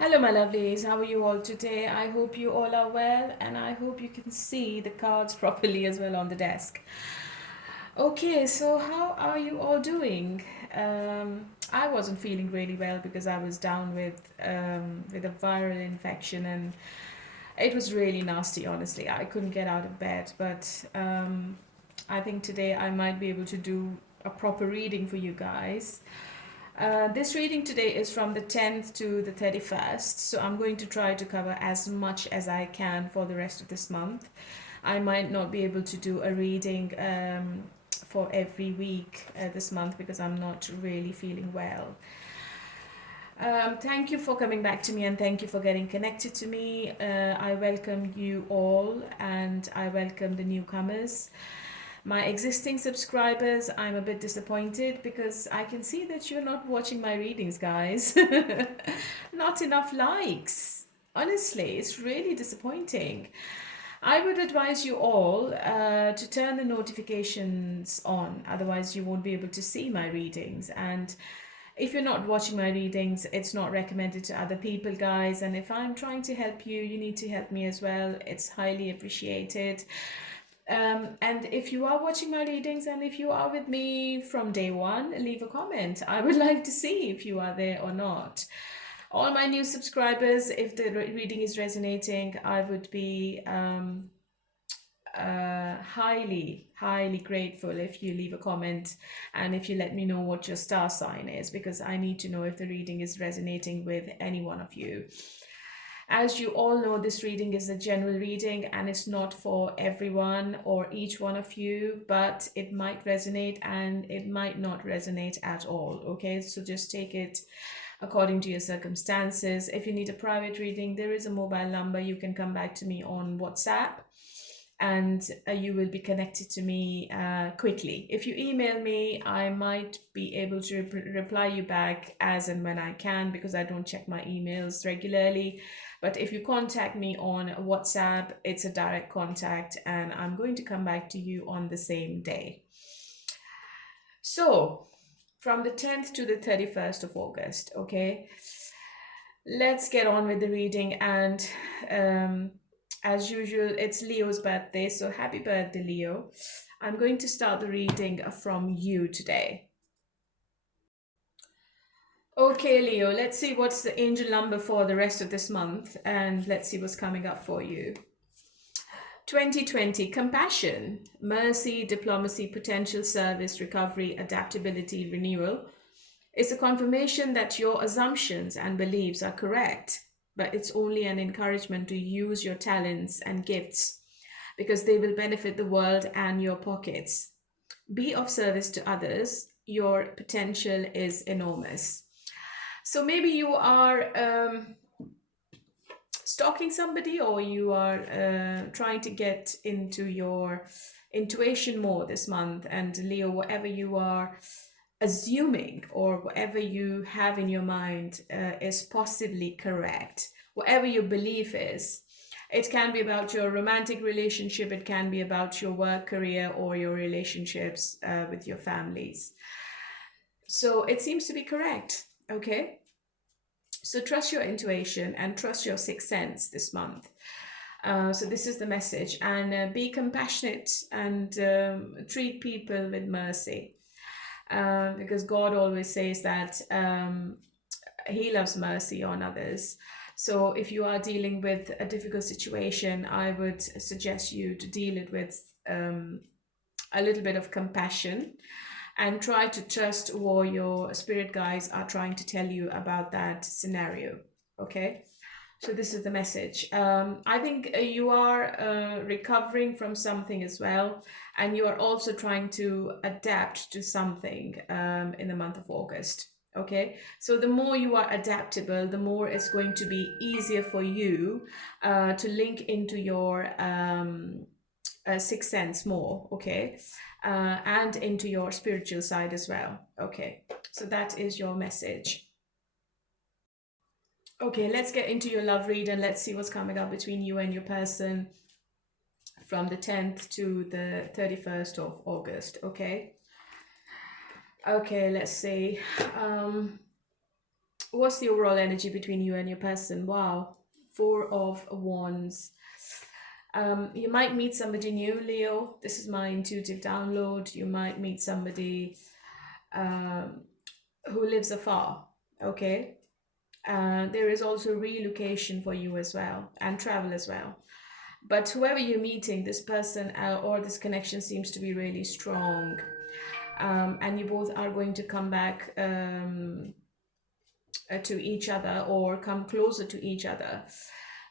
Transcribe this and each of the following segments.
Hello, my lovelies. How are you all today? I hope you all are well, and I hope you can see the cards properly as well on the desk. Okay, so how are you all doing? I wasn't feeling really well because I was down with a viral infection, and it was really nasty. Honestly, I couldn't get out of bed. But I think today I might be able to do a proper reading for you guys. This reading today is from the 10th to the 31st, so I'm going to try to cover as much as I can for the rest of this month. I might not be able to do a reading for every week this month because I'm not really feeling well. Thank you for coming back to me and thank you for getting connected to me. I welcome you all and I welcome the newcomers. My existing subscribers, I'm a bit disappointed because I can see that you're not watching my readings, guys. Not enough likes. Honestly, it's really disappointing. I would advise you all to turn the notifications on, otherwise, you won't be able to see my readings. And if you're not watching my readings, it's not recommended to other people, guys. And if I'm trying to help you, you need to help me as well. It's highly appreciated. And if you are watching my readings and if you are with me from day one, leave a comment. I would like to see if you are there or not. All my new subscribers, if the reading is resonating, I would be highly grateful if you leave a comment and if you let me know what your star sign is, because I need to know if the reading is resonating with any one of you. As you all know, this reading is a general reading and it's not for everyone or each one of you, but it might resonate and it might not resonate at all. Okay, so just take it according to your circumstances. If you need a private reading, there is a mobile number. You can come back to me on WhatsApp and you will be connected to me quickly. If you email me, I might be able to reply you back as and when I can because I don't check my emails regularly. But if you contact me on WhatsApp, it's a direct contact and I'm going to come back to you on the same day. So, from the 10th to the 31st of August, okay? Let's get on with the reading. And as usual, it's Leo's birthday, so happy birthday, Leo. I'm going to start the reading from you today. Okay, Leo, let's see what's the angel number for the rest of this month and let's see what's coming up for you. 2020, compassion, mercy, diplomacy, potential service, recovery, adaptability, renewal. It's a confirmation that your assumptions and beliefs are correct, but it's only an encouragement to use your talents and gifts because they will benefit the world and your pockets. Be of service to others. Your potential is enormous. So maybe you are stalking somebody or you are trying to get into your intuition more this month. And Leo, whatever you are assuming or whatever you have in your mind is possibly correct. Whatever your belief is, it can be about your romantic relationship, it can be about your work career or your relationships with your families. So it seems to be correct, okay? So trust your intuition and trust your sixth sense this month. So this is the message. And be compassionate and treat people with mercy. Because God always says that He loves mercy on others. So if you are dealing with a difficult situation, I would suggest you to deal it with a little bit of compassion and try to trust what your spirit guides are trying to tell you about that scenario. Okay? So this is the message. I think you are recovering from something as well, and you are also trying to adapt to something in the month of August. Okay, so the more you are adaptable, the more it's going to be easier for you to link into your sixth sense more. Okay, and into your spiritual side as well. Okay, so that is your message. Okay, let's get into your love read and let's see what's coming up between you and your person from the 10th to the 31st of August, okay? Okay, let's see. What's the overall energy between you and your person? Wow. Four of Wands. You might meet somebody new, Leo. This is my intuitive download. You might meet somebody um, who lives afar. Okay. There is also relocation for you as well, and travel as well. But whoever you're meeting, this person or this connection seems to be really strong. And you both are going to come back to each other, or come closer to each other.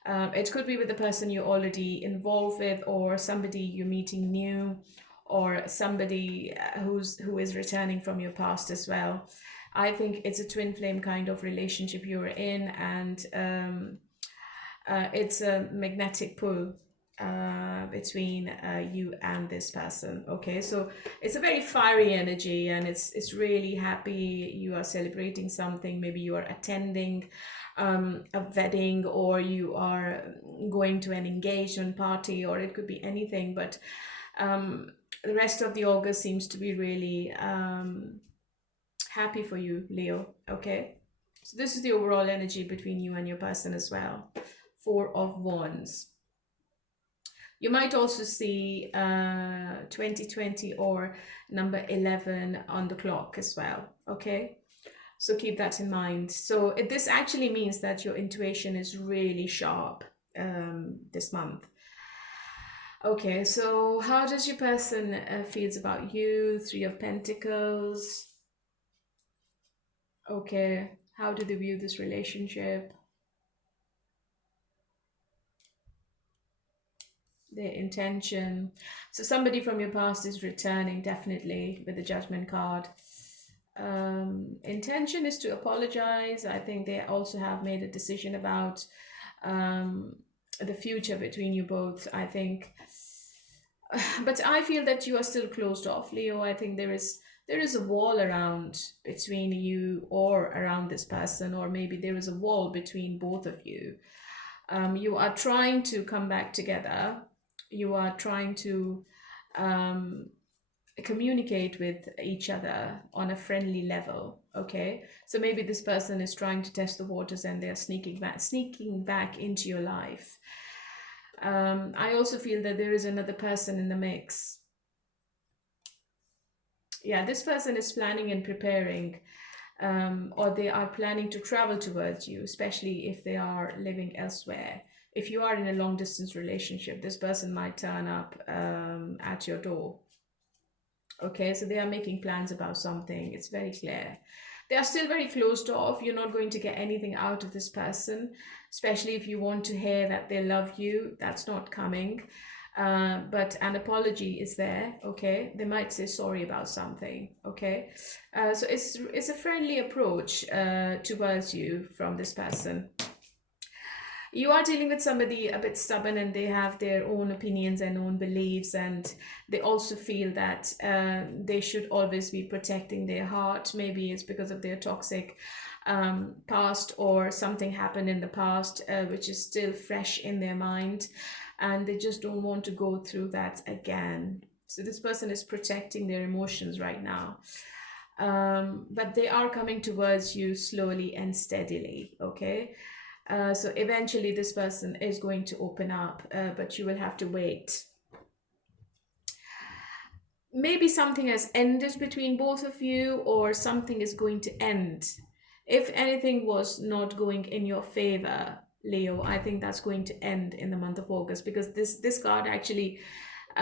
It could be with the person you're already involved with, or somebody you're meeting new, or somebody who is returning from your past as well. I think it's a twin flame kind of relationship you're in, and it's a magnetic pull between you and this person. Okay, so it's a very fiery energy, and it's really happy. You are celebrating something. Maybe you are attending a wedding, or you are going to an engagement party, or it could be anything. But the rest of the August seems to be really happy for you, Leo. Okay, so this is the overall energy between you and your person as well. Four of Wands. You might also see 2020 or number 11 on the clock as well. Okay, so keep that in mind. So this actually means that your intuition is really sharp this month. Okay, so how does your person feels about you? Three of Pentacles. Okay, how do they view this relationship? Their intention. So somebody from your past is returning, definitely, with the Judgment card. Intention is to apologize. I think they also have made a decision about the future between you both, I think. But I feel that you are still closed off, Leo. I think there is a wall around between you, or around this person, or maybe there is a wall between both of you. You are trying to come back together. You are trying to communicate with each other on a friendly level. Okay, so maybe this person is trying to test the waters, and they're sneaking back into your life. I also feel that there is another person in the mix. Yeah, this person is planning and preparing, or they are planning to travel towards you, especially if they are living elsewhere. If you are in a long distance relationship, this person might turn up at your door. Okay, so they are making plans about something. It's very clear. They are still very closed off. You're not going to get anything out of this person, especially if you want to hear that they love you. That's not coming. But an apology is there. Okay, they might say sorry about something. Okay, so it's a friendly approach towards you from this person. You are dealing with somebody a bit stubborn, and they have their own opinions and own beliefs, and they also feel that they should always be protecting their heart. Maybe it's because of their toxic past, or something happened in the past which is still fresh in their mind, and they just don't want to go through that again. So this person is protecting their emotions right now. But they are coming towards you slowly and steadily. Okay, so eventually this person is going to open up, but you will have to wait. Maybe something has ended between both of you, or something is going to end. If anything was not going in your favor, Leo, I think that's going to end in the month of August, because this card actually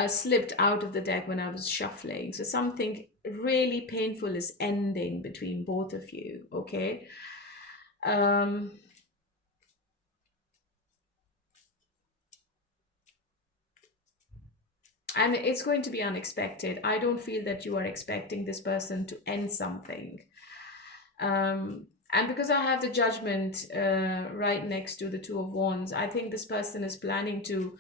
slipped out of the deck when I was shuffling. So something really painful is ending between both of you. Okay. And it's going to be unexpected. I don't feel that you are expecting this person to end something. And because I have the Judgment right next to the Two of Wands, I think this person is planning to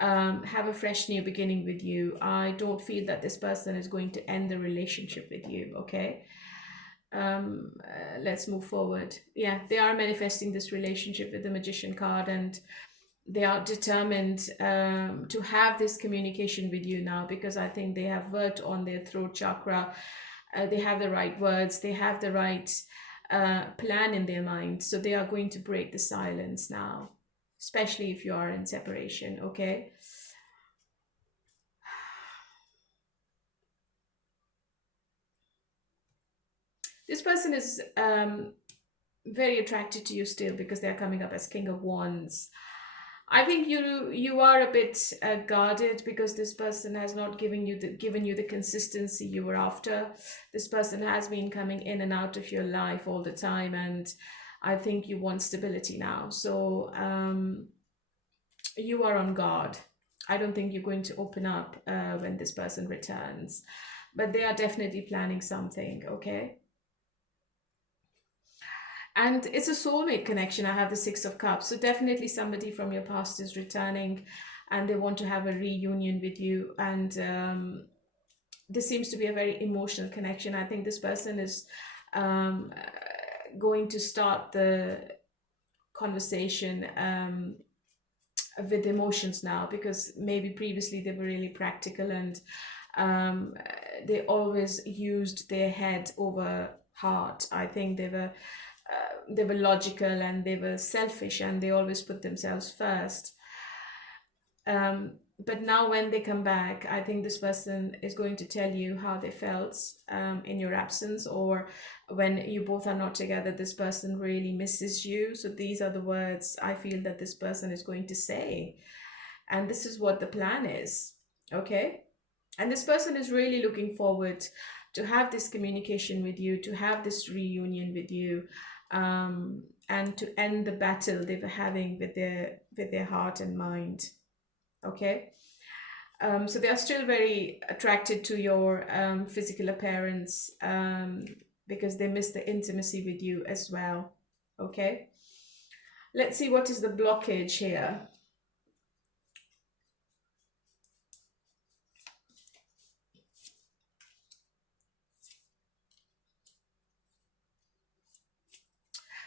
have a fresh new beginning with you. I don't feel that this person is going to end the relationship with you. Okay. Let's move forward. Yeah, they are manifesting this relationship with the Magician card, and they are determined to have this communication with you now, because I think they have worked on their throat chakra. They have the right words, they have the right plan in their mind. So they are going to break the silence now, especially if you are in separation, okay? This person is very attracted to you still because they're coming up as King of Wands. I think you are a bit guarded because this person has not given you the consistency you were after. This person has been coming in and out of your life all the time, and I think you want stability now. So you are on guard. I don't think you're going to open up when this person returns, but they are definitely planning something, okay? And it's a soulmate connection. I have the Six of Cups. So definitely somebody from your past is returning and they want to have a reunion with you. And this seems to be a very emotional connection. I think this person is um, going to start the conversation with emotions now, because maybe previously they were really practical and um, they always used their head over heart. I think they were logical and they were selfish and they always put themselves first. But now when they come back, I think this person is going to tell you how they felt in your absence, or when you both are not together, this person really misses you. So these are the words I feel that this person is going to say. And this is what the plan is, okay? And this person is really looking forward to have this communication with you, to have this reunion with you, and to end the battle they were having with their heart and mind. Okay. So they are still very attracted to your physical appearance, because they miss the intimacy with you as well. Okay. Let's see what is the blockage here.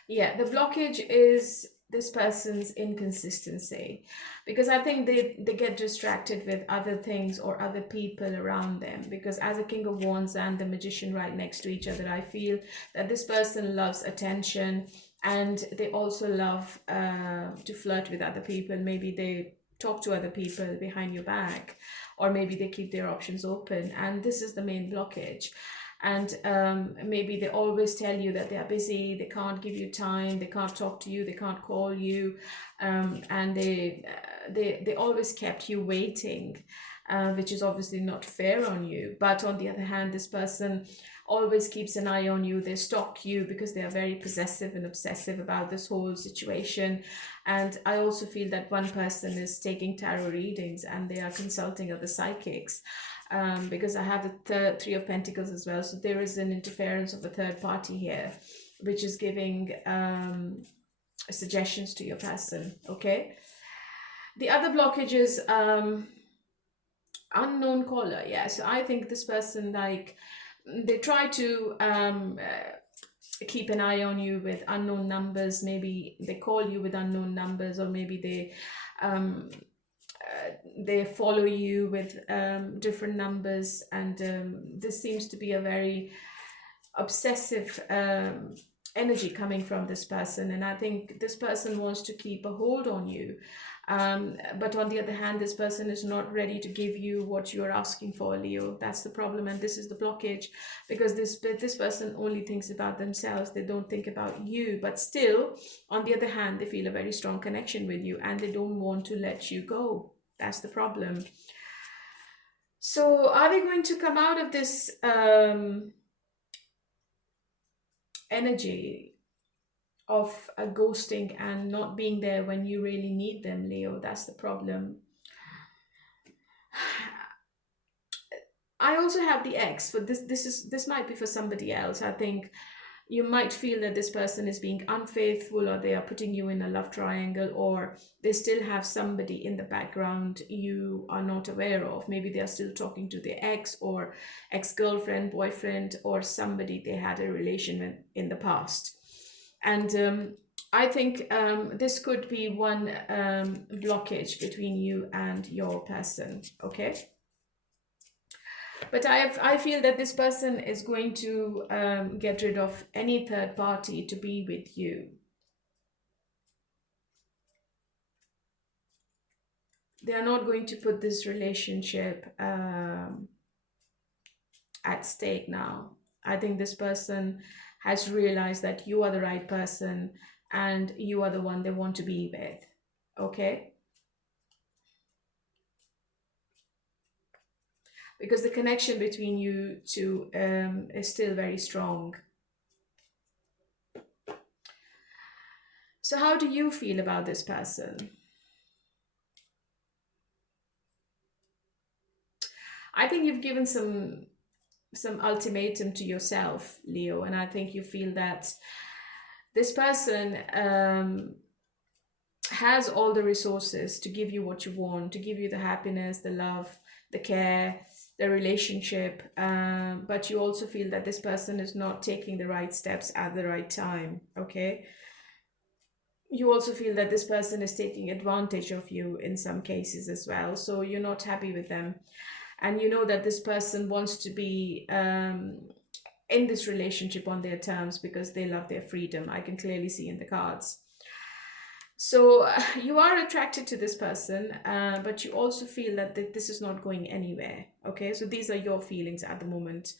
Yeah, the blockage is this person's inconsistency, because I think they get distracted with other things or other people around them, because as a King of Wands and the Magician right next to each other, I feel that this person loves attention, and they also love to flirt with other people. Maybe they talk to other people behind your back, or maybe they keep their options open, and this is the main blockage. And maybe they always tell you that they are busy, they can't give you time, they can't talk to you, they can't call you, and they always kept you waiting, which is obviously not fair on you. But on the other hand, this person always keeps an eye on you. They stalk you because they are very possessive and obsessive about this whole situation. And I also feel that one person is taking tarot readings and they are consulting other psychics, because I have the Three of Pentacles as well. So there is an interference of a third party here, which is giving suggestions to your person, okay? The other blockage is unknown caller. Yeah, so I think this person, like, they try to keep an eye on you with unknown numbers. Maybe they call you with unknown numbers, or maybe they follow you with different numbers, and this seems to be a very obsessive energy coming from this person, and I think this person wants to keep a hold on you, but on the other hand, this person is not ready to give you what you're asking for, Leo. That's the problem, and this is the blockage, because this person only thinks about themselves. They don't think about you, but still, on the other hand, they feel a very strong connection with you and they don't want to let you go. That's the problem. So are they going to come out of this energy of ghosting and not being there when you really need them, Leo? That's the problem. I also have the X, but this might be for somebody else. I think you might feel that this person is being unfaithful, or they are putting you in a love triangle, or they still have somebody in the background you are not aware of. Maybe they are still talking to their ex, or ex-girlfriend, boyfriend, or somebody they had a relation with in the past. And I think this could be one blockage between you and your person, okay? But I feel that this person is going to get rid of any third party to be with you. They are not going to put this relationship at stake now. I think this person has realized that you are the right person and you are the one they want to be with. Okay? Because the connection between you two is still very strong. So how do you feel about this person? I think you've given some ultimatum to yourself, Leo, and I think you feel that this person has all the resources to give you what you want, to give you the happiness, the love, the care, the relationship, but you also feel that this person is not taking the right steps at the right time. Okay, you also feel that this person is taking advantage of you in some cases as well, so you're not happy with them, and you know that this person wants to be in this relationship on their terms because they love their freedom. I can clearly see in the cards. So you are attracted to this person, but you also feel that this is not going anywhere. Okay, so these are your feelings at the moment.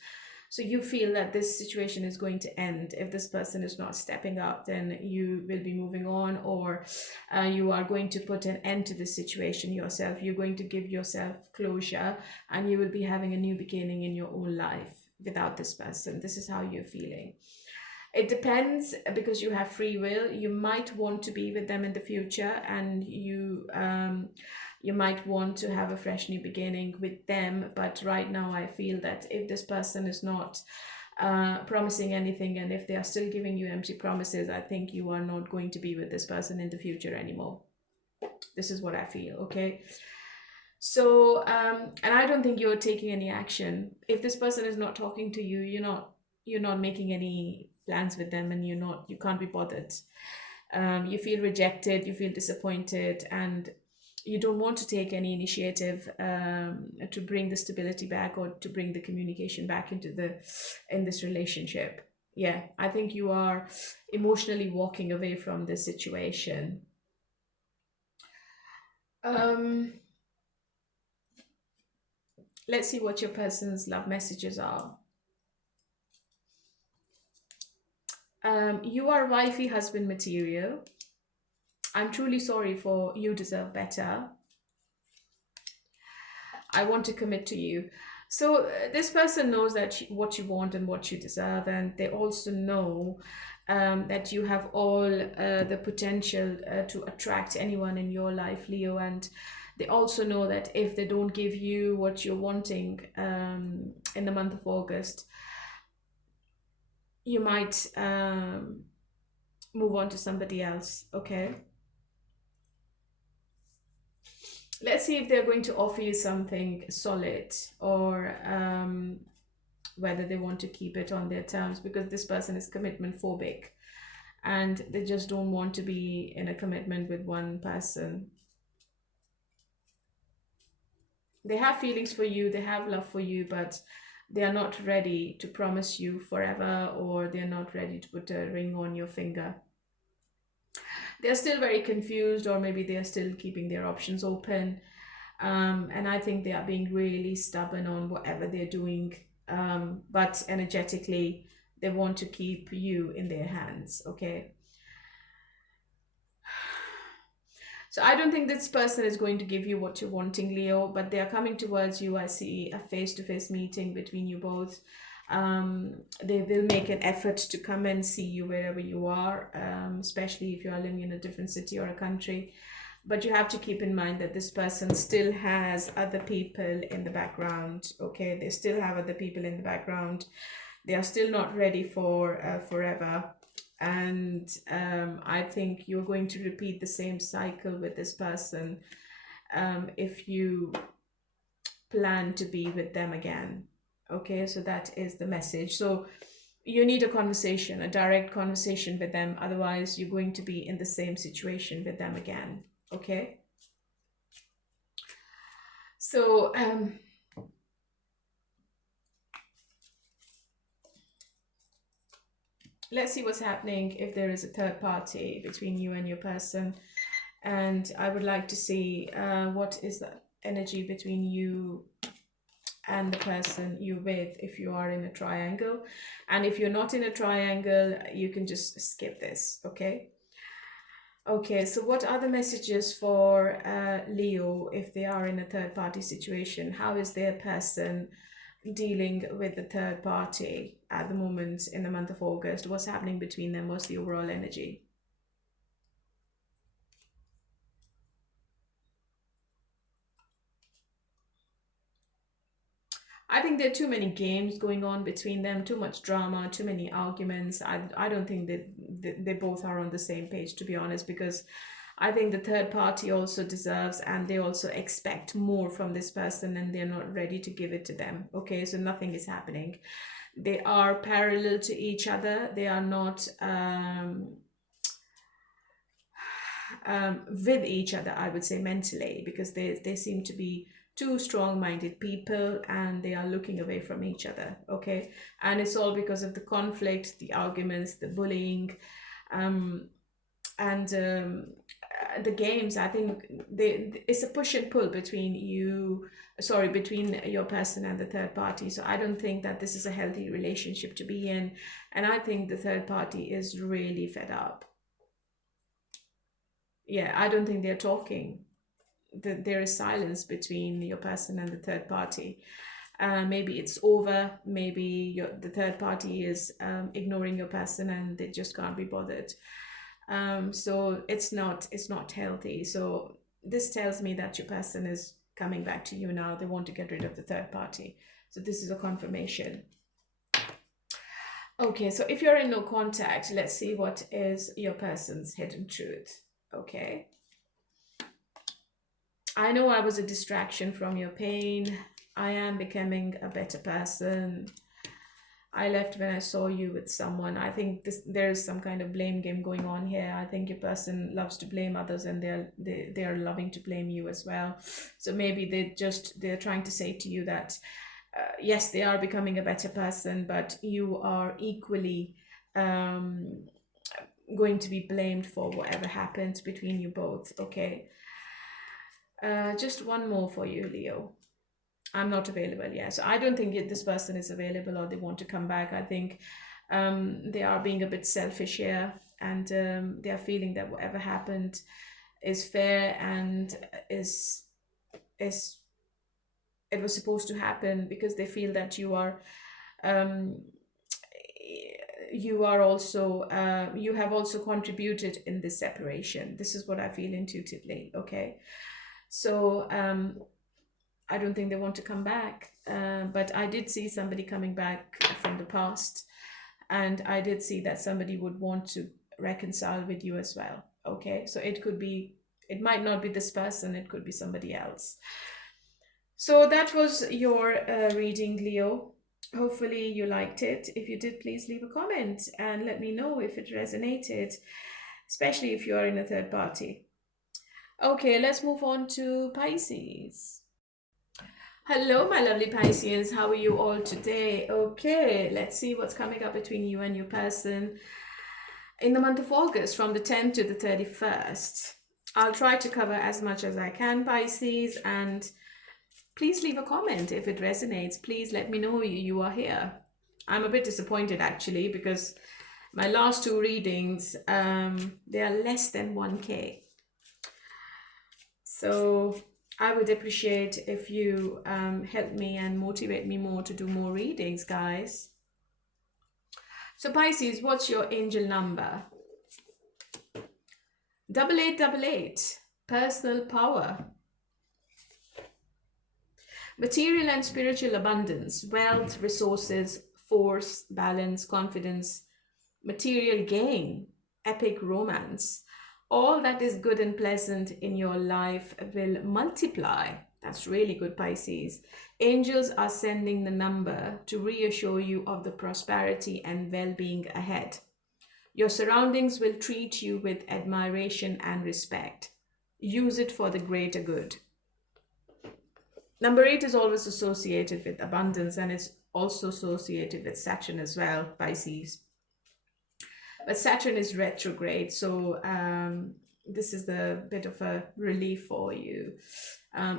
So you feel that this situation is going to end. If this person is not stepping up, then you will be moving on, or you are going to put an end to this situation yourself. You're going to give yourself closure, and you will be having a new beginning in your own life without this person. This is how you're feeling. It depends, because you have free will. You might want to be with them in the future, and you might want to have a fresh new beginning with them. But right now I feel that if this person is not promising anything, and if they are still giving you empty promises, I think you are not going to be with this person in the future anymore. This is what I feel. Okay, so and I don't think you're taking any action. If this person is not talking to you, you're not making any plans with them, and you can't be bothered. You feel rejected, you feel disappointed, and you don't want to take any initiative to bring the stability back, or to bring the communication back in this relationship. Yeah, I think you are emotionally walking away from this situation. um let's see what your person's love messages are. You are wifey husband material. I'm truly sorry, for you deserve better. I want to commit to you. So this person knows that what you want and what you deserve, and they also know that you have all the potential to attract anyone in your life, Leo. And they also know that if they don't give you what you're wanting in the month of August, you might move on to somebody else. Okay. Let's see if they're going to offer you something solid, or whether they want to keep it on their terms, because this person is commitment phobic and they just don't want to be in a commitment with one person. They have feelings for you, they have love for you, but they are not ready to promise you forever, or they're not ready to put a ring on your finger. They're still very confused, or maybe they're still keeping their options open. And I think they are being really stubborn on whatever they're doing. But energetically, they want to keep you in their hands. Okay. So I don't think this person is going to give you what you're wanting, Leo, but they are coming towards you. I see a face-to-face meeting between you both. They will make an effort to come and see you wherever you are, especially if you are living in a different city or a country. But you have to keep in mind that this person still has other people in the background. Okay, they still have other people in the background. They are still not ready for forever. And I think you're going to repeat the same cycle with this person if you plan to be with them again. Okay, so that is the message. So you need a conversation, a direct conversation with them. Otherwise, you're going to be in the same situation with them again. Okay. So let's see what's happening if there is a third party between you and your person. And I would like to see what is the energy between you and the person you with if you are in a triangle. And if you're not in a triangle, you can just skip this, okay? Okay, so what are the messages for Leo if they are in a third party situation? How is their person dealing with the third party at the moment in the month of August? What's happening between them? What's the overall energy? I think there are too many games going on between them, too much drama, too many arguments. I don't think that they both are on the same page, to be honest, because I think the third party also deserves and they also expect more from this person and they're not ready to give it to them. Okay, so nothing is happening. They are parallel to each other. They are not with each other, I would say, mentally, because they seem to be two strong-minded people and they are looking away from each other, okay? And it's all because of the conflict, the arguments, the bullying, and the games. I think it's a push and pull between between your person and the third party. So I don't think that this is a healthy relationship to be in. And I think the third party is really fed up. Yeah, I don't think they're talking. There is silence between your person and the third party. Maybe it's over. Maybe the third party is ignoring your person and they just can't be bothered. So it's not healthy. So this tells me that your person is coming back to you now. They want to get rid of the third party. So this is a confirmation. Okay, so if you're in no contact, let's see what is your person's hidden truth. Okay. I know I was a distraction from your pain. I am becoming a better person. I left when I saw you with someone. I think there's some kind of blame game going on here. I think your person loves to blame others and they are loving to blame you as well. So maybe they're trying to say to you that yes, they are becoming a better person, but you are equally going to be blamed for whatever happens between you both, okay? Just one more for you, Leo. I'm not available. Yeah, so I don't think this person is available or they want to come back. I think they are being a bit selfish here, and they are feeling that whatever happened is fair and is it was supposed to happen, because they feel that um, you are also you have also contributed in this separation. This is what I feel intuitively. Okay, so I don't think they want to come back, but I did see somebody coming back from the past, and I did see that somebody would want to reconcile with you as well. Okay, so it might not be this person, it could be somebody else. So that was your reading, Leo. Hopefully you liked it. If you did, please leave a comment and let me know if it resonated, especially if you are in a third party. Okay, let's move on to Pisces. Hello, my lovely Pisceans. How are you all today? Okay, let's see what's coming up between you and your person in the month of August from the 10th to the 31st. I'll try to cover as much as I can, Pisces, and please leave a comment if it resonates. Please let me know you are here. I'm a bit disappointed actually, because my last two readings, they are less than 1K. So I would appreciate if you help me and motivate me more to do more readings, guys. So Pisces, what's your angel number? 8888, personal power. Material and spiritual abundance, wealth, resources, force, balance, confidence, material gain, epic romance. All that is good and pleasant in your life will multiply. That's really good, Pisces. Angels are sending the number to reassure you of the prosperity and well-being ahead. Your surroundings will treat you with admiration and respect. Use it for the greater good. Number 8 is always associated with abundance, and it's also associated with Saturn as well, Pisces. But Saturn is retrograde, so this is the bit of a relief for you.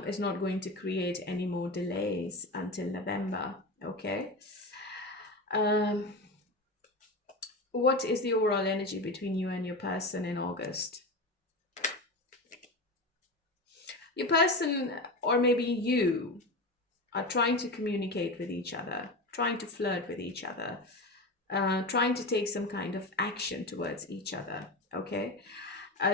It's not going to create any more delays until November. Okay. What is the overall energy between you and your person in August? Your person, or maybe you, are trying to communicate with each other, trying to flirt with each other, trying to take some kind of action towards each other. Okay.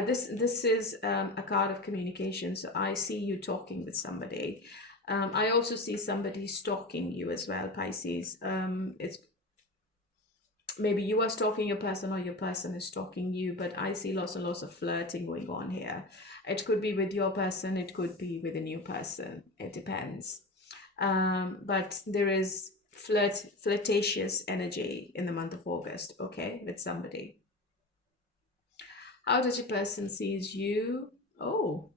This is a card of communication. So I see you talking with somebody. I also see somebody stalking you as well, Pisces. It's maybe you are stalking your person or your person is stalking you, but I see lots and lots of flirting going on here. It could be with your person, it could be with a new person. It depends. But there is flirtatious energy in the month of August, okay, with somebody. How does your person sees you? Oh,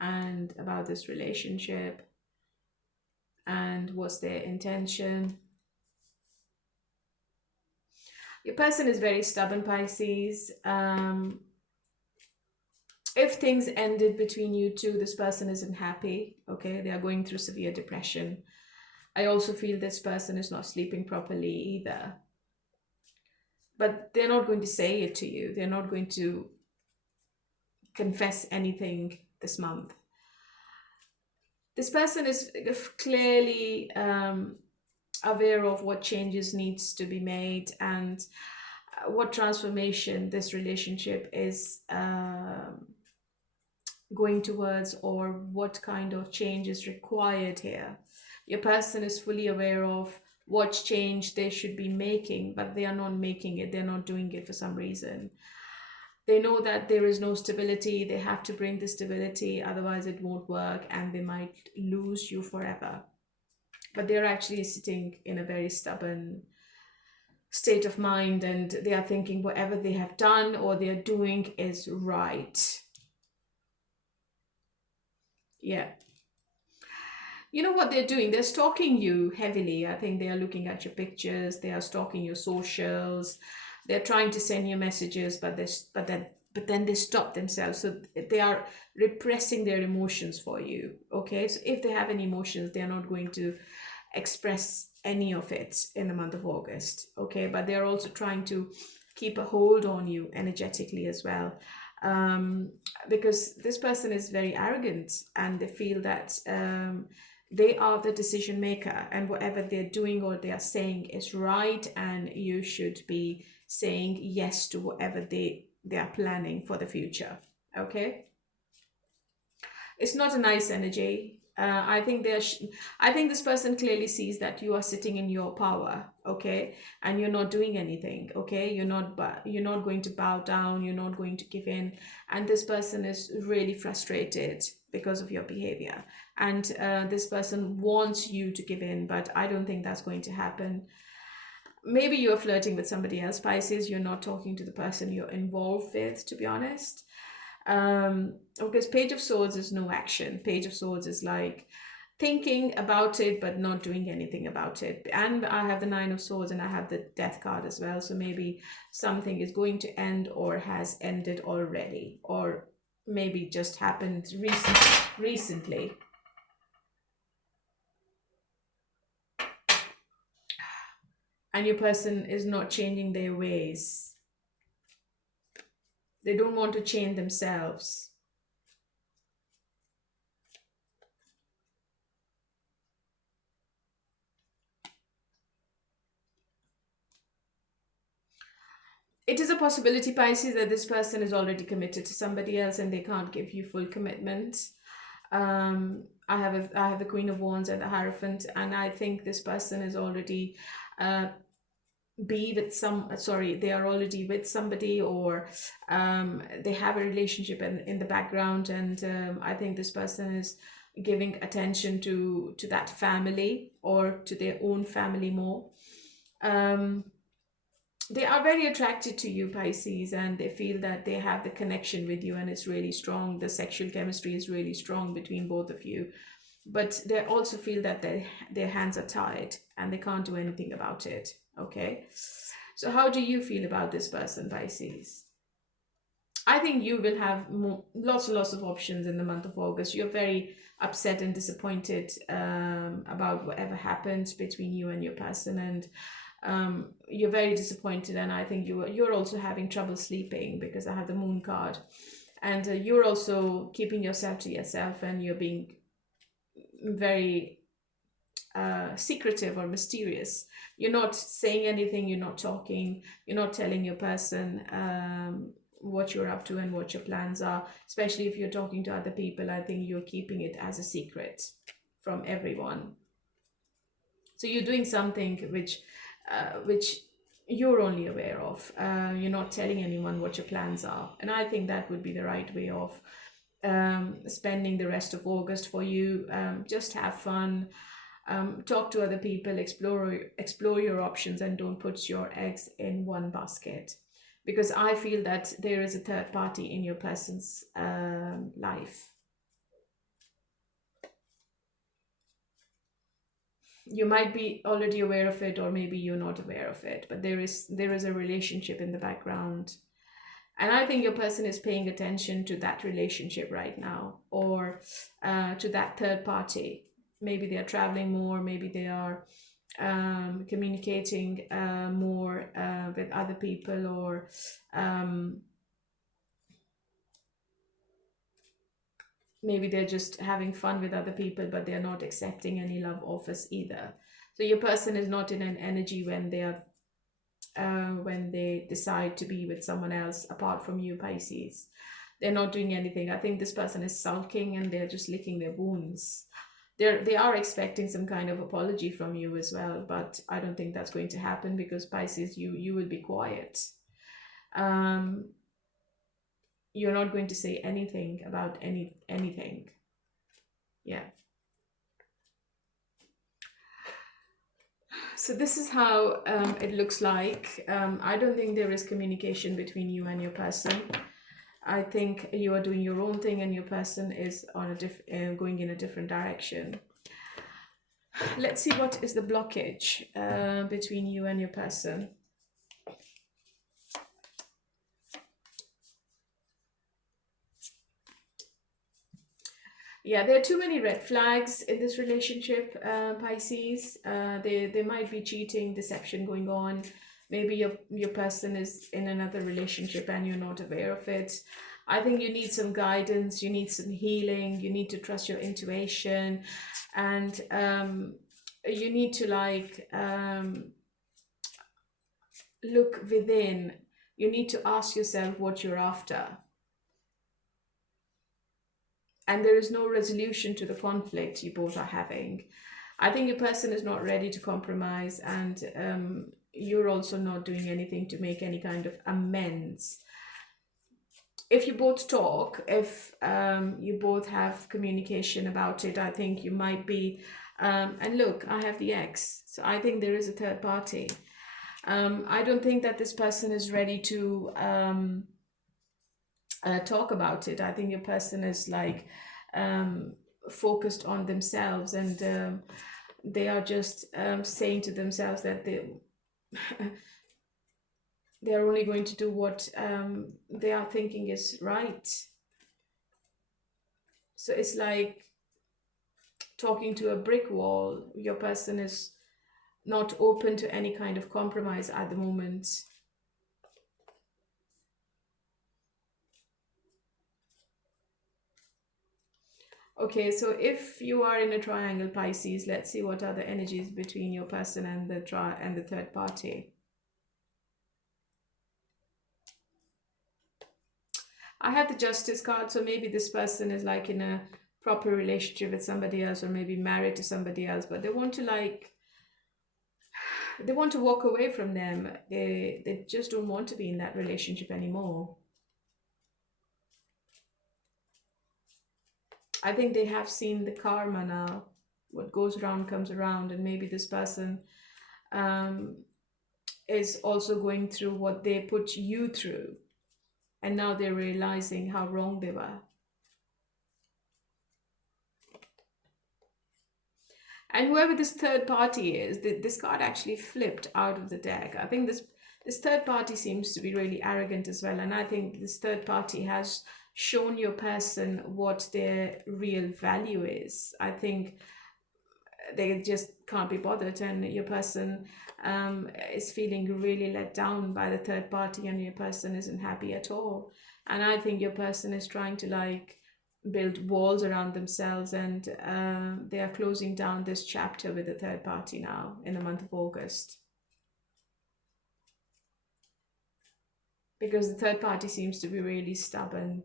and about this relationship, and what's their intention? Your person is very stubborn, Pisces. If things ended between you two, this person isn't happy, okay? They are going through severe depression. I also feel this person is not sleeping properly either. But they're not going to say it to you. They're not going to confess anything this month. This person is clearly aware of what changes needs to be made and what transformation this relationship is going towards, or what kind of change is required here. Your person is fully aware of what change they should be making, but they are not making it. They're not doing it for some reason. They know that there is no stability. They have to bring the stability, otherwise it won't work, and they might lose you forever. But they're actually sitting in a very stubborn state of mind, and they are thinking whatever they have done or they are doing is right. Yeah. You know what they're doing? They're stalking you heavily. I think they are looking at your pictures. They are stalking your socials. They're trying to send you messages, but then they stop themselves. So they are repressing their emotions for you. Okay, so if they have any emotions, they are not going to express any of it in the month of August. Okay, but they are also trying to keep a hold on you energetically as well. Because this person is very arrogant, and they feel that they are the decision maker, and whatever they're doing or they are saying is right, and you should be saying yes to whatever they are planning for the future. Okay, it's not a nice energy. I think this person clearly sees that you are sitting in your power, okay, and you're not doing anything, okay. You're not going to bow down. You're not going to give in, and this person is really frustrated because of your behavior, and this person wants you to give in, but I don't think that's going to happen. Maybe you're flirting with somebody else, Pisces. You're not talking to the person you're involved with, to be honest. Because Page of Swords is no action. Page of Swords is like thinking about it but not doing anything about it. And I have the Nine of Swords and I have the Death card as well. So maybe something is going to end or has ended already, or maybe just happened recently. And your person is not changing their ways. They don't want to change themselves. It is a possibility, Pisces, that this person is already committed to somebody else and they can't give you full commitment. I have the Queen of Wands and the Hierophant, and I think this person is already they are already with somebody, or they have a relationship in the background, and I think this person is giving attention to that family or to their own family more. They are very attracted to you, Pisces, and they feel that they have the connection with you and it's really strong. The sexual chemistry is really strong between both of you, but they also feel that their hands are tied and they can't do anything about it. Okay, So how do you feel about this person, Pisces? I think you will have lots and lots of options in the month of August. You're very upset and disappointed about whatever happened between you and your person, and you're very disappointed. And I think you're also having trouble sleeping because I have the Moon card, and you're also keeping yourself to yourself, and you're being very secretive or mysterious. You're not saying anything. You're not talking. You're not telling your person what you're up to and what your plans are, especially if you're talking to other people. I think you're keeping it as a secret from everyone. So you're doing something which you're only aware of. You're not telling anyone what your plans are, and I think that would be the right way of spending the rest of August for you. Just have fun, talk to other people, explore your options, and don't put your eggs in one basket, because I feel that there is a third party in your person's life. You might be already aware of it, or maybe you're not aware of it, but there is a relationship in the background, and I think your person is paying attention to that relationship right now, or to that third party. Maybe they are traveling more, maybe they are communicating more with other people, or maybe they're just having fun with other people, but they're not accepting any love offers either. So your person is not in an energy when they are when they decide to be with someone else apart from you, Pisces. They're not doing anything. I think this person is sulking and they're just licking their wounds. They are expecting some kind of apology from you as well, but I don't think that's going to happen, because Pisces, you will be quiet. You're not going to say anything about anything. Yeah. So this is how it looks like. I don't think there is communication between you and your person. I think you are doing your own thing, and your person is on a going in a different direction. Let's see what is the blockage between you and your person. Yeah, there are too many red flags in this relationship, Pisces. There might be cheating, deception going on. Maybe your person is in another relationship and you're not aware of it. I think you need some guidance, you need some healing, you need to trust your intuition, and you need to look within. You need to ask yourself what you're after. And there is no resolution to the conflict you both are having. I think your person is not ready to compromise, and you're also not doing anything to make any kind of amends. If you both talk, if you both have communication about it, I think you might be, and look, I have the X, so I think there is a third party. I don't think that this person is ready to talk about it. I think your person is focused on themselves, and they are just saying to themselves that they are only going to do what they are thinking is right. So it's like talking to a brick wall. Your person is not open to any kind of compromise at the moment. Okay, so if you are in a triangle, Pisces, let's see what are the energies between your person and the third party. I have the Justice card, so maybe this person is like in a proper relationship with somebody else, or maybe married to somebody else, but they want to walk away from them. They just don't want to be in that relationship anymore. I think they have seen the karma now. What goes around comes around, and maybe this person is also going through what they put you through, and now they're realizing how wrong they were. And whoever this third party is, this card actually flipped out of the deck. I think This third party seems to be really arrogant as well, and I think this third party has shown your person what their real value is. I think they just can't be bothered, and your person is feeling really let down by the third party, and your person isn't happy at all. And I think your person is trying to like build walls around themselves, and they are closing down this chapter with the third party now in the month of August, because the third party seems to be really stubborn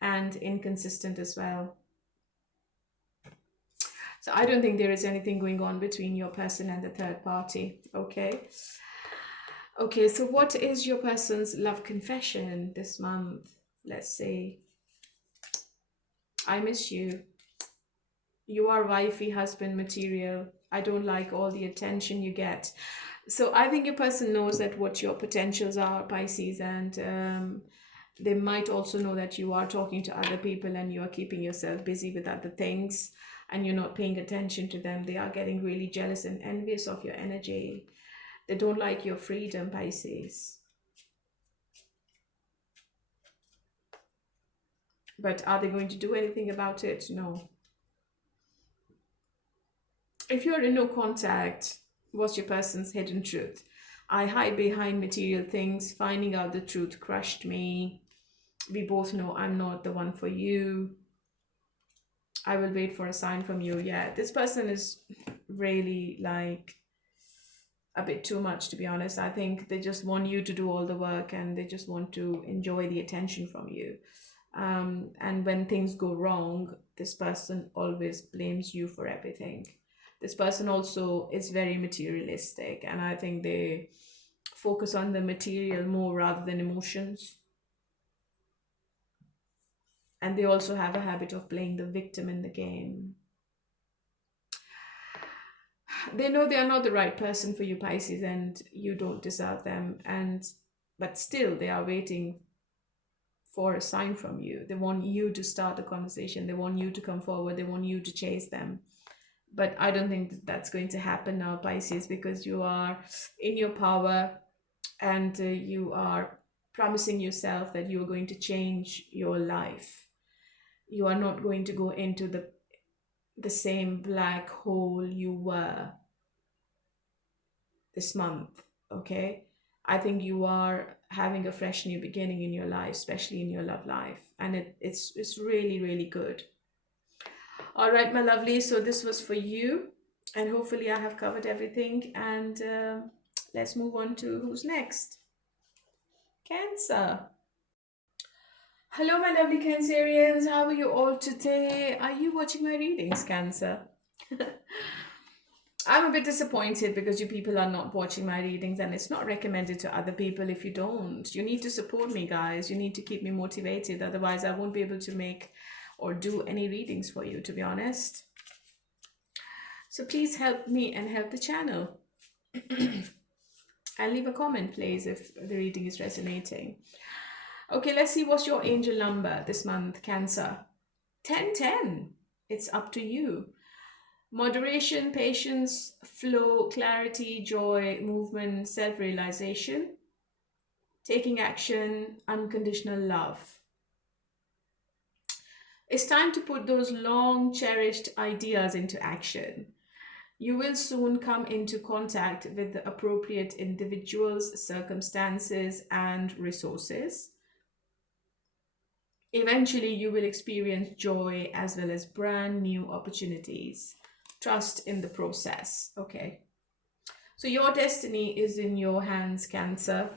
and inconsistent as well. So I don't think there is anything going on between your person and the third party. Okay. Okay, so what is your person's love confession this month? Let's see. I miss you. You are wifey, husband material. I don't like all the attention you get. So I think your person knows that what your potentials are, Pisces, and they might also know that you are talking to other people and you are keeping yourself busy with other things and you're not paying attention to them. They are getting really jealous and envious of your energy. They don't like your freedom, Pisces. But are they going to do anything about it? No. If you're in no contact, what's your person's hidden truth? I hide behind material things. Finding out the truth crushed me. We both know I'm not the one for you. I will wait for a sign from you. Yeah, this person is really like a bit too much, to be honest. I think they just want you to do all the work and they just want to enjoy the attention from you. And when things go wrong, this person always blames you for everything. This person also is very materialistic, and I think they focus on the material more rather than emotions. And they also have a habit of playing the victim in the game. They know they are not the right person for you, Pisces, and you don't deserve them. But still, they are waiting for a sign from you. They want you to start the conversation. They want you to come forward. They want you to chase them. But I don't think that's going to happen now, Pisces, because you are in your power and you are promising yourself that you are going to change your life. You are not going to go into the same black hole you were this month, okay? I think you are having a fresh new beginning in your life, especially in your love life. And it's really, really good. All right, my lovely. So this was for you. And hopefully I have covered everything. And let's move on to who's next. Cancer. Hello, my lovely Cancerians. How are you all today? Are you watching my readings, Cancer? I'm a bit disappointed because you people are not watching my readings, and it's not recommended to other people if you don't. You need to support me, guys. You need to keep me motivated. Otherwise, I won't be able to make or do any readings for you, to be honest. So please help me and help the channel. And leave a comment, please, if the reading is resonating. Okay, let's see what's your angel number this month, Cancer. 1010. It's up to you. Moderation, patience, flow, clarity, joy, movement, self-realization, taking action, unconditional love. It's time to put those long cherished ideas into action. You will soon come into contact with the appropriate individuals, circumstances, and resources. Eventually, you will experience joy as well as brand new opportunities. Trust in the process. Okay. So your destiny is in your hands, Cancer,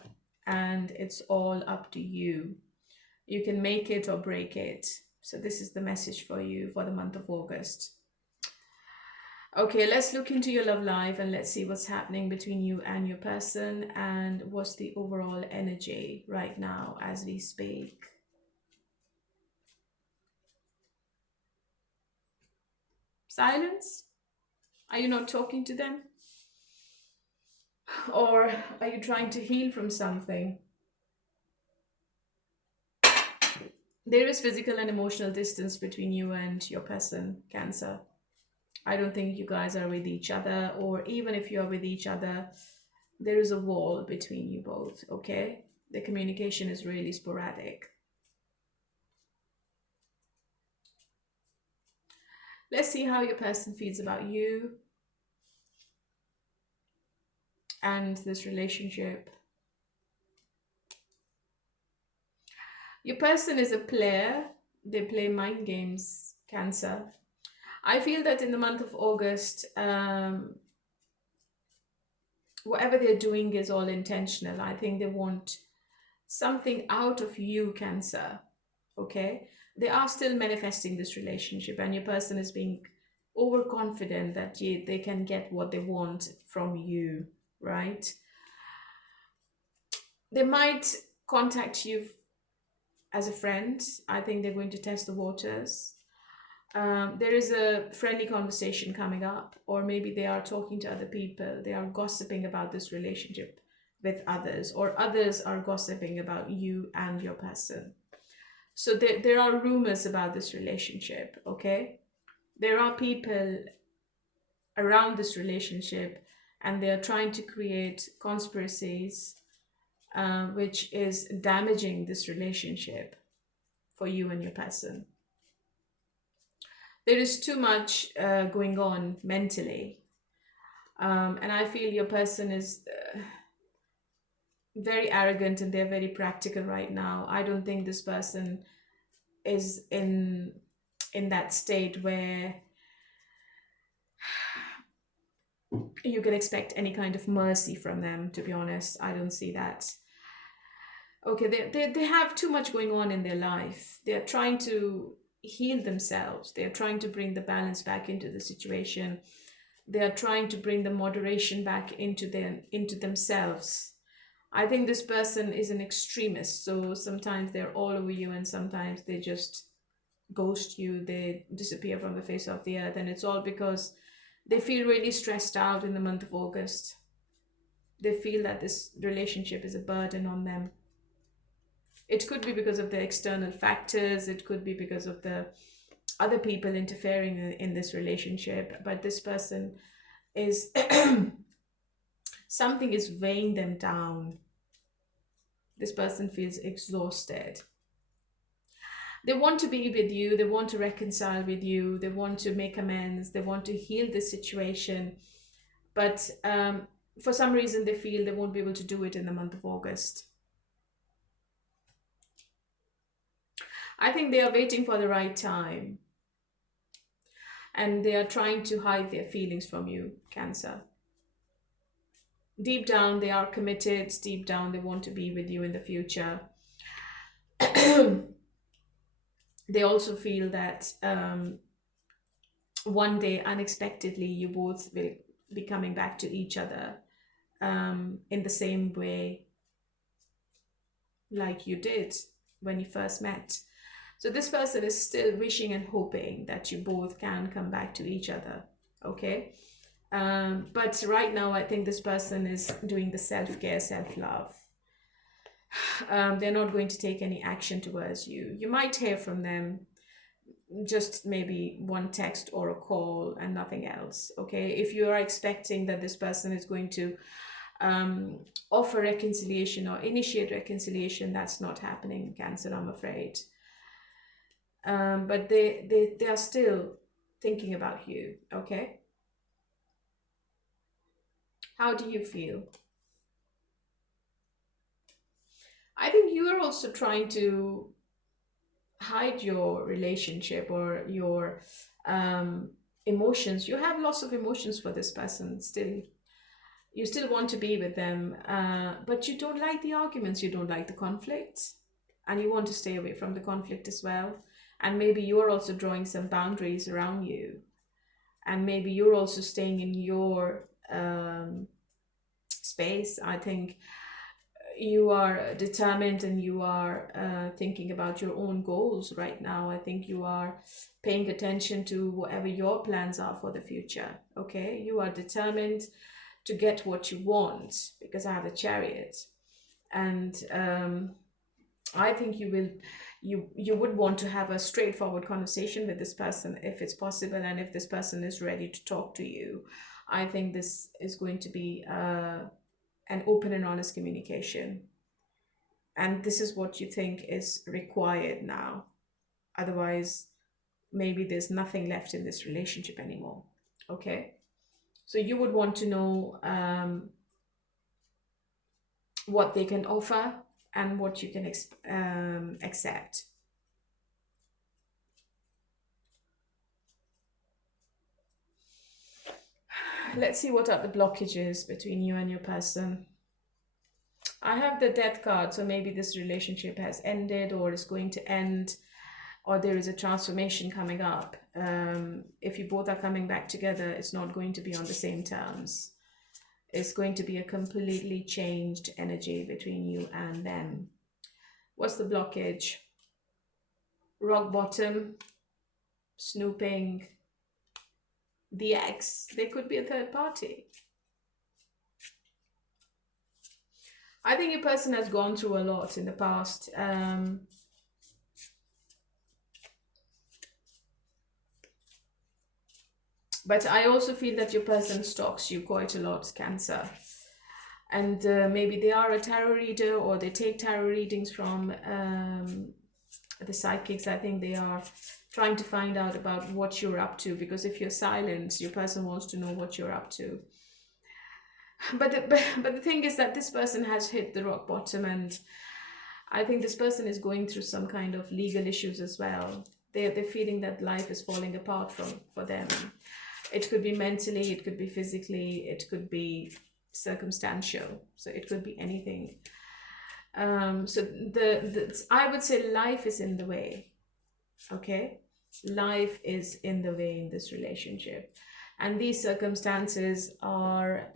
and it's all up to you. You can make it or break it. So this is the message for you for the month of August. Okay, let's look into your love life and let's see what's happening between you and your person and what's the overall energy right now as we speak. Silence? Are you not talking to them? Or are you trying to heal from something? There is physical and emotional distance between you and your person, Cancer. I don't think you guys are with each other, or even if you are with each other, there is a wall between you both, okay? The communication is really sporadic. Let's see how your person feels about you and this relationship. Your person is a player. They play mind games, Cancer. I feel that in the month of August, whatever they're doing is all intentional. I think they want something out of you, Cancer. Okay? They are still manifesting this relationship, and your person is being overconfident that they can get what they want from you, right? They might contact you as a friend. I think they're going to test the waters. There is a friendly conversation coming up, or maybe they are talking to other people. They are gossiping about this relationship with others, or others are gossiping about you and your person. So there are rumors about this relationship, okay? There are people around this relationship, and they are trying to create conspiracies, which is damaging this relationship for you and your person. There is too much going on mentally. And I feel your person is very arrogant, and they're very practical right now. I don't think this person is in that state where you can expect any kind of mercy from them, to be honest. I don't see that. Okay, they have too much going on in their life. They're trying to heal themselves. They're trying to bring the balance back into the situation. They're trying to bring the moderation back into themselves. I think this person is an extremist. So sometimes they're all over you, and sometimes they just ghost you. They disappear from the face of the earth. And it's all because they feel really stressed out in the month of August. They feel that this relationship is a burden on them. It could be because of the external factors. It could be because of the other people interfering in this relationship. But this person is, something is weighing them down. This person feels exhausted. They want to be with you. They want to reconcile with you. They want to make amends. They want to heal the situation. But for some reason, they feel they won't be able to do it in the month of August. I think they are waiting for the right time. And they are trying to hide their feelings from you, Cancer. Deep down, they are committed. Deep down, they want to be with you in the future. They also feel that one day, unexpectedly, you both will be coming back to each other in the same way like you did when you first met. So this person is still wishing and hoping that you both can come back to each other, okay? But right now, I think this person is doing the self-care, self-love. They're not going to take any action towards you. You might hear from them, just maybe one text or a call and nothing else, okay? If you are expecting that this person is going to offer reconciliation or initiate reconciliation, that's not happening, Cancer, I'm afraid. But they are still thinking about you, okay? How do you feel? I think you are also trying to hide your relationship or your emotions. You have lots of emotions for this person still. You still want to be with them, but you don't like the arguments, you don't like the conflicts, and you want to stay away from the conflict as well. And maybe you're also drawing some boundaries around you, and maybe you're also staying in your space. I think you are determined, and you are thinking about your own goals right now. I think you are paying attention to whatever your plans are for the future, okay? You are determined to get what you want, because I have the Chariot. And I think you you would want to have a straightforward conversation with this person if it's possible, and if this person is ready to talk to you. I think this is going to be an open and honest communication, and this is what you think is required now. Otherwise, maybe there's nothing left in this relationship anymore. Okay, so you would want to know what they can offer and what you can accept. Let's see what are the blockages between you and your person. I have the Death card, so maybe this relationship has ended or is going to end, or there is a transformation coming up. If you both are coming back together, it's not going to be on the same terms. It's going to be a completely changed energy between you and them. What's the blockage? Rock bottom, snooping, the ex. There could be a third party. I think your person has gone through a lot in the past. But I also feel that your person stalks you quite a lot, Cancer. And maybe they are a tarot reader, or they take tarot readings from the psychics. I think they are trying to find out about what you're up to, because if you're silent, your person wants to know what you're up to. But the thing is that this person has hit the rock bottom, and I think this person is going through some kind of legal issues as well. They're feeling that life is falling apart for them. It could be mentally, it could be physically, it could be circumstantial. So it could be anything. So I would say life is in the way. Okay, life is in the way in this relationship. And these circumstances are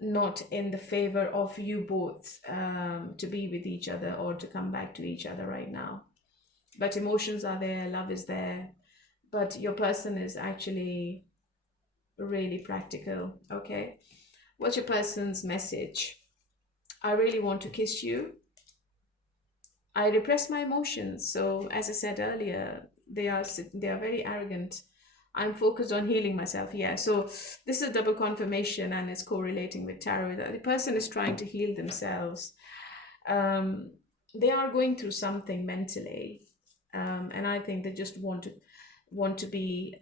not in the favor of you both to be with each other or to come back to each other right now. But emotions are there, love is there. But your person is actually really practical. Okay, what's your person's message? I really want to kiss you. I repress my emotions. So as I said earlier, they are very arrogant. I'm focused on healing myself. Yeah, so this is a double confirmation, and it's correlating with tarot. That the person is trying to heal themselves. They are going through something mentally, and I think they just want to be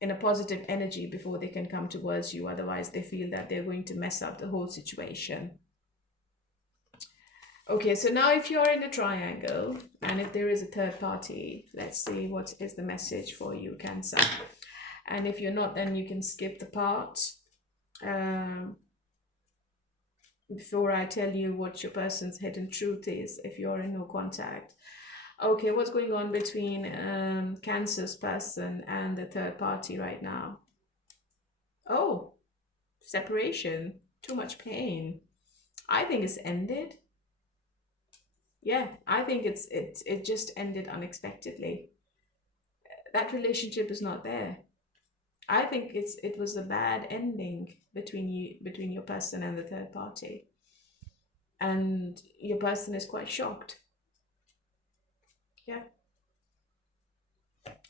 in a positive energy before they can come towards you. Otherwise, they feel that they're going to mess up the whole situation. Okay, so now if you're in a triangle and if there is a third party, let's see what is the message for you, Cancer. And if you're not, then you can skip the part. Before I tell you what your person's hidden truth is, if you're in no contact. Okay, what's going on between Cancer's person and the third party right now? Oh, separation, too much pain. I think it's ended. Yeah, I think it just ended unexpectedly. That relationship is not there. I think it was a bad ending between your person and the third party. And your person is quite shocked. Yeah.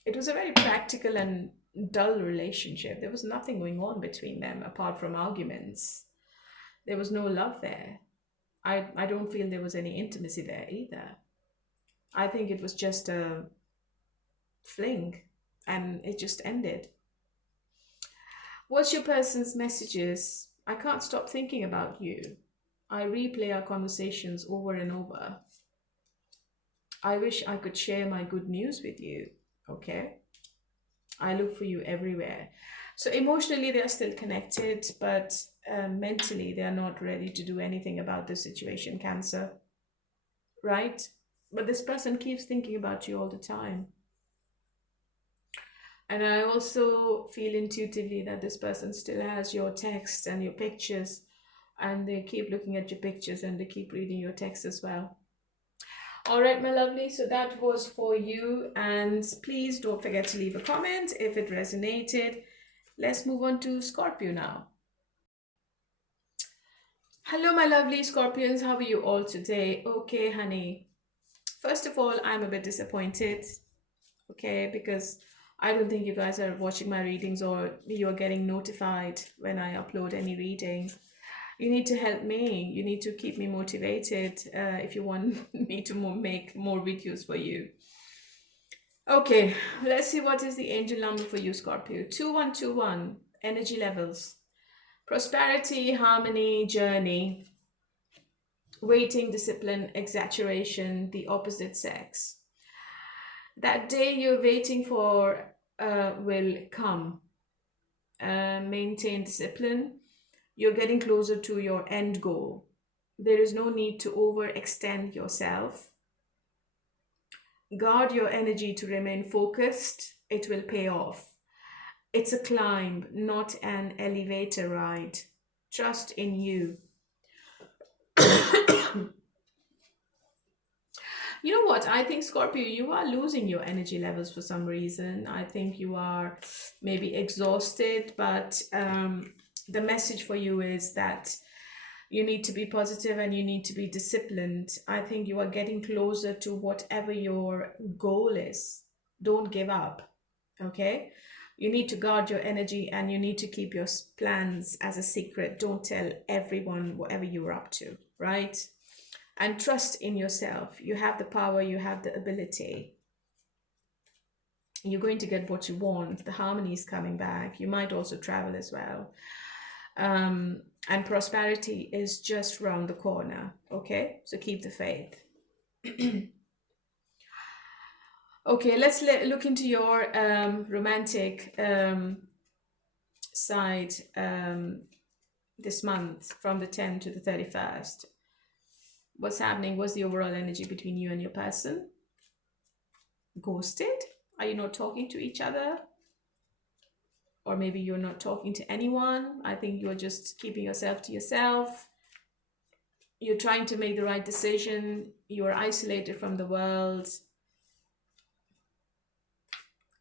It was a very practical and dull relationship. There was nothing going on between them apart from arguments. There was no love there. I don't feel there was any intimacy there either. I think it was just a fling and it just ended. What's your person's messages? I can't stop thinking about you. I replay our conversations over and over. I wish I could share my good news with you. Okay? I look for you everywhere. So emotionally, they are still connected, but mentally, they are not ready to do anything about this situation, Cancer. Right? But this person keeps thinking about you all the time. And I also feel intuitively that this person still has your texts and your pictures, and they keep looking at your pictures and they keep reading your texts as well. All right, my lovely, so that was for you, and please don't forget to leave a comment if it resonated. Let's move on to Scorpio now. Hello, my lovely Scorpions. How are you all today? Okay, honey. First of all, I'm a bit disappointed, okay, because I don't think you guys are watching my readings or you're getting notified when I upload any reading. You need to help me. You need to keep me motivated if you want me to make more videos for you. Okay, let's see what is the angel number for you, Scorpio. 2121, energy levels. Prosperity, harmony, journey, waiting, discipline, exaggeration, the opposite sex. That day you're waiting for will come. Maintain discipline. You're getting closer to your end goal. There is no need to overextend yourself. Guard your energy to remain focused. It will pay off. It's a climb, not an elevator ride. Trust in you. You know what? I think, Scorpio, you are losing your energy levels for some reason. I think you are maybe exhausted, but the message for you is that you need to be positive and you need to be disciplined. I think you are getting closer to whatever your goal is. Don't give up, okay? You need to guard your energy and you need to keep your plans as a secret. Don't tell everyone whatever you're up to, right? And trust in yourself. You have the power, you have the ability. You're going to get what you want. The harmony is coming back. You might also travel as well. And prosperity is just round the corner, okay? So keep the faith. Okay, let's look into your romantic side this month from the 10th to the 31st. What's happening? What's the overall energy between you and your person? Ghosted? Are you not talking to each other? Or maybe you're not talking to anyone. I think you're just keeping yourself to yourself. You're trying to make the right decision. You are isolated from the world.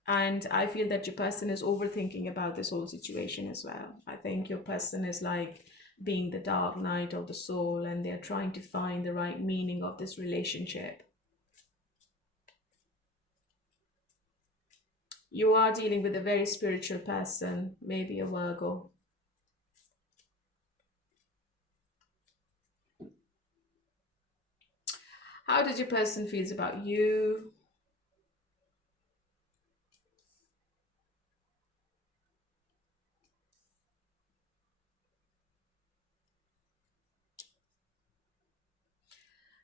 And I feel that your person is overthinking about this whole situation as well. I think your person is like being the dark night of the soul, and they're trying to find the right meaning of this relationship. You are dealing with a very spiritual person, maybe a Virgo. How does your person feels about you?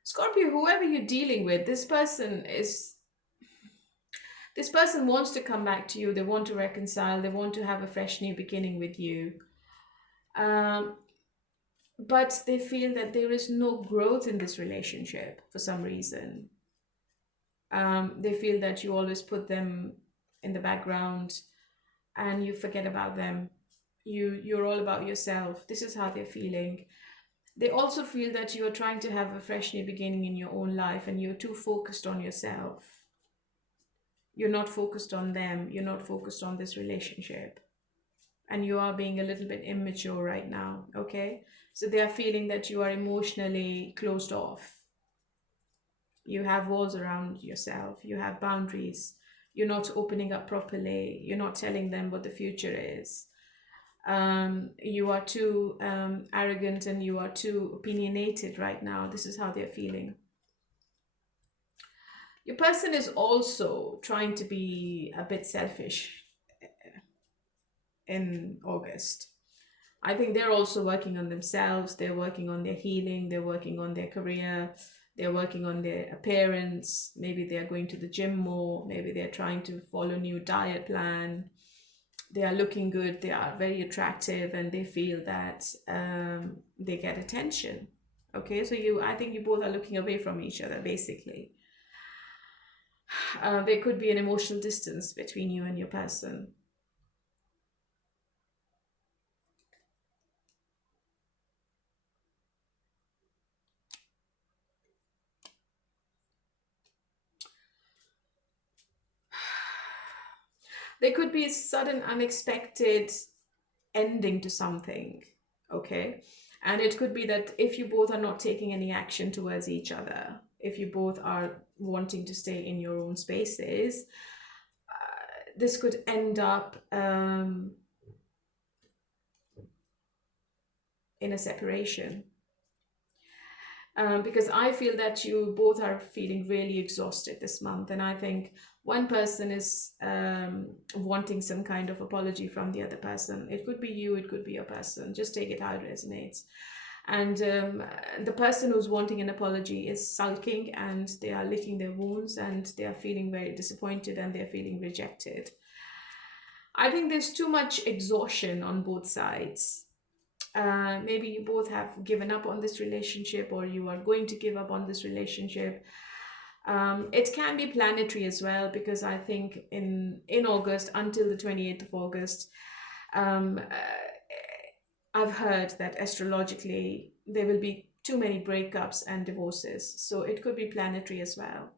Scorpio, whoever you're dealing with, this person wants to come back to you. They want to reconcile. They want to have a fresh new beginning with you. But they feel that there is no growth in this relationship for some reason. They feel that you always put them in the background and you forget about them. You're all about yourself. This is how they're feeling. They also feel that you are trying to have a fresh new beginning in your own life and you're too focused on yourself. You're not focused on them. You're not focused on this relationship. And you are being a little bit immature right now, okay? So they are feeling that you are emotionally closed off. You have walls around yourself. You have boundaries. You're not opening up properly. You're not telling them what the future is. You are too arrogant and you are too opinionated right now. This is how they're feeling. Your person is also trying to be a bit selfish in August. I think they're also working on themselves. They're working on their healing. They're working on their career. They're working on their appearance. Maybe they're going to the gym more. Maybe they're trying to follow a new diet plan. They are looking good. They are very attractive and they feel that they get attention. Okay, so I think you both are looking away from each other, basically. There could be an emotional distance between you and your person. There could be a sudden, unexpected ending to something, okay? And it could be that if you both are not taking any action towards each other, if you both are wanting to stay in your own spaces, this could end up in a separation. Because I feel that you both are feeling really exhausted this month, and I think one person is wanting some kind of apology from the other person. It could be you, it could be a person. Just take it how it resonates. And the person who's wanting an apology is sulking, and they are licking their wounds, and they are feeling very disappointed, and they're feeling rejected. I think there's too much exhaustion on both sides. Maybe you both have given up on this relationship, or you are going to give up on this relationship. It can be planetary as well, because I think in August, until the 28th of August, I've heard that astrologically there will be too many breakups and divorces. So it could be planetary as well.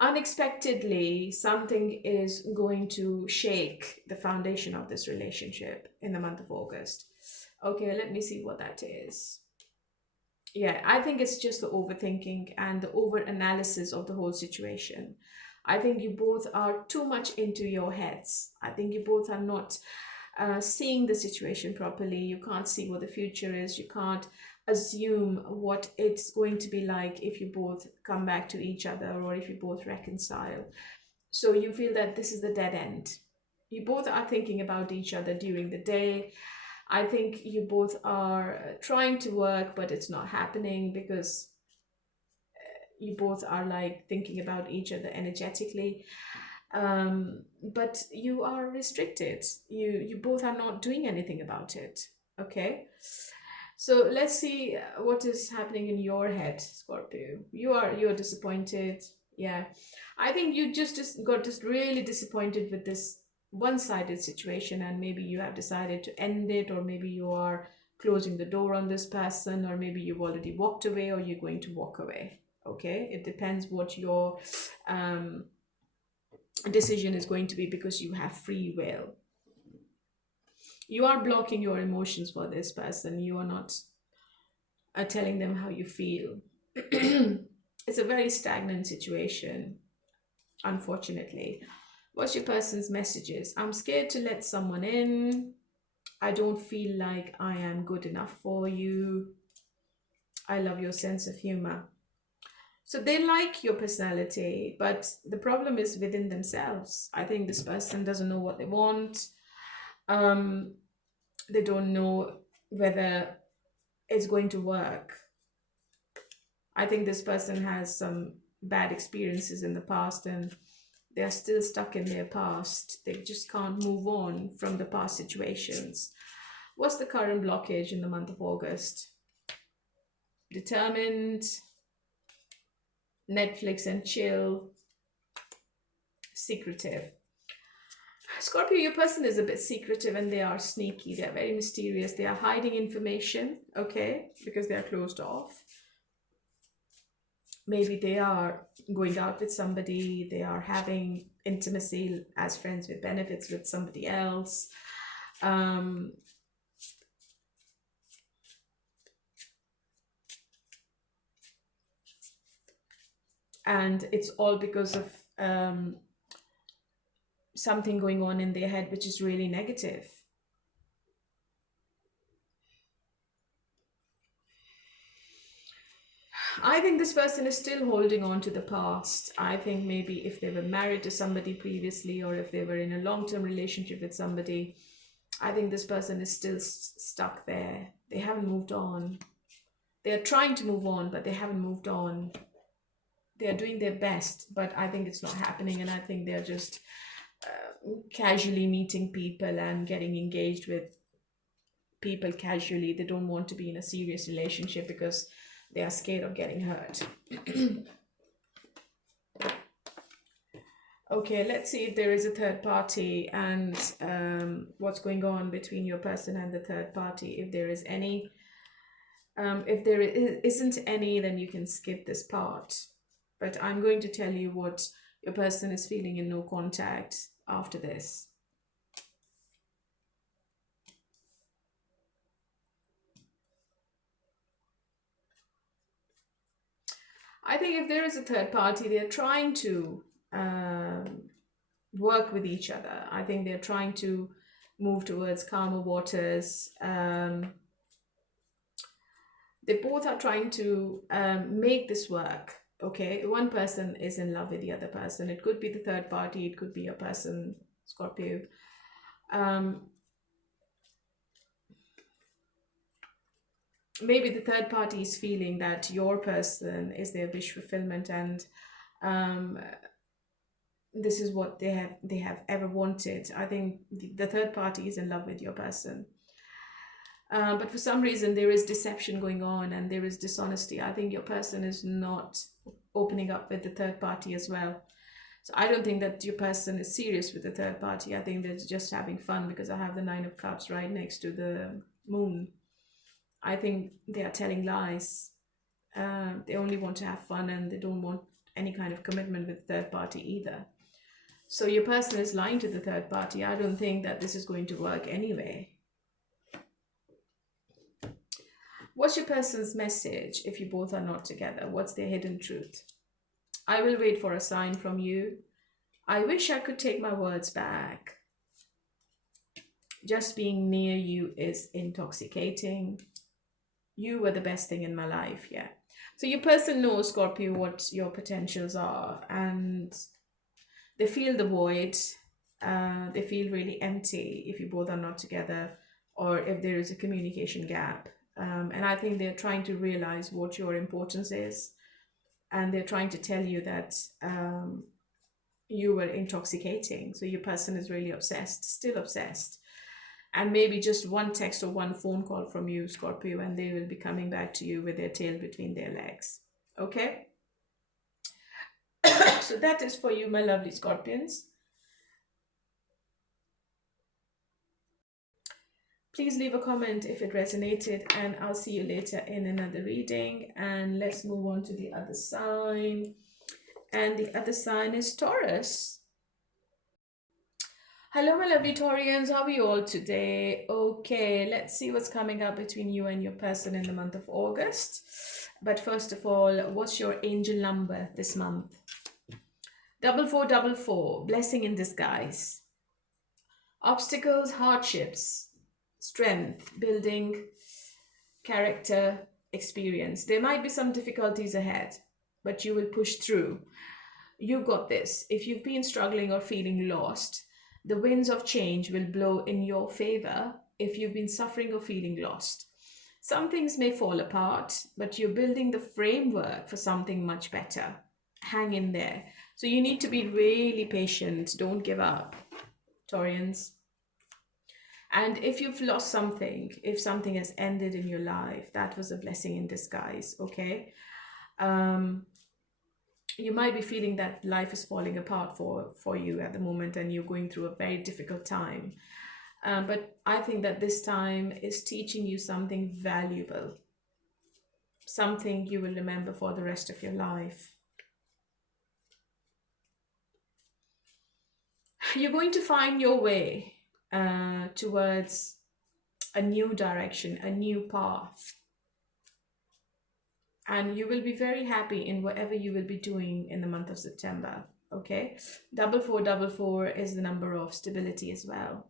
Unexpectedly, something is going to shake the foundation of this relationship in the month of August. Okay, let me see what that is. Yeah, I think it's just the overthinking and the over-analysis of the whole situation. I think you both are too much into your heads. I think you both are not seeing the situation properly. You can't see what the future is. You can't assume what it's going to be like if you both come back to each other, or if you both reconcile. So you feel that this is the dead end. You both are thinking about each other during the day. I think you both are trying to work, but it's not happening, because you both are like thinking about each other energetically. But you are restricted. You both are not doing anything about it. Okay. So let's see what is happening in your head, Scorpio. You're disappointed. Yeah. I think you just got just really disappointed with this one-sided situation, and maybe you have decided to end it, or maybe you are closing the door on this person, or maybe you've already walked away, or you're going to walk away. Okay. It depends what your decision is going to be, because you have free will. You are blocking your emotions for this person. You are not telling them how you feel. It's a very stagnant situation, unfortunately. What's your person's messages? I'm scared to let someone in. I don't feel like I am good enough for you. I love your sense of humor. So they like your personality, but the problem is within themselves. I think this person doesn't know what they want. They don't know whether it's going to work. I think this person has some bad experiences in the past, and they are still stuck in their past. They just can't move on from the past situations. What's the current blockage in the month of August? Determined, Netflix and chill, secretive. Scorpio, your person is a bit secretive, and they are sneaky. They are very mysterious. They are hiding information, okay, because they are closed off. Maybe they are going out with somebody. They are having intimacy as friends with benefits with somebody else. And it's all because of something going on in their head which is really negative. I think this person is still holding on to the past. I think maybe if they were married to somebody previously, or if they were in a long-term relationship with somebody, I think this person is still stuck there. They haven't moved on. They are trying to move on, but they haven't moved on. They are doing their best, but I think it's not happening. And I think they're just casually meeting people and getting engaged with people casually. They don't want to be in a serious relationship because they are scared of getting hurt. Okay, let's see if there is a third party, and what's going on between your person and the third party. If there is any, if there isn't any, then you can skip this part. But I'm going to tell you what your person is feeling in no contact after this. I think if there is a third party, they're trying to work with each other. I think they're trying to move towards calmer waters. They both are trying to make this work. Okay, one person is in love with the other person. It could be the third party, it could be a person, Scorpio. Um, Maybe the third party is feeling that your person is their wish fulfillment, and um, this is what they have ever wanted. I think the third party is in love with your person. But for some reason, there is deception going on and there is dishonesty. I think your person is not opening up with the third party as well. So I don't think that your person is serious with the third party. I think they're just having fun, because I have the Nine of Cups right next to the moon. I think they are telling lies. They only want to have fun and they don't want any kind of commitment with the third party either. So your person is lying to the third party. I don't think that this is going to work anyway. What's your person's message if you both are not together? What's their hidden truth? I will wait for a sign from you. I wish I could take my words back. Just being near you is intoxicating. You were the best thing in my life, yeah. So your person knows, Scorpio, what your potentials are, and they feel the void. They feel really empty if you both are not together, or if there is a communication gap. And I think they're trying to realize what your importance is, and they're trying to tell you that you were intoxicating. So your person is really obsessed, still obsessed. And maybe just one text or one phone call from you, Scorpio, and they will be coming back to you with their tail between their legs. Okay? So that is for you, my lovely Scorpions. Please leave a comment if it resonated, and I'll see you later in another reading. And let's move on to the other sign. And the other sign is Taurus. Hello, my lovely Taurians. How are you all today? Okay, let's see what's coming up between you and your person in the month of August. But first of all, what's your angel number this month? 4444, blessing in disguise. Obstacles, hardships, strength, building, character, experience. There might be some difficulties ahead, but you will push through. You got this. If you've been struggling or feeling lost, the winds of change will blow in your favor if you've been suffering or feeling lost. Some things may fall apart, but you're building the framework for something much better. Hang in there. So you need to be really patient. Don't give up, Taurians. And if you've lost something, if something has ended in your life, that was a blessing in disguise, okay? You might be feeling that life is falling apart for you at the moment, and you're going through a very difficult time. But I think that this time is teaching you something valuable, something you will remember for the rest of your life. You're going to find your way towards a new direction, a new path. And you will be very happy in whatever you will be doing in the month of September, okay? 4444 is the number of stability as well.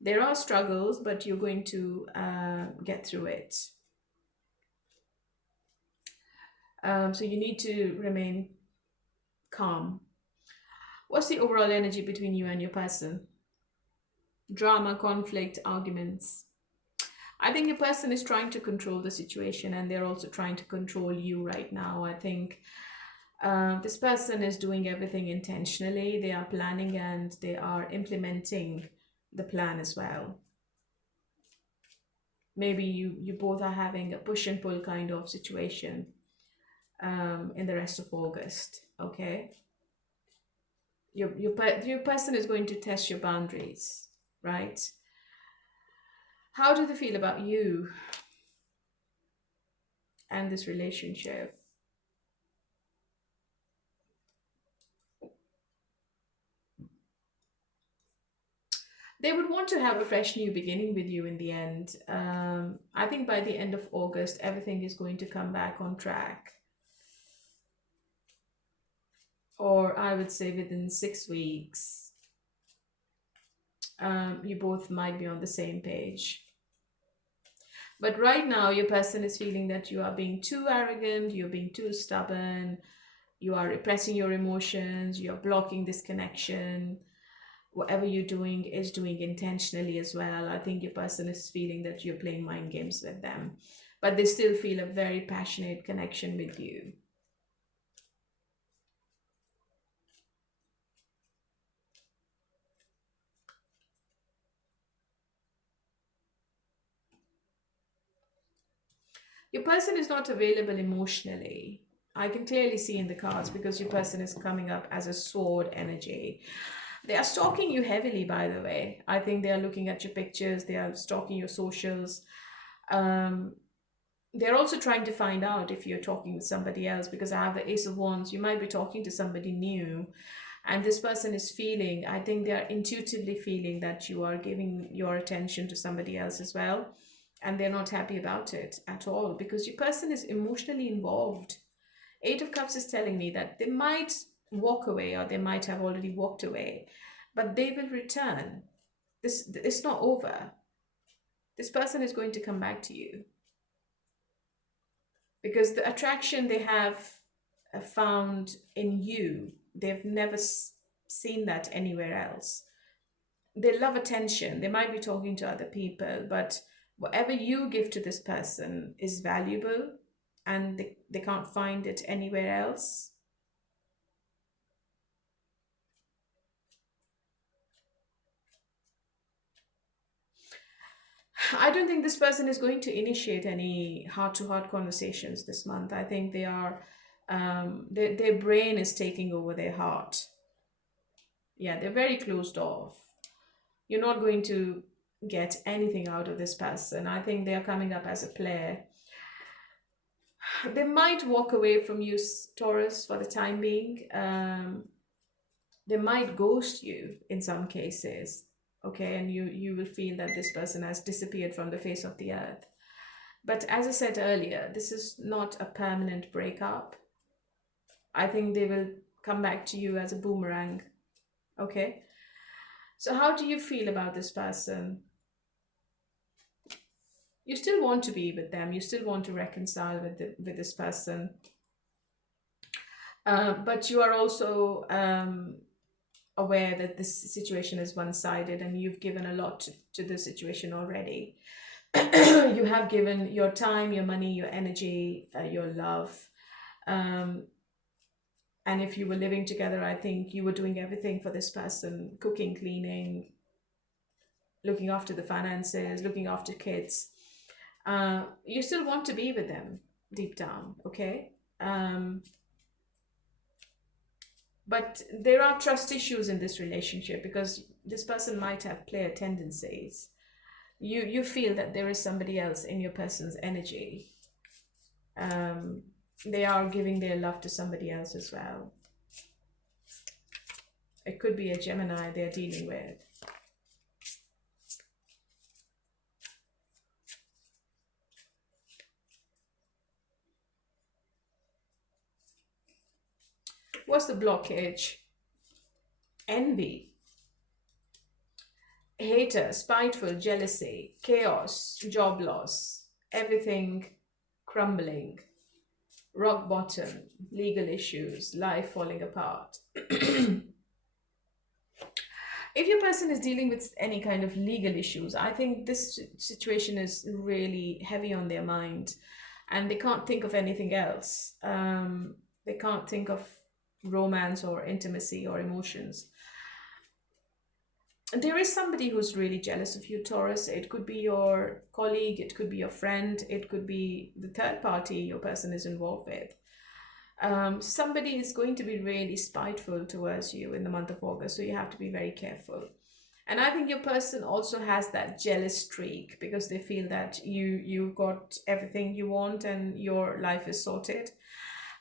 There are struggles, but you're going to get through it. So you need to remain calm. What's the overall energy between you and your person? Drama, conflict, arguments. I think your person is trying to control the situation, and they're also trying to control you right now. I think this person is doing everything intentionally. They are planning and they are implementing the plan as well. Maybe you both are having a push and pull kind of situation in the rest of August, okay? Your person is going to test your boundaries, right? How do they feel about you and this relationship? They would want to have a fresh new beginning with you in the end. I think by the end of August, everything is going to come back on track. I would say within 6 weeks, you both might be on the same page. But right now, your person is feeling that you are being too arrogant, you're being too stubborn, you are repressing your emotions, you're blocking this connection. Whatever you're doing is doing intentionally as well. I think your person is feeling that you're playing mind games with them, but they still feel a very passionate connection with you. Your person is not available emotionally. I can clearly see in the cards because your person is coming up as a sword energy. They are stalking you heavily, by the way. I think they are looking at your pictures, they are stalking your socials. Um, they're also trying to find out if you're talking with somebody else because I have the Ace of Wands. You might be talking to somebody new, and this person is feeling, I think they are intuitively feeling that you are giving your attention to somebody else as well, and they're not happy about it at all because your person is emotionally involved. Eight of Cups is telling me that they might walk away or they might have already walked away, but they will return. This it's not over. This person is going to come back to you because the attraction they have found in you, they've never seen that anywhere else. They love attention. They might be talking to other people, but whatever you give to this person is valuable and they can't find it anywhere else. I don't think this person is going to initiate any heart to heart conversations this month. I think they are, their brain is taking over their heart. Yeah, they're very closed off. You're not going to get anything out of this person. I think they are coming up as a player. They might walk away from you, Taurus, for the time being. They might ghost you in some cases, okay, and you will feel that this person has disappeared from the face of the earth. But as I said earlier, this is not a permanent breakup. I think they will come back to you as a boomerang, okay? So how do you feel about this person? You still want to be with them, you still want to reconcile with this person, but you are also aware that this situation is one-sided and you've given a lot to the situation already. You have given your time, your money, your energy, your love. Um, and if you were living together, I think you were doing everything for this person, cooking, cleaning, looking after the finances, looking after kids. You still want to be with them deep down, okay? But there are trust issues in this relationship because this person might have player tendencies. You feel that there is somebody else in your person's energy. They are giving their love to somebody else as well. It could be a Gemini they're dealing with. What's the blockage? Envy, hater, spiteful, jealousy, chaos, job loss, everything crumbling, rock bottom, legal issues, life falling apart. If your person is dealing with any kind of legal issues, I think this situation is really heavy on their mind and they can't think of anything else. They can't think of romance or intimacy or emotions. There is somebody who's really jealous of you, Taurus. It could be your colleague, it could be your friend, it could be the third party your person is involved with. Somebody is going to be really spiteful towards you in the month of August, so you have to be very careful. And I think your person also has that jealous streak because they feel that you've got everything you want and your life is sorted,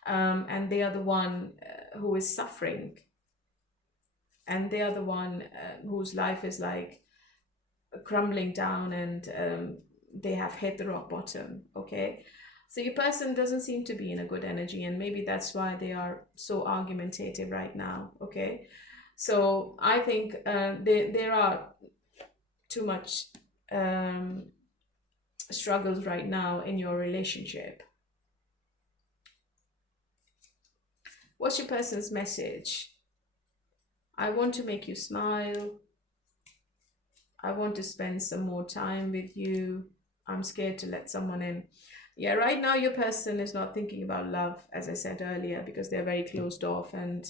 and they are the one who is suffering, and they are the one whose life is like crumbling down, and they have hit the rock bottom. Okay, So your person doesn't seem to be in a good energy, and maybe that's why they are so argumentative right now. Okay, so I think there are too much um, struggles right now in your relationship. What's your person's message? I want to make you smile. I want to spend some more time with you. I'm scared to let someone in. Yeah, right now your person is not thinking about love, as I said earlier, because they're very closed off, and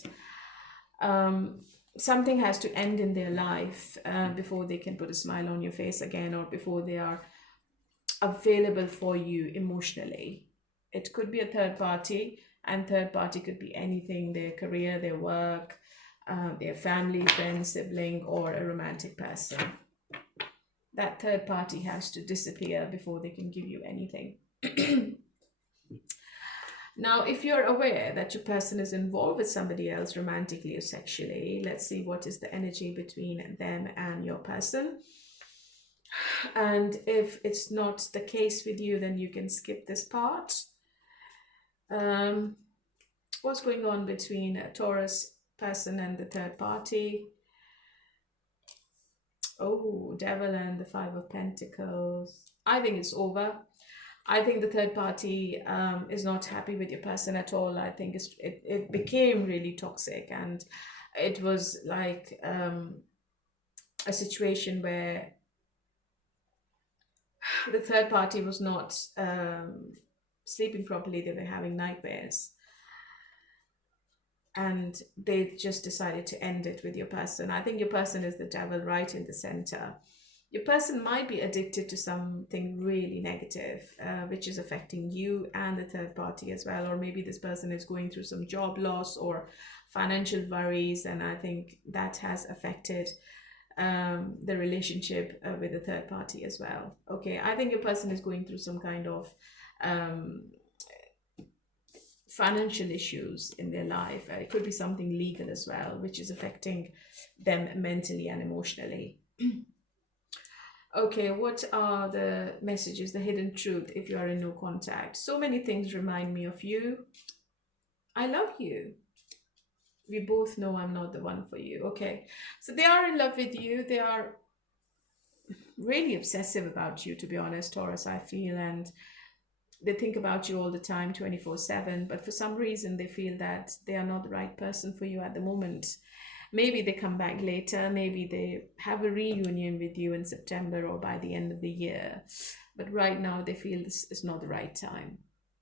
something has to end in their life before they can put a smile on your face again, or before they are available for you emotionally. It could be a third party, and third party could be anything: their career, their work, their family, friend, sibling, or a romantic person. That third party has to disappear before they can give you anything. Now, if you're aware that your person is involved with somebody else romantically or sexually, let's see what is the energy between them and your person. And if it's not the case with you, then you can skip this part. What's going on between a Taurus person and the third party? Oh, Devil and the Five of Pentacles. I think it's over. I think the third party is not happy with your person at all. I think it became really toxic, and it was like a situation where the third party was not sleeping properly. They were having nightmares, and they just decided to end it with your person. I think your person is the devil right in the center. Your person might be addicted to something really negative, which is affecting you and the third party as well. Or maybe this person is going through some job loss or financial worries, and I think that has affected the relationship with the third party as well. Okay, I think your person is going through some kind of financial issues in their life. It could be something legal as well, which is affecting them mentally and emotionally. Okay, what are the messages, the hidden truth if you are in no contact? So many things remind me of you. I love you. We both know I'm not the one for you. Okay, so they are in love with you. They are really obsessive about you, to be honest, Taurus, I feel, and they think about you all the time, 24/7, but for some reason they feel that they are not the right person for you at the moment. Maybe they come back later, maybe they have a reunion with you in September or by the end of the year. But right now they feel this is not the right time.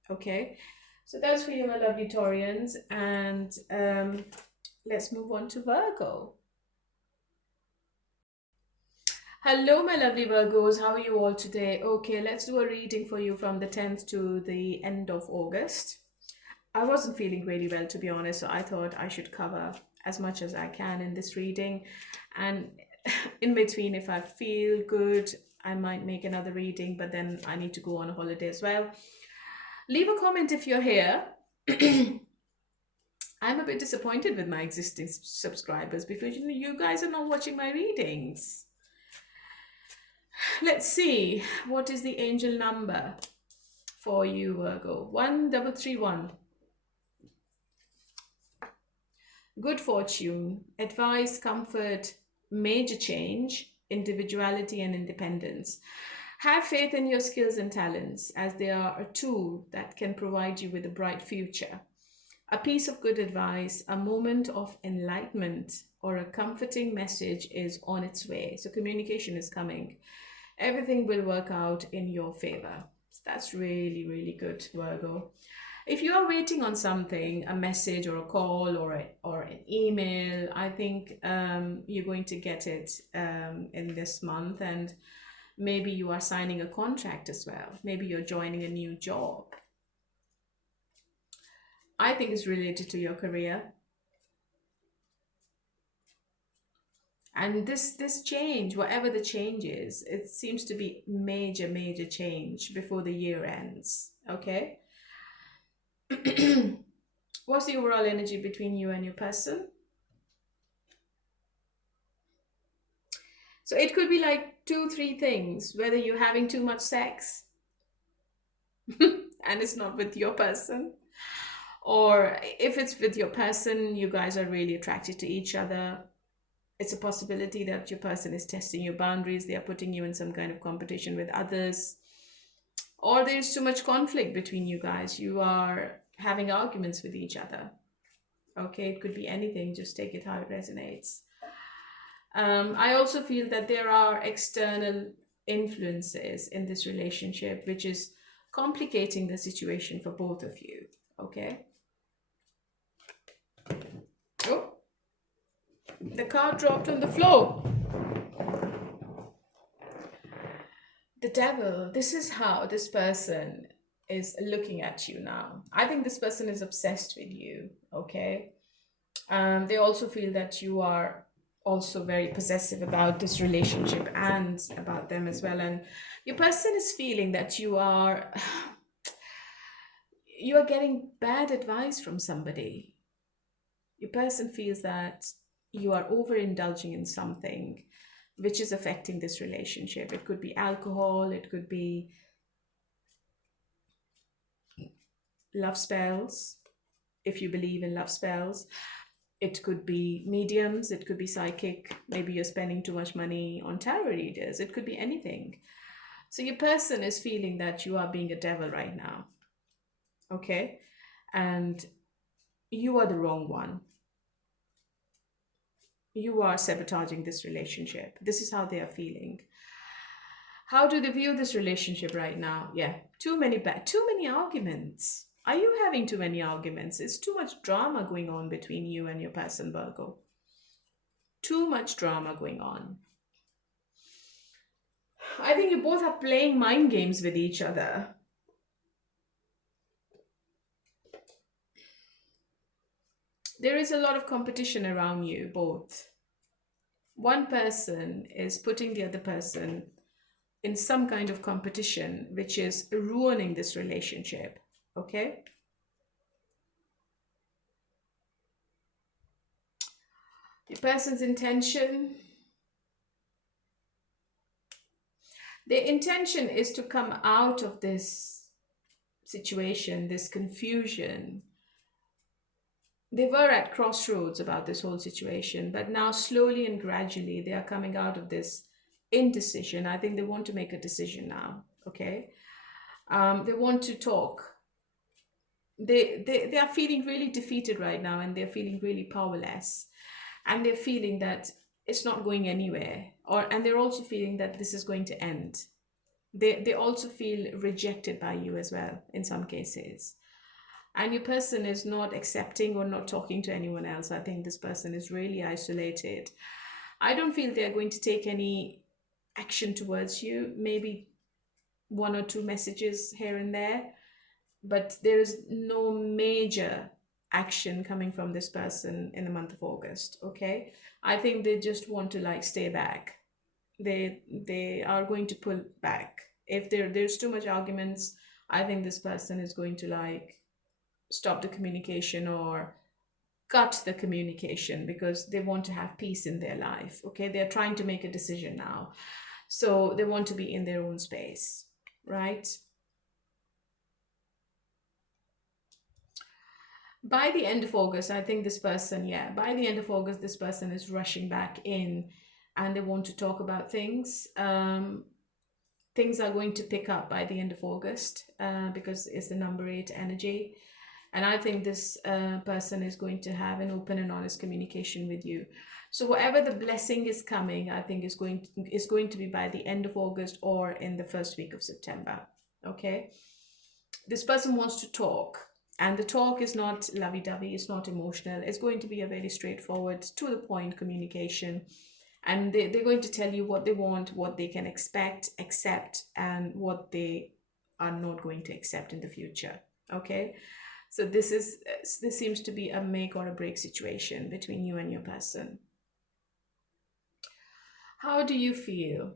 Okay, so that's for you, my lovely Taurians. And let's move on to Virgo. Hello, my lovely Virgos. How are you all today? Okay, let's do a reading for you from the 10th to the end of August. I wasn't feeling really well, to be honest, so I thought I should cover as much as I can in this reading, and in between, if I feel good, I might make another reading, but then I need to go on a holiday as well. Leave a comment if you're here. I'm a bit disappointed with my existing subscribers because you guys are not watching my readings. Let's see, what is the angel number for you, Virgo? 1331. Good fortune, advice, comfort, major change, individuality and independence. Have faith in your skills and talents, as they are a tool that can provide you with a bright future. A piece of good advice, a moment of enlightenment, or a comforting message is on its way. So communication is coming. Everything will work out in your favor. So that's really, really good, Virgo. If you are waiting on something, a message or a call or an email, I think you're going to get it in this month, and maybe you are signing a contract as well. Maybe you're joining a new job. I think it's related to your career. And this change, whatever the change is, it seems to be major change before the year ends. Okay. What's the overall energy between you and your person? So it could be like 2-3 things, whether you're having too much sex, and it's not with your person. Or if it's with your person, you guys are really attracted to each other. It's a possibility that your person is testing your boundaries, they are putting you in some kind of competition with others, or there's too much conflict between you guys. You are having arguments with each other. Okay, it could be anything, just take it how it resonates. I also feel that there are external influences in this relationship, which is complicating the situation for both of you. Okay. Oh, the card dropped on the floor. The devil. This is how this person is looking at you now. I think this person is obsessed with you. Okay. They also feel that you are also very possessive about this relationship and about them as well. And your person is feeling that you are getting bad advice from somebody. Your person feels that you are overindulging in something which is affecting this relationship. It could be alcohol, it could be love spells, if you believe in love spells. It could be mediums, it could be psychic. Maybe you're spending too much money on tarot readers. It could be anything. So your person is feeling that you are being a devil right now. Okay? And you are the wrong one. You are sabotaging this relationship. This is how they are feeling. How do they view this relationship right now? Yeah, too many arguments. Are you having too many arguments? It's too much drama going on between you and your person, Virgo. Too much drama going on. I think you both are playing mind games with each other. There is a lot of competition around you both. One person is putting the other person in some kind of competition, which is ruining this relationship. Okay? Your person's intention, their intention is to come out of this situation, this confusion. They were at crossroads about this whole situation, but now slowly and gradually they are coming out of this indecision. I think they want to make a decision now. Okay. They want to talk. They are feeling really defeated right now, and they're feeling really powerless, and they're feeling that it's not going anywhere, and they're also feeling that this is going to end. They also feel rejected by you as well in some cases, and your person is not accepting or not talking to anyone else. I think this person is really isolated. I don't feel they're going to take any action towards you, maybe one or two messages here and there, but there is no major action coming from this person in the month of August. Okay, I think they just want to like stay back. They are going to pull back if there's too much arguments. I think this person is going to like stop the communication or cut the communication because they want to have peace in their life. Okay, they're trying to make a decision now, so they want to be in their own space, right? By the end of August, I think this person, yeah, by the end of August, this person is rushing back in and they want to talk about things. Things are going to pick up by the end of August because it's the number 8 energy. And I think this person is going to have an open and honest communication with you. So whatever the blessing is coming, I think is going to be by the end of August or in the first week of September. Okay. This person wants to talk. And the talk is not lovey-dovey, it's not emotional. It's going to be a very straightforward, to the point communication. And they're going to tell you what they want, what they can expect, accept, and what they are not going to accept in the future. Okay? So this seems to be a make or a break situation between you and your person. How do you feel?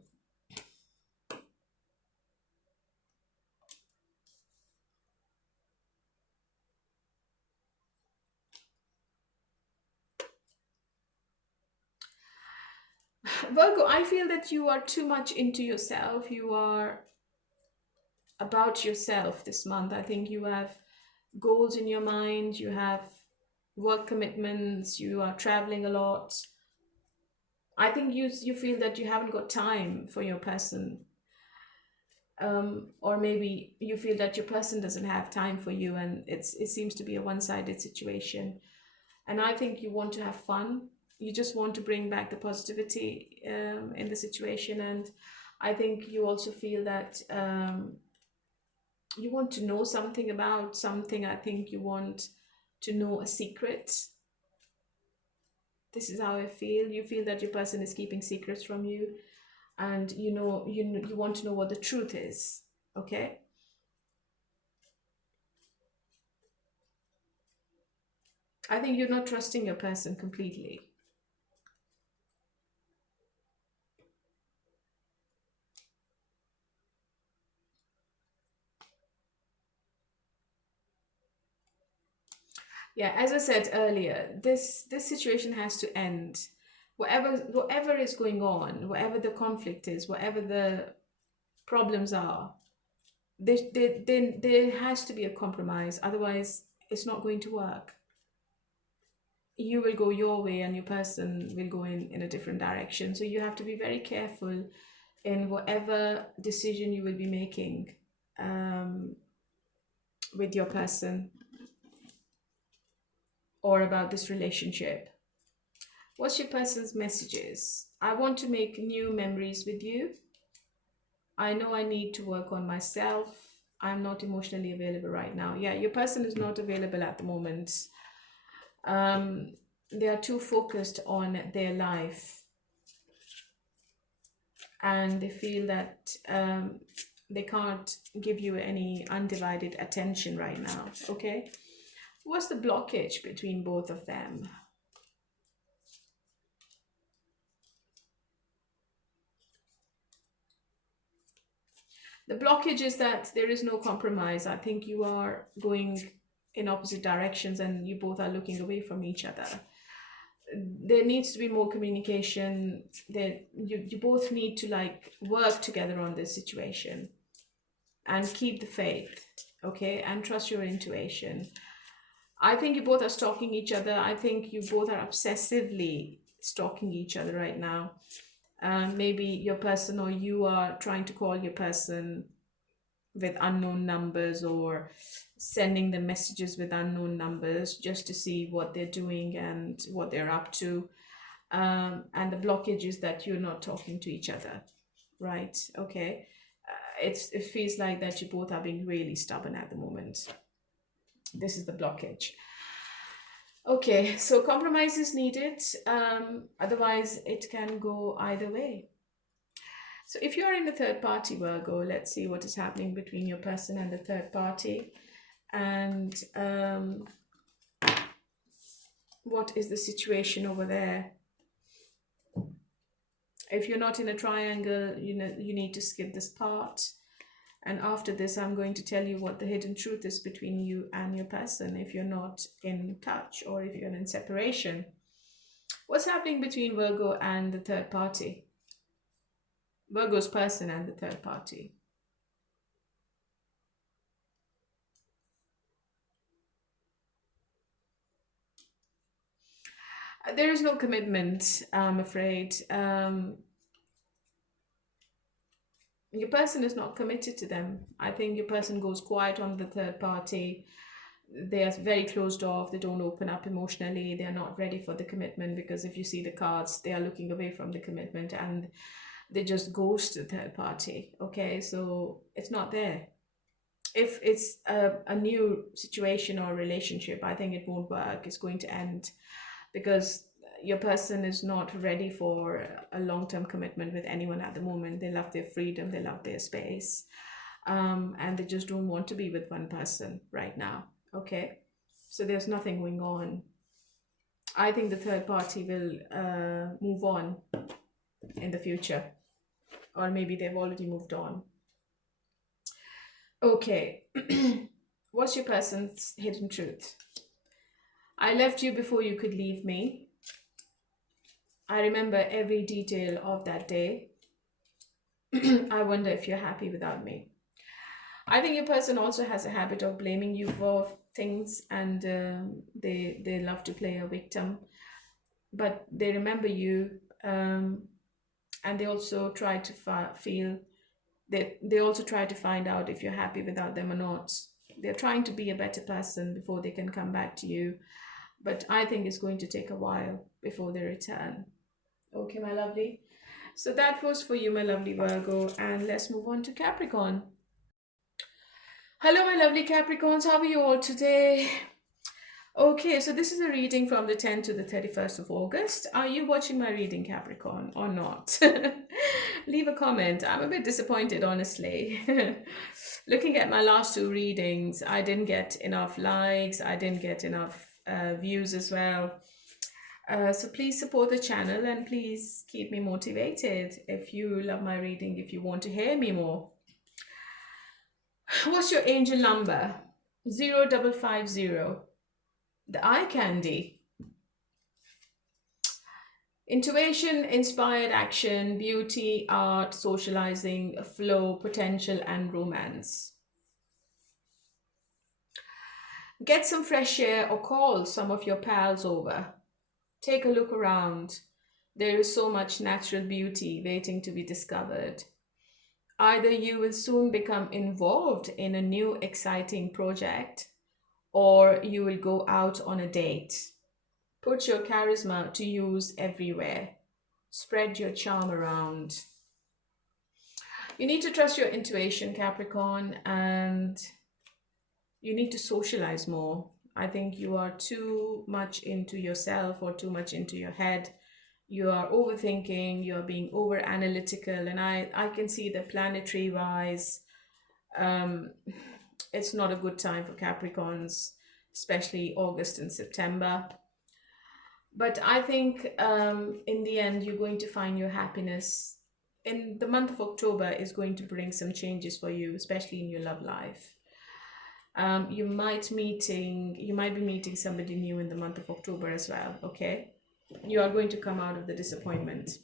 Virgo, I feel that you are too much into yourself. You are about yourself this month. I think you have goals in your mind, you have work commitments, you are traveling a lot. I think you feel that you haven't got time for your person, or maybe you feel that your person doesn't have time for you, and it seems to be a one-sided situation. And I think you want to have fun. You just want to bring back the positivity in the situation, and I think you also feel that you want to know something about something. I think you want to know a secret. This is how I feel. You feel that your person is keeping secrets from you, and you want to know what the truth is. Okay. I think you're not trusting your person completely. Yeah, as I said earlier, this situation has to end. Whatever is going on, whatever the conflict is, whatever the problems are, there has to be a compromise. Otherwise, it's not going to work. You will go your way and your person will go in a different direction. So you have to be very careful in whatever decision you will be making um, with your person or about this relationship. What's your person's messages? I want to make new memories with you. I know I need to work on myself. I'm not emotionally available right now. Yeah, your person is not available at the moment. They are too focused on their life, and they feel that they can't give you any undivided attention right now. Okay, what's the blockage between both of them? The blockage is that there is no compromise. I think you are going in opposite directions and you both are looking away from each other. There needs to be more communication. That you both need to like work together on this situation and keep the faith, okay, and trust your intuition. I think you both are stalking each other. I think you both are obsessively stalking each other right now. Maybe your person or you are trying to call your person with unknown numbers, or sending them messages with unknown numbers just to see what they're doing and what they're up to. And the blockage is that you're not talking to each other, right? Okay. It feels like that you both are being really stubborn at the moment. This is the blockage. Okay, so compromise is needed. Otherwise, it can go either way. So if you're in the third party, Virgo, let's see what is happening between your person and the third party. And what is the situation over there? If you're not in a triangle, you need to skip this part. And after this, I'm going to tell you what the hidden truth is between you and your person if you're not in touch or if you're in separation. What's happening between Virgo and the third party? Virgo's person and the third party. There is no commitment, I'm afraid. Your person is not committed to them. I think your person goes quiet on the third party. They are very closed off. They don't open up emotionally. They are not ready for the commitment, because if you see the cards, they are looking away from the commitment and they just ghost the third party. Okay, so it's not there. If it's a new situation or relationship, I think it won't work. It's going to end because your person is not ready for a long-term commitment with anyone at the moment. They love their freedom, they love their space, and they just don't want to be with one person right now. Okay, so there's nothing going on. I think the third party will move on in the future, or maybe they've already moved on. Okay, what's your person's hidden truth? I left you before you could leave me. I remember every detail of that day. I wonder if you're happy without me. I think your person also has a habit of blaming you for things, and they love to play a victim, but they remember you, and they also try to feel they also try to find out if you're happy without them or not. They're trying to be a better person before they can come back to you, but I think it's going to take a while before they return. Okay, my lovely. So that was for you, my lovely Virgo, and let's move on to Capricorn. Hello, my lovely Capricorns. How are you all today? Okay, so this is a reading from the 10th to the 31st of August. Are you watching my reading, Capricorn, or not? Leave a comment. I'm a bit disappointed, honestly. Looking at my last two readings, I didn't get enough likes, I didn't get enough views as well. So please support the channel and please keep me motivated if you love my reading, if you want to hear me more. What's your angel number? 0550. The eye candy. Intuition, inspired action, beauty, art, socializing, flow, potential, and romance. Get some fresh air or call some of your pals over. Take a look around. There is so much natural beauty waiting to be discovered. Either you will soon become involved in a new exciting project, or you will go out on a date. Put your charisma to use everywhere. Spread your charm around. You need to trust your intuition, Capricorn, and you need to socialize more. I think you are too much into yourself or too much into your head. You are overthinking, you are being over analytical, and I can see that planetary wise, um, it's not a good time for Capricorns, especially August and September. But I think in the end, you're going to find your happiness. In the month of October is going to bring some changes for you, especially in your love life. You might be meeting somebody new in the month of October as well. Okay, you are going to come out of the disappointment.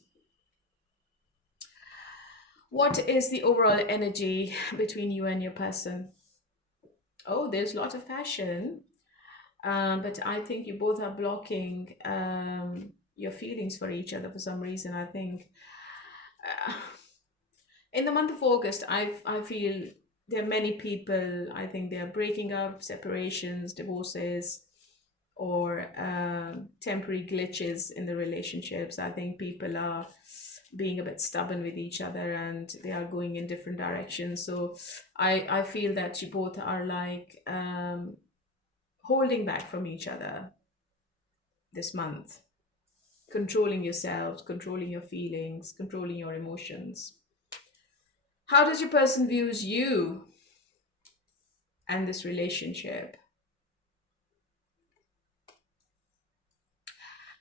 What is the overall energy between you and your person? Oh, there's a lot of passion. But I think you both are blocking your feelings for each other for some reason. I think in the month of August, I feel there are many people, I think they are breaking up, separations, divorces, or temporary glitches in the relationships. I think people are being a bit stubborn with each other and they are going in different directions. So I feel that you both are like holding back from each other this month, controlling yourselves, controlling your feelings, controlling your emotions. How does your person views you and this relationship?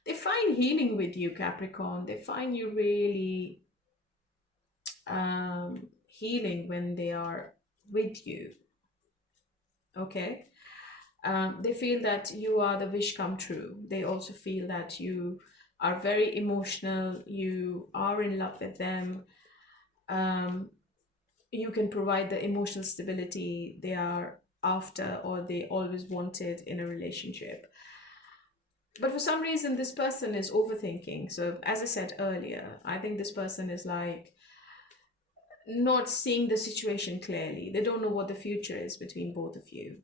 They find healing with you, Capricorn. They find you really healing when they are with you. Okay. They feel that you are the wish come true. They also feel that you are very emotional. You are in love with them. You can provide the emotional stability they are after or they always wanted in a relationship. But for some reason, this person is overthinking. So, as I said earlier, I think this person is like not seeing the situation clearly. They don't know what the future is between both of you.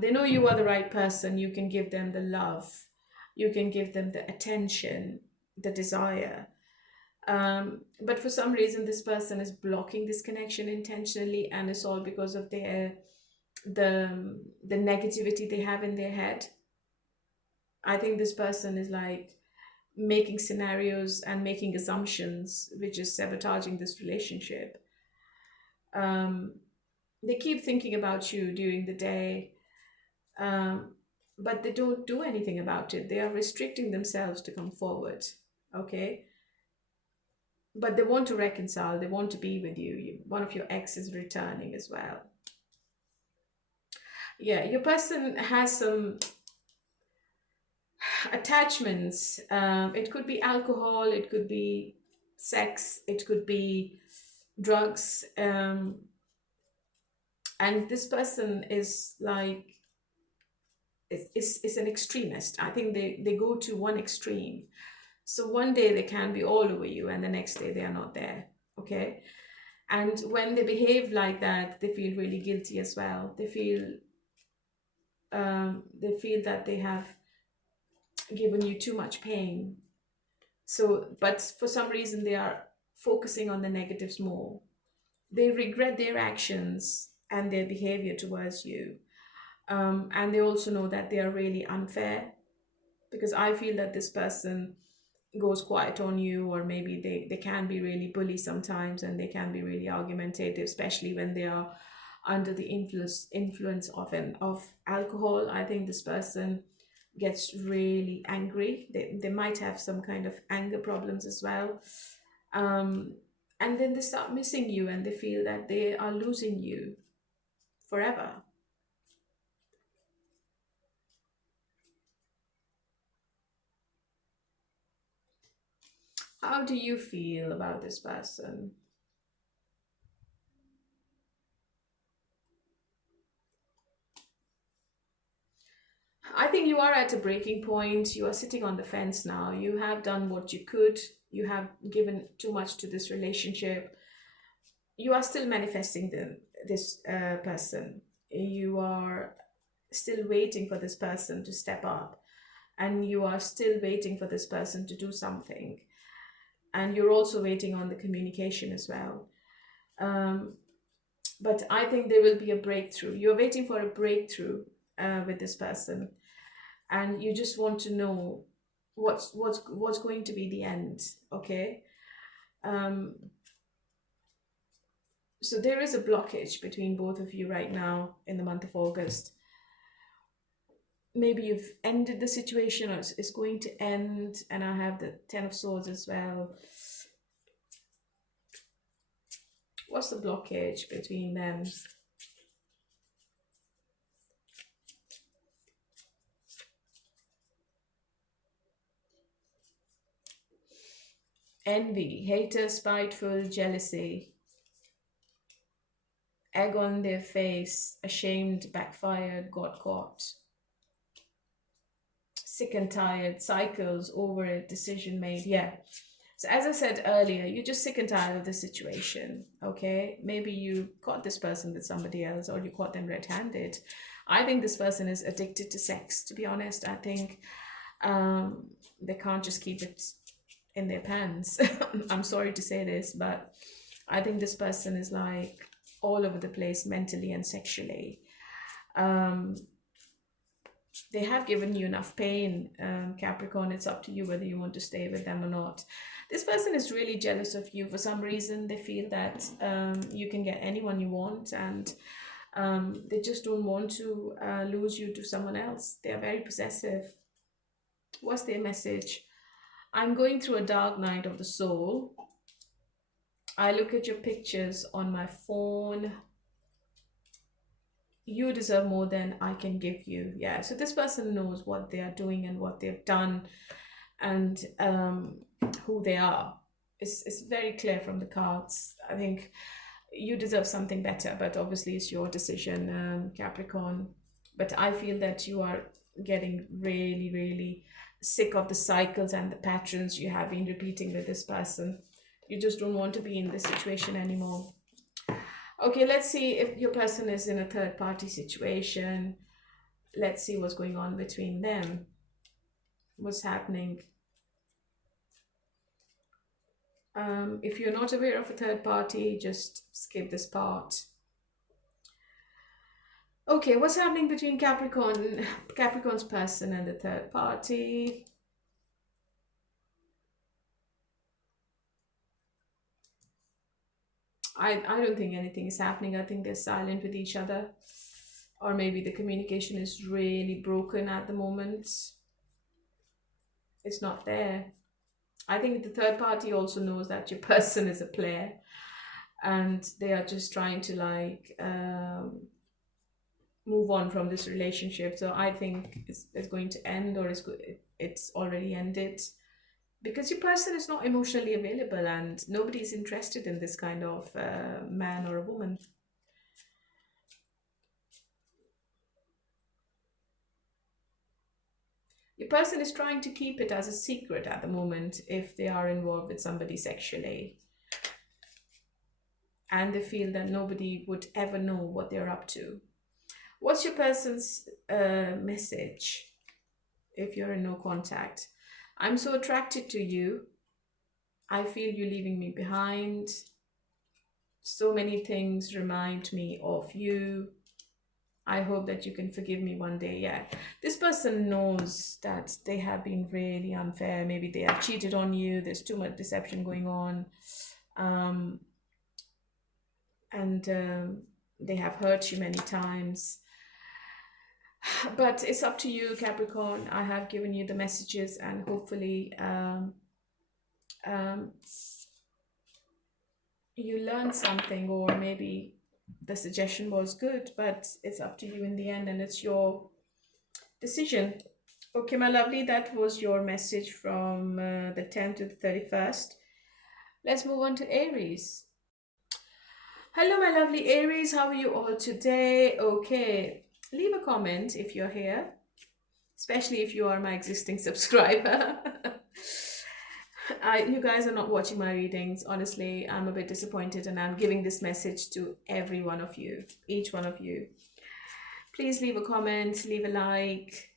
They know you are the right person. You can give them the love, you can give them the attention, the desire. But for some reason, this person is blocking this connection intentionally, and it's all because of the negativity they have in their head. I think this person is like making scenarios and making assumptions, which is sabotaging this relationship. Um, they keep thinking about you during the day, but they don't do anything about it. They are restricting themselves to come forward. Okay. But they want to reconcile, they want to be with you. One of your exes is returning as well. Yeah, your person has some attachments. It could be alcohol, it could be sex, it could be drugs. And this person is like, is an extremist. I think they go to one extreme. So one day they can be all over you and the next day they are not there. Okay. And when they behave like that, they feel really guilty as well. They feel that they have given you too much pain. So, but for some reason they are focusing on the negatives more. They regret their actions and their behavior towards you. And they also know that they are really unfair, because I feel that this person goes quiet on you, or maybe they can be really bully sometimes, and they can be really argumentative, especially when they are under the influence of alcohol. I think this person gets really angry. They might have some kind of anger problems as well. um, and then they start missing you and they feel that they are losing you forever. How do you feel about this person? I think you are at a breaking point. You are sitting on the fence now. You have done what you could. You have given too much to this relationship. You are still manifesting this person. You are still waiting for this person to step up, and you are still waiting for this person to do something. And you're also waiting on the communication as well. Um, but I think there will be a breakthrough. You're waiting for a breakthrough with this person, and you just want to know what's going to be the end. Okay. um so there is a blockage between both of you right now in the month of August. Maybe you've ended the situation, or it's going to end. And I have the Ten of Swords as well. What's the blockage between them? Envy, hater, spiteful, jealousy, egg on their face, ashamed, backfired, got caught, sick and tired, cycles over it, decision made. Yeah. So as I said earlier, you're just sick and tired of the situation. Okay. Maybe you caught this person with somebody else, or you caught them red-handed. I think this person is addicted to sex, to be honest. I think they can't just keep it in their pants. I'm sorry to say this, but I think this person is like all over the place mentally and sexually. Um, they have given you enough pain, Capricorn. It's up to you whether you want to stay with them or not. This person is really jealous of you for some reason. They feel that you can get anyone you want, and they just don't want to lose you to someone else. They are very possessive. What's their message? I'm going through a dark night of the soul. I look at your pictures on my phone. You deserve more than I can give you. Yeah, so this person knows what they are doing and what they've done, and who they are. It's very clear from the cards. I think you deserve something better, but obviously it's your decision, Capricorn. But I feel that you are getting really, really sick of the cycles and the patterns you have been repeating with this person. You just don't want to be in this situation anymore. Okay, let's see if your person is in a third party situation. Let's see what's going on between them. What's happening? If you're not aware of a third party, just skip this part. Okay, what's happening between Capricorn's person and the third party? I don't think anything is happening. I think they're silent with each other. Or maybe the communication is really broken at the moment. It's not there. I think the third party also knows that your person is a player, and they are just trying to like move on from this relationship. So I think it's going to end, or it's already ended, because your person is not emotionally available and nobody is interested in this kind of man or a woman. Your person is trying to keep it as a secret at the moment if they are involved with somebody sexually. And they feel that nobody would ever know what they're up to. What's your person's message if you're in no contact? I'm so attracted to you. I feel you leaving me behind. So many things remind me of you. I hope that you can forgive me one day. Yeah, this person knows that they have been really unfair. Maybe they have cheated on you. There's too much deception going on. And they have hurt you many times. But it's up to you, Capricorn. I have given you the messages, and hopefully you learned something, or maybe the suggestion was good, but it's up to you in the end, and it's your decision. Okay, my lovely, that was your message from the 10th to the 31st. Let's move on to Aries. Hello, my lovely Aries. How are you all today? Okay, leave a comment if you're here, especially if you are my existing subscriber. You guys are not watching my readings. Honestly, I'm a bit disappointed, and I'm giving this message to every one of you, each one of you. Please leave a comment, leave a like,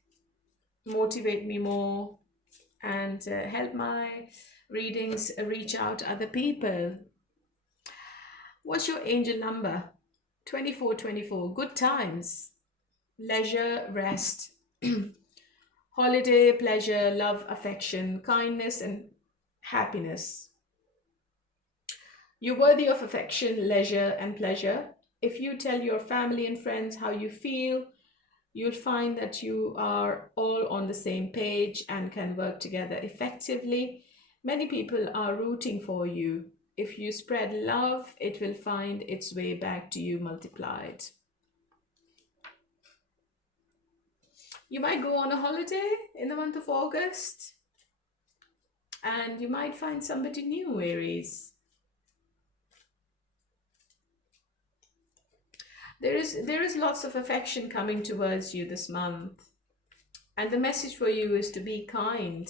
motivate me more, and help my readings reach out to other people. What's your angel number? 2424. Good times, leisure, rest, holiday, pleasure, love, affection, kindness, and happiness. You're worthy of affection, leisure, and pleasure. If you tell your family and friends how you feel, you'll find that you are all on the same page and can work together effectively. Many people are rooting for you. If you spread love, it will find its way back to you multiplied. You might go on a holiday in the month of August, and you might find somebody new, Aries. There is lots of affection coming towards you this month. And the message for you is to be kind.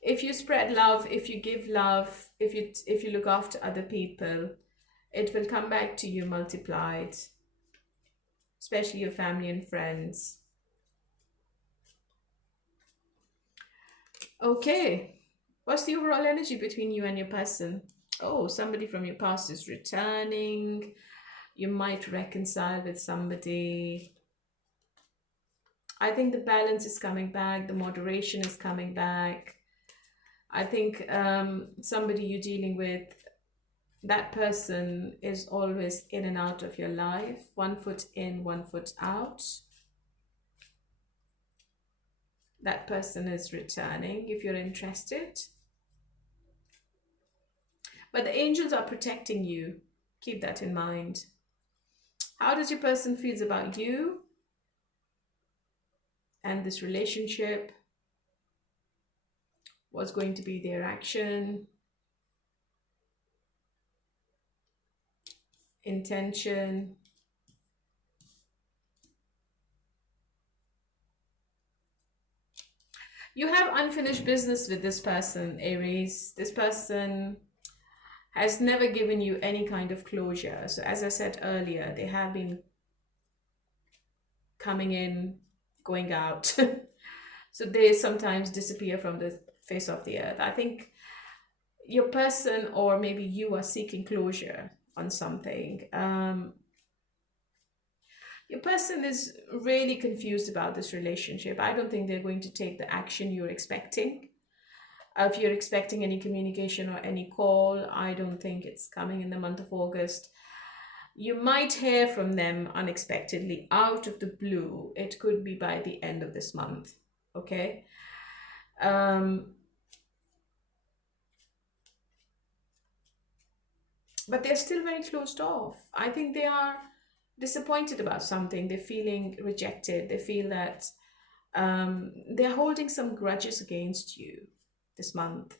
If you spread love, if you give love, if you look after other people, it will come back to you multiplied, especially your family and friends. Okay, what's the overall energy between you and your person? Oh, somebody from your past is returning. You might reconcile with somebody. I think the balance is coming back. The moderation is coming back. I think somebody you're dealing with, that person is always in and out of your life. 1 foot in, 1 foot out. That person is returning if you're interested. But the angels are protecting you. Keep that in mind. How does your person feel about you and this relationship? What's going to be their action? Intention? You have unfinished business with this person, Aries. This person has never given you any kind of closure. So as I said earlier, they have been coming in, going out. So they sometimes disappear from the face of the earth. I think your person, or maybe you, are seeking closure on something. Your person is really confused about this relationship. I don't think they're going to take the action you're expecting. If you're expecting any communication or any call, I don't think it's coming in the month of August. You might hear from them unexpectedly, out of the blue. It could be by the end of this month, okay? But they're still very closed off. I think they are disappointed about something. They're feeling rejected. They feel that they're holding some grudges against you this month.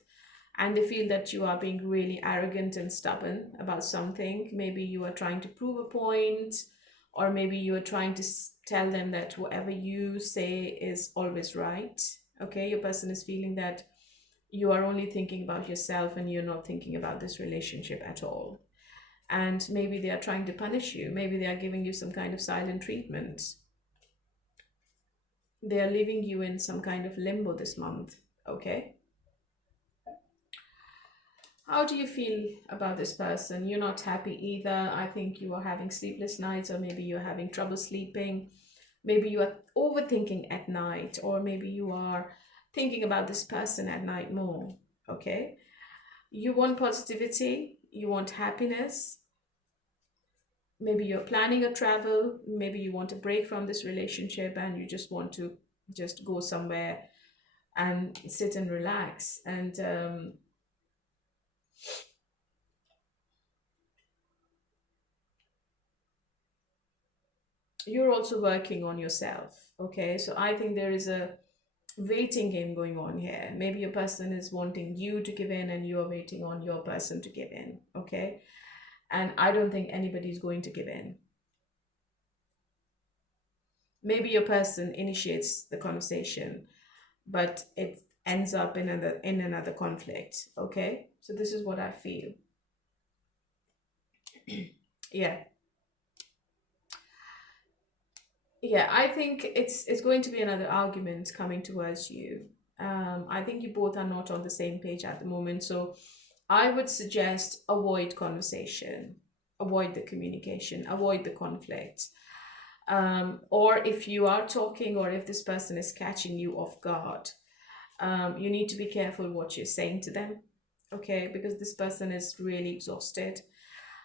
And they feel that you are being really arrogant and stubborn about something. Maybe you are trying to prove a point, or maybe you are trying to tell them that whatever you say is always right. Okay, your person is feeling that you are only thinking about yourself and you're not thinking about this relationship at all. And maybe they are trying to punish you. Maybe they are giving you some kind of silent treatment. They are leaving you in some kind of limbo this month. Okay. How do you feel about this person? You're not happy either. I think you are having sleepless nights, or maybe you're having trouble sleeping. Maybe you are overthinking at night, or maybe you are thinking about this person at night more. Okay. You want positivity, you want happiness. Maybe you're planning a travel, maybe you want a break from this relationship and you just want to just go somewhere and sit and relax. And you're also working on yourself. Okay, so I think there is a waiting game going on here. Maybe your person is wanting you to give in and you're waiting on your person to give in. Okay, and I don't think anybody's going to give in. Maybe your person initiates the conversation, but it ends up in another conflict. Okay, so this is what I feel. Yeah, yeah, I think it's going to be another argument coming towards you. I think you both are not on the same page at the moment, so I would suggest avoid conversation, avoid the communication, avoid the conflict. Or if you are talking, or if this person is catching you off guard, you need to be careful what you're saying to them. Okay, because this person is really exhausted.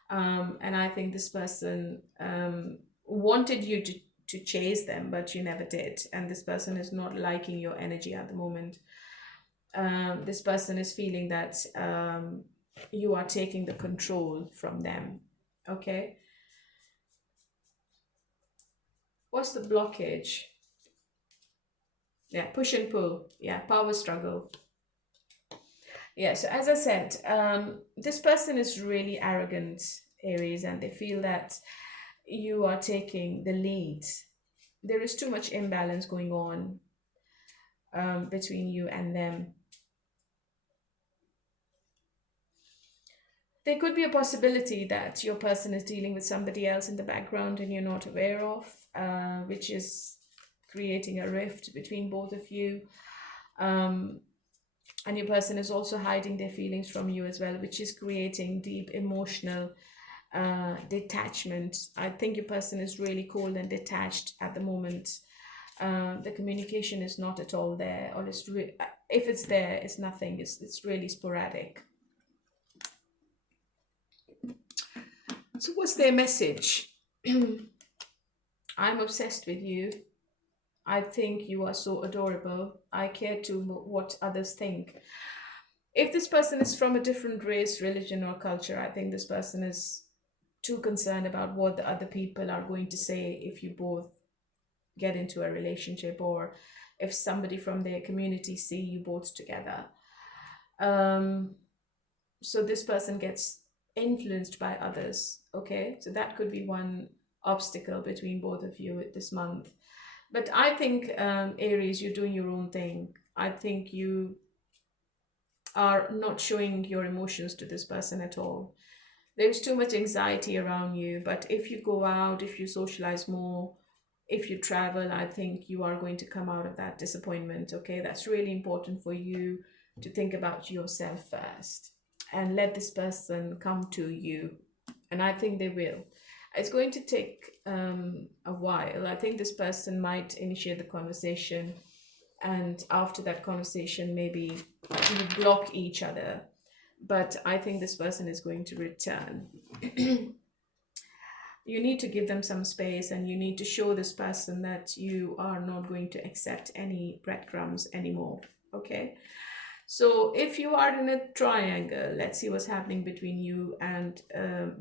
And I think this person wanted you to chase them, but you never did. And this person is not liking your energy at the moment. This person is feeling that you are taking the control from them. Okay. What's the blockage? Yeah, push and pull. Yeah, power struggle. Yeah, so as I said, this person is really arrogant, Aries, and they feel that you are taking the lead. There is too much imbalance going on between you and them. There could be a possibility that your person is dealing with somebody else in the background and you're not aware of, which is creating a rift between both of you. And your person is also hiding their feelings from you as well, which is creating deep emotional detachment. I think your person is really cold and detached at the moment. The communication is not at all there, or if it's there, it's nothing. It's really sporadic. So what's their message? I'm obsessed with you. I think you are so adorable. I care too what others think. If this person is from a different race, religion, or culture, I think this person is too concerned about what the other people are going to say if you both get into a relationship, or if somebody from their community see you both together. So this person gets influenced by others. Okay, so that could be one obstacle between both of you this month. But I think, Aries, you're doing your own thing. I think you are not showing your emotions to this person at all. There's too much anxiety around you, but if you go out, if you socialize more, if you travel, I think you are going to come out of that disappointment. Okay, that's really important for you to think about yourself first and let this person come to you. And I think they will. It's going to take a while. I think this person might initiate the conversation, and after that conversation, maybe you block each other. But I think this person is going to return. You need to give them some space, and you need to show this person that you are not going to accept any breadcrumbs anymore. Okay, so if you are in a triangle, let's see what's happening between you and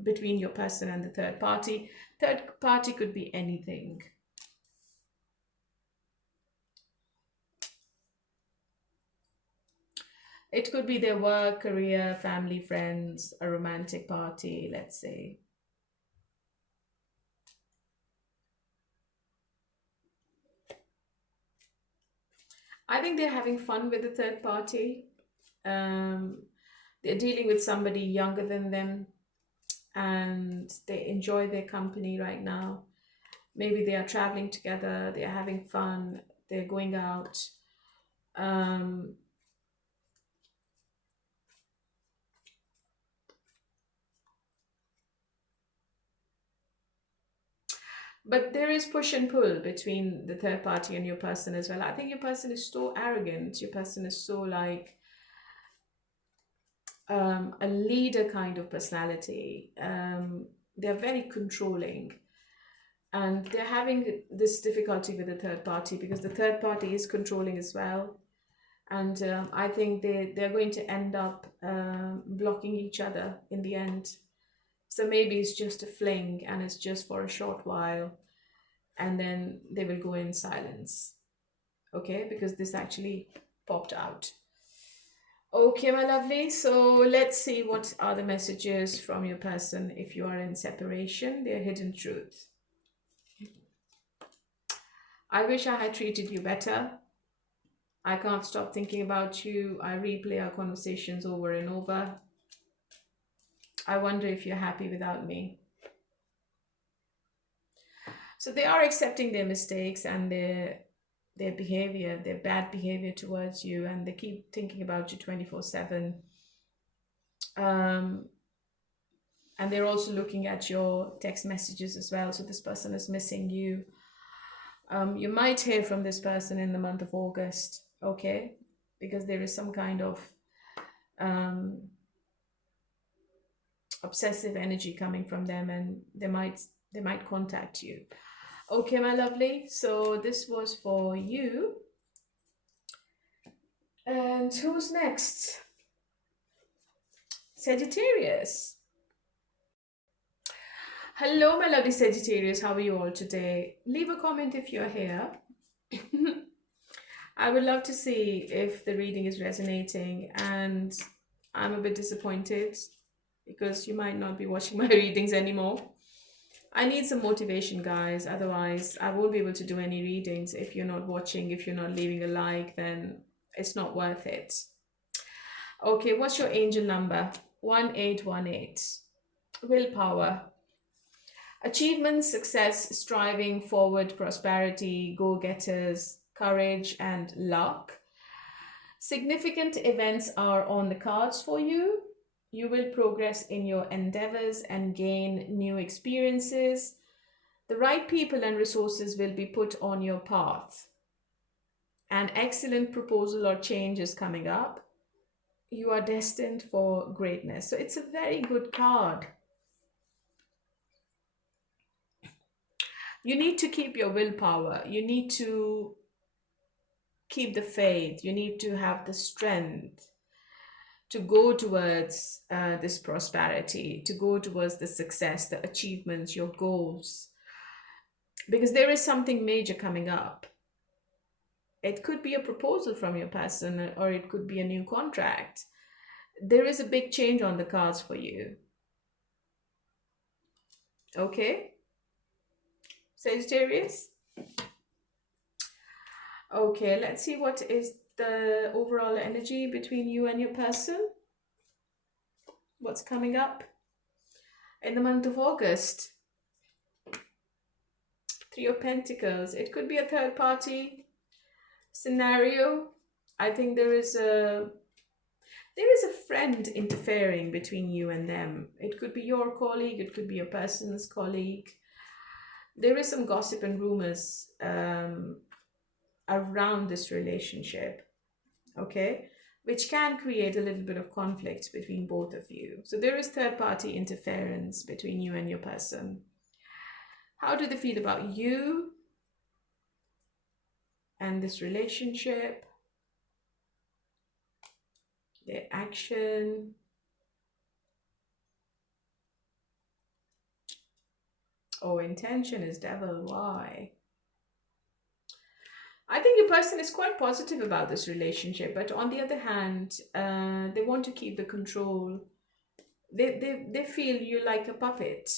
between your person and the third party. Third party could be anything. It could be their work, career, family, friends, a romantic party, let's say. I think they're having fun with the third party. Um, they're dealing with somebody younger than them and they enjoy their company right now. Maybe they are traveling together, they're having fun, they're going out. Um, but there is push and pull between the third party and your person as well. I think your person is so arrogant, your person is so like a leader kind of personality. They're very controlling and they're having this difficulty with the third party because the third party is controlling as well. And I think they're going to end up blocking each other in the end. So maybe it's just a fling and it's just for a short while and then they will go in silence. Okay, because this actually popped out. Okay, my lovely. So let's see what are the messages from your person if you are in separation, their hidden truth. I wish I had treated you better. I can't stop thinking about you. I replay our conversations over and over. I wonder if you're happy without me. So they are accepting their mistakes and their behavior, their bad behavior towards you, and they keep thinking about you 24/7. Um, and they're also looking at your text messages as well. So this person is missing you. You might hear from this person in the month of August, okay? Because there is some kind of obsessive energy coming from them, and they might contact you. Okay, my lovely. So this was for you. And who's next? Sagittarius. Hello, my lovely Sagittarius. How are you all today? Leave a comment if you're here. I would love to see if the reading is resonating, and I'm a bit disappointed because you might not be watching my readings anymore. I need some motivation, guys. Otherwise, I won't be able to do any readings. If you're not watching, if you're not leaving a like, then it's not worth it. Okay, what's your angel number? 1818. Willpower. Achievements, success, striving forward, prosperity, go-getters, courage, and luck. Significant events are on the cards for you. You will progress in your endeavors and gain new experiences. The right people and resources will be put on your path. An excellent proposal or change is coming up. You are destined for greatness. So it's a very good card. You need to keep your willpower. You need to keep the faith. You need to have the strength to go towards this prosperity, to go towards the success, the achievements, your goals. Because there is something major coming up. It could be a proposal from your person, or it could be a new contract. There is a big change on the cards for you. Okay? Sagittarius? Okay, let's see what is the overall energy between you and your person. What's coming up in the month of August? Three of Pentacles. It could be a third party scenario. I think there is a friend interfering between you and them. It could be your colleague, it could be your person's colleague. There is some gossip and rumors around this relationship, okay, which can create a little bit of conflict between both of you. So there is third party interference between you and your person. How do they feel about you and this relationship? Their action. Oh, intention is devil. Why? I think your person is quite positive about this relationship, but on the other hand, they want to keep the control. They feel you like a puppet.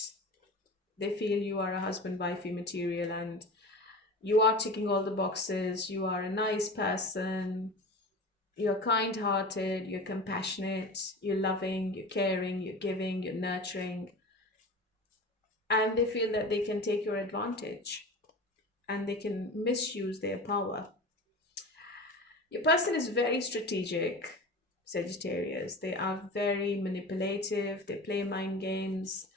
They feel you are a husband-wifey material, and You are ticking all the boxes. You are a nice person. You're kind-hearted. You're compassionate. You're loving. You're caring. You're giving. You're nurturing. And they feel that they can take your advantage and they can misuse their power. Your person is very strategic, Sagittarius. They are very manipulative. They play mind games.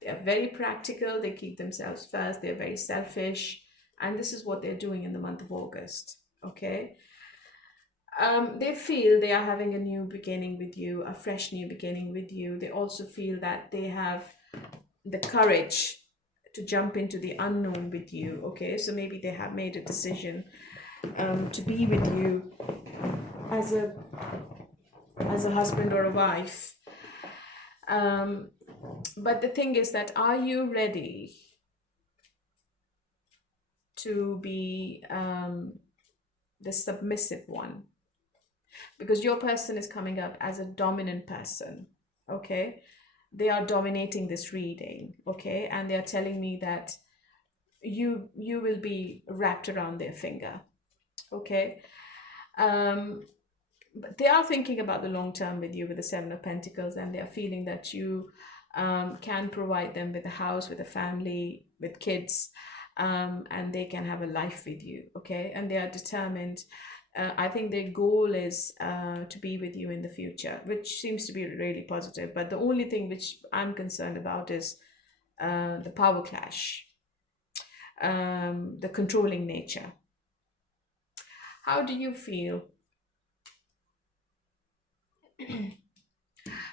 They are very practical. They keep themselves first. They're very selfish. And this is what they're doing in the month of August. Okay. They feel they are having a new beginning with you, a fresh new beginning with you. They also feel that they have the courage to jump into the unknown with you. Okay. So maybe they have made a decision to be with you as a husband or a wife. But the thing is that, are you ready to be the submissive one? Because your person is coming up as a dominant person. Okay, they are dominating this reading. Okay, and they are telling me that you will be wrapped around their finger. Okay. But they are thinking about the long term with you with the Seven of Pentacles, and they are feeling that you can provide them with a house, with a family, with kids, and they can have a life with you. Okay, and they are determined. I think their goal is to be with you in the future, which seems to be really positive. But the only thing which I'm concerned about is the power clash, the controlling nature. How do you feel?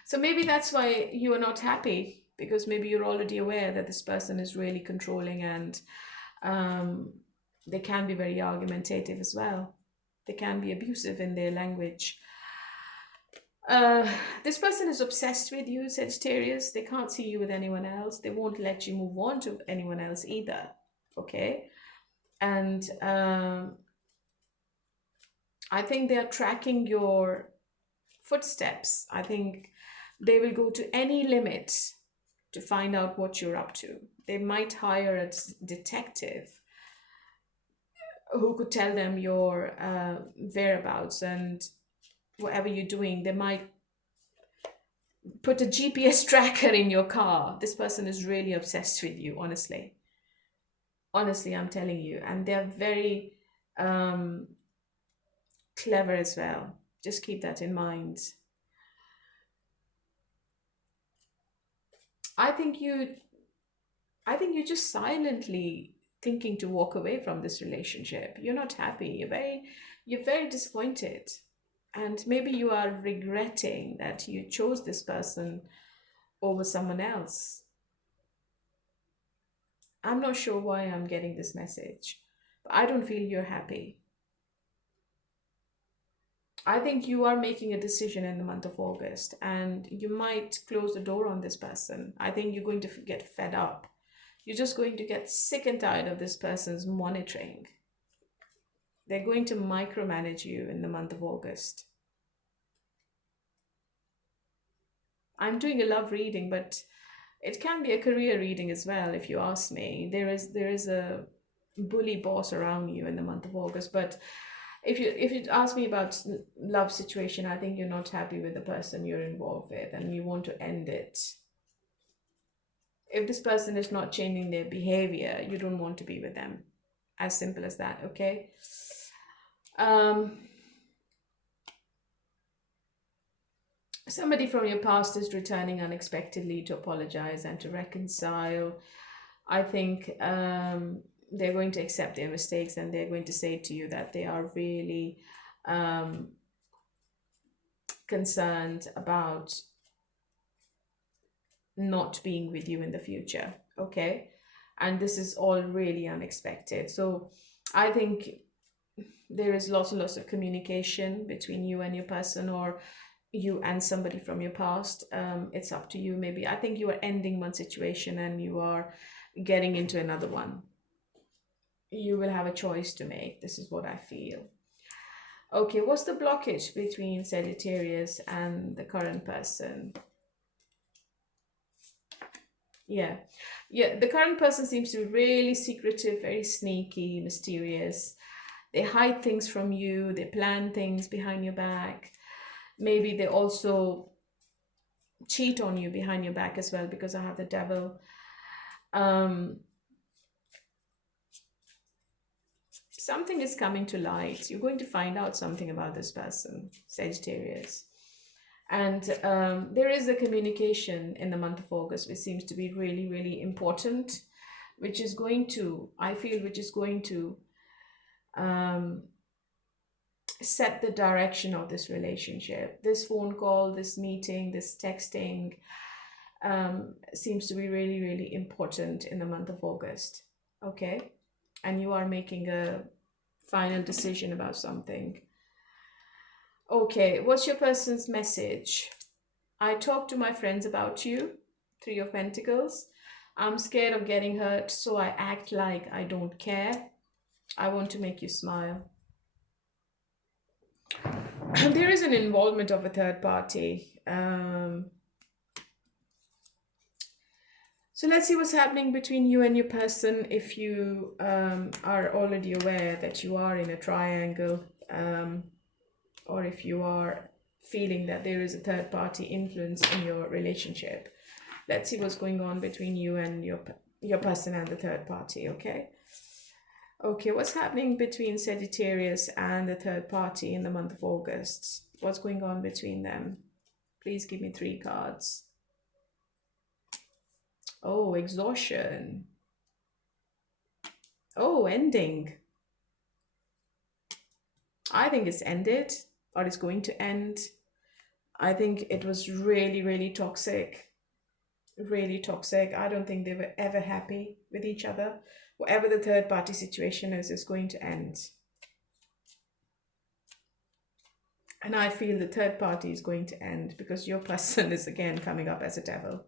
So maybe that's why you are not happy, because maybe you're already aware that this person is really controlling, and they can be very argumentative as well. They can be abusive in their language. This person is obsessed with you, Sagittarius. They can't see you with anyone else. They won't let you move on to anyone else either. Okay. And I think they are tracking your footsteps. I think they will go to any limit to find out what you're up to. They might hire a detective who could tell them your whereabouts and whatever you're doing. They might put a GPS tracker in your car. This person is really obsessed with you, honestly. Honestly, I'm telling you. And they're very clever as well. Just keep that in mind. I think you're just silently thinking to walk away from this relationship. You're not happy. You're very disappointed. And maybe you are regretting that you chose this person over someone else. I'm not sure why I'm getting this message, but I don't feel you're happy. I think you are making a decision in the month of August, and you might close the door on this person. I think you're going to get fed up. You're just going to get sick and tired of this person's monitoring. They're going to micromanage you in the month of August. I'm doing a love reading, but it can be a career reading as well, if you ask me. There is a bully boss around you in the month of August, but if you ask me about love situation, I think you're not happy with the person you're involved with and you want to end it. If this person is not changing their behavior, you don't want to be with them. As simple as that. Okay. Somebody from your past is returning unexpectedly to apologize and to reconcile. I think they're going to accept their mistakes, and they're going to say to you that they are really concerned about not being with you in the future. Okay. And this is all really unexpected. So I think there is lots and lots of communication between you and your person, or you and somebody from your past. It's up to you. Maybe I think you are ending one situation and you are getting into another one. You will have a choice to make. This is what I feel. Okay, what's the blockage between Sagittarius and the current person? Yeah. Yeah, the current person seems to be really secretive, very sneaky, mysterious. They hide things from you, they plan things behind your back. Maybe they also cheat on you behind your back as well, because I have the devil. Um, Something is coming to light. You're going to find out something about this person, Sagittarius. And there is a communication in the month of August, which seems to be really, really important, which is going to, I feel, which is going to um, set the direction of this relationship. This phone call, this meeting, this texting seems to be really, really important in the month of August. Okay. And you are making a final decision about something. Okay. What's your person's message? I talk to my friends about you. Three of Pentacles. I'm scared of getting hurt, so I act like I don't care. I want to make you smile. There is an involvement of a third party. So let's see what's happening between you and your person. If you are already aware that you are in a triangle, or if you are feeling that there is a third party influence in your relationship. Let's see what's going on between you and your person and the third party, okay? Okay, what's happening between Sagittarius and the third party in the month of August? What's going on between them? Please give me 3 cards. Oh, exhaustion. Oh, ending. I think it's ended, or it's going to end. I think it was really, really toxic. Really toxic. I don't think they were ever happy with each other. Whatever the third party situation is going to end. And I feel the third party is going to end because your person is again coming up as a devil.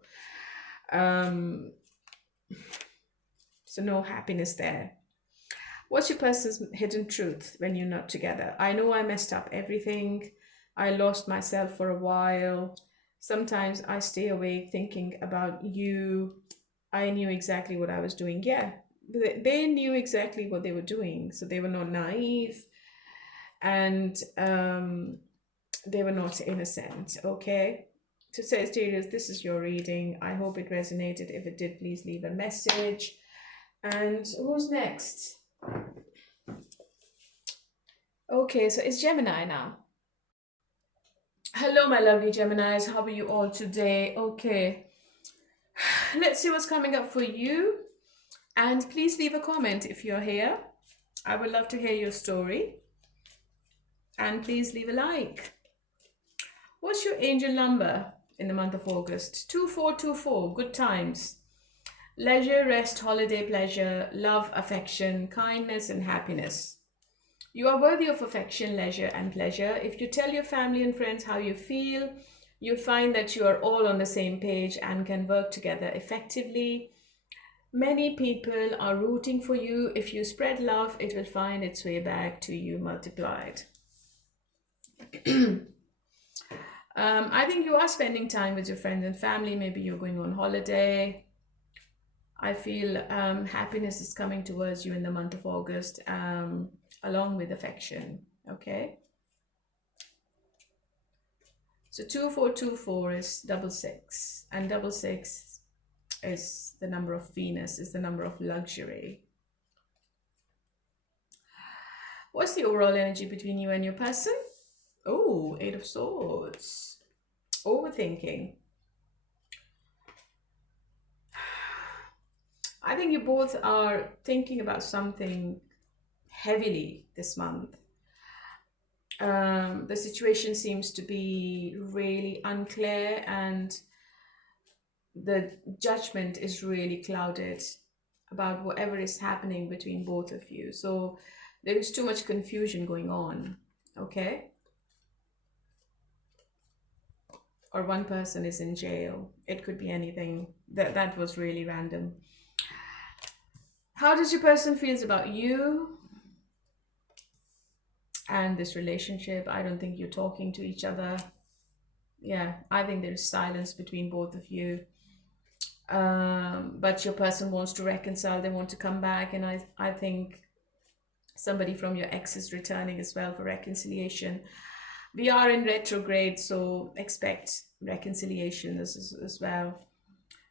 So no happiness there. What's your person's hidden truth when you're not together? I know I messed up everything. I lost myself for a while. Sometimes I stay awake thinking about you. I knew exactly what I was doing. Yeah, they knew exactly what they were doing. So they were not naive, and they were not innocent. Okay. So Sagittarius, this is your reading. I hope it resonated. If it did, please leave a message. And who's next? Okay, so it's Gemini now. Hello, my lovely Geminis. How are you all today? Okay. Let's see what's coming up for you. And please leave a comment if you're here. I would love to hear your story. And please leave a like. What's your angel number in the month of August? 2424. Good times. Leisure, rest, holiday, pleasure, love, affection, kindness, and happiness. You are worthy of affection, leisure, and pleasure. If you tell your family and friends how you feel, you'll find that you are all on the same page and can work together effectively. Many people are rooting for you. If you spread love, it will find its way back to you multiplied. I think you are spending time with your friends and family. Maybe you're going on holiday. I feel happiness is coming towards you in the month of August, along with affection. Okay. So 2424 is 66, and 66 is the number of Venus, is the number of luxury. What's the overall energy between you and your person? Oh, 8 of Swords. Overthinking. I think you both are thinking about something heavily this month. The situation seems to be really unclear, and the judgment is really clouded about whatever is happening between both of you. So there is too much confusion going on, okay? Or one person is in jail. It could be anything. That was really random. How does your person feels about you and this relationship? I don't think you're talking to each other. Yeah, I think there's silence between both of you. But your person wants to reconcile, they want to come back, and I think somebody from your ex is returning as well for reconciliation. We are in retrograde, so expect reconciliation as well.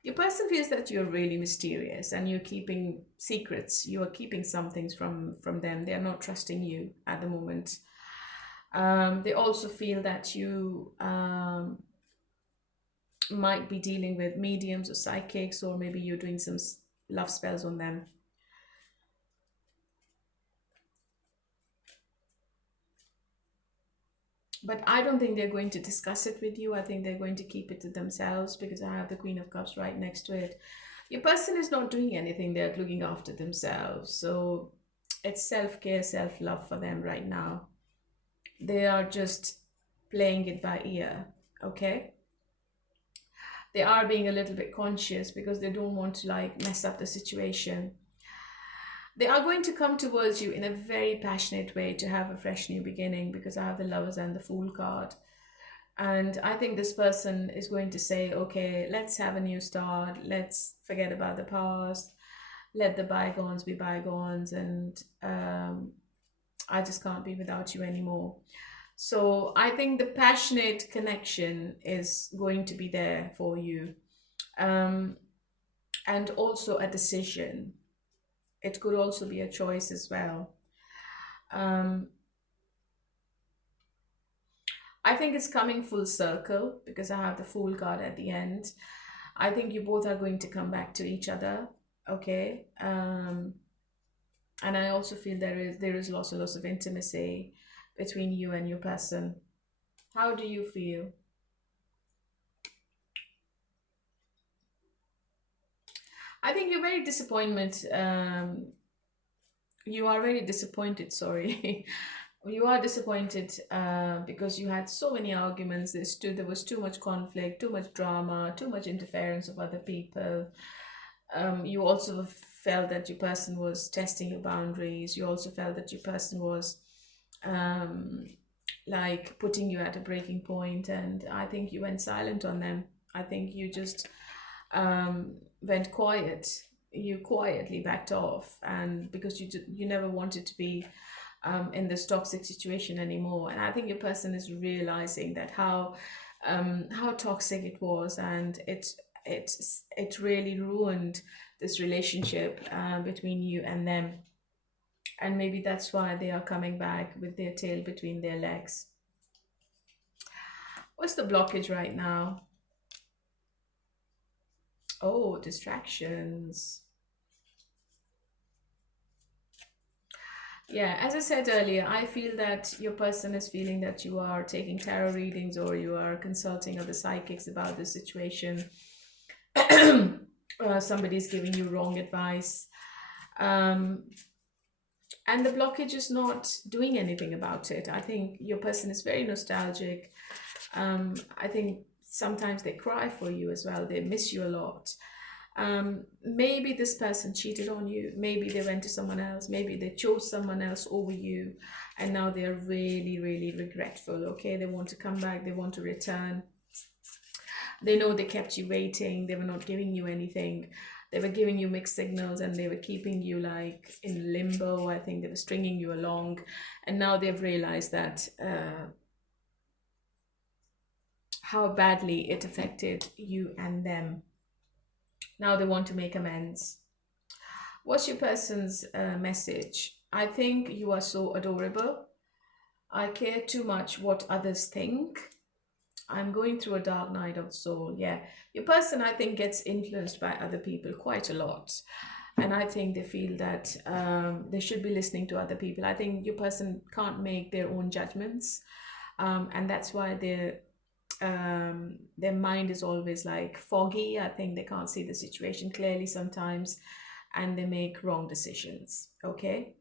Your person feels that you're really mysterious and you're keeping secrets. You are keeping some things from them. They are not trusting you at the moment. They also feel that you might be dealing with mediums or psychics, or maybe you're doing some love spells on them. But I don't think they're going to discuss it with you. I think they're going to keep it to themselves, because I have the Queen of Cups right next to it. Your person is not doing anything. They're looking after themselves. So it's self-care, self-love for them right now. They are just playing it by ear, okay? They are being a little bit conscious because they don't want to like mess up the situation. They are going to come towards you in a very passionate way to have a fresh new beginning, because I have the Lovers and the Fool card. And I think this person is going to say, okay, let's have a new start. Let's forget about the past. Let the bygones be bygones. And I just can't be without you anymore. So I think the passionate connection is going to be there for you. And also a decision. It could also be a choice as well. Um, I think it's coming full circle because I have the Fool card at the end. I think you both are going to come back to each other, okay? And I also feel there is lots of intimacy between you and your person. How do you feel? I think you're very disappointment. You are very disappointed. Sorry, you are disappointed because you had so many arguments. There was too much conflict, too much drama, too much interference of other people. You also felt that your person was testing your boundaries. You also felt that your person was um, like putting you at a breaking point, and I think you went silent on them. I think you just went quiet. You quietly backed off, and because you never wanted to be in this toxic situation anymore. And I think your person is realizing that how toxic it was, and it really ruined this relationship between you and them. And maybe that's why they are coming back with their tail between their legs. What's the blockage right now? Oh, distractions. Yeah, as I said earlier, I feel that your person is feeling that you are taking tarot readings or you are consulting other psychics about the situation. Somebody's giving you wrong advice. Um, and the blockage is not doing anything about it. I think your person is very nostalgic. I think sometimes they cry for you as well. They miss you a lot. Maybe this person cheated on you. Maybe they went to someone else. Maybe they chose someone else over you. And now they're really, really regretful. Okay, they want to come back. They want to return. They know they kept you waiting. They were not giving you anything. They were giving you mixed signals, and they were keeping you like in limbo. I think they were stringing you along. And now they've realized that how badly it affected you and them. Now they want to make amends. What's your person's message? I think you are so adorable. I care too much what others think. I'm going through a dark night of the soul. Yeah. Your person, I think, gets influenced by other people quite a lot. And I think they feel that they should be listening to other people. I think your person can't make their own judgments. And that's why their mind is always like foggy. I think they can't see the situation clearly sometimes, and they make wrong decisions, okay?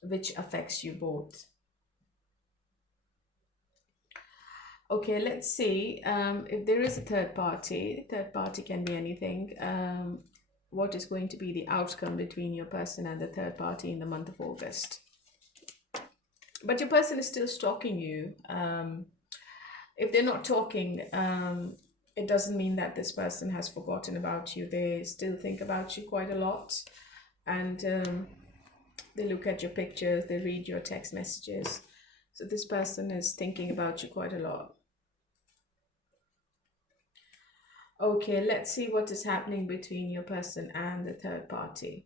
Which affects you both. Okay, let's see if there is a third party. Third party can be anything. What is going to be the outcome between your person and the third party in the month of August? But your person is still stalking you. If they're not talking, It doesn't mean that this person has forgotten about you. They still think about you quite a lot. And they look at your pictures, they read your text messages. So this person is thinking about you quite a lot. Okay, let's see what is happening between your person and the third party.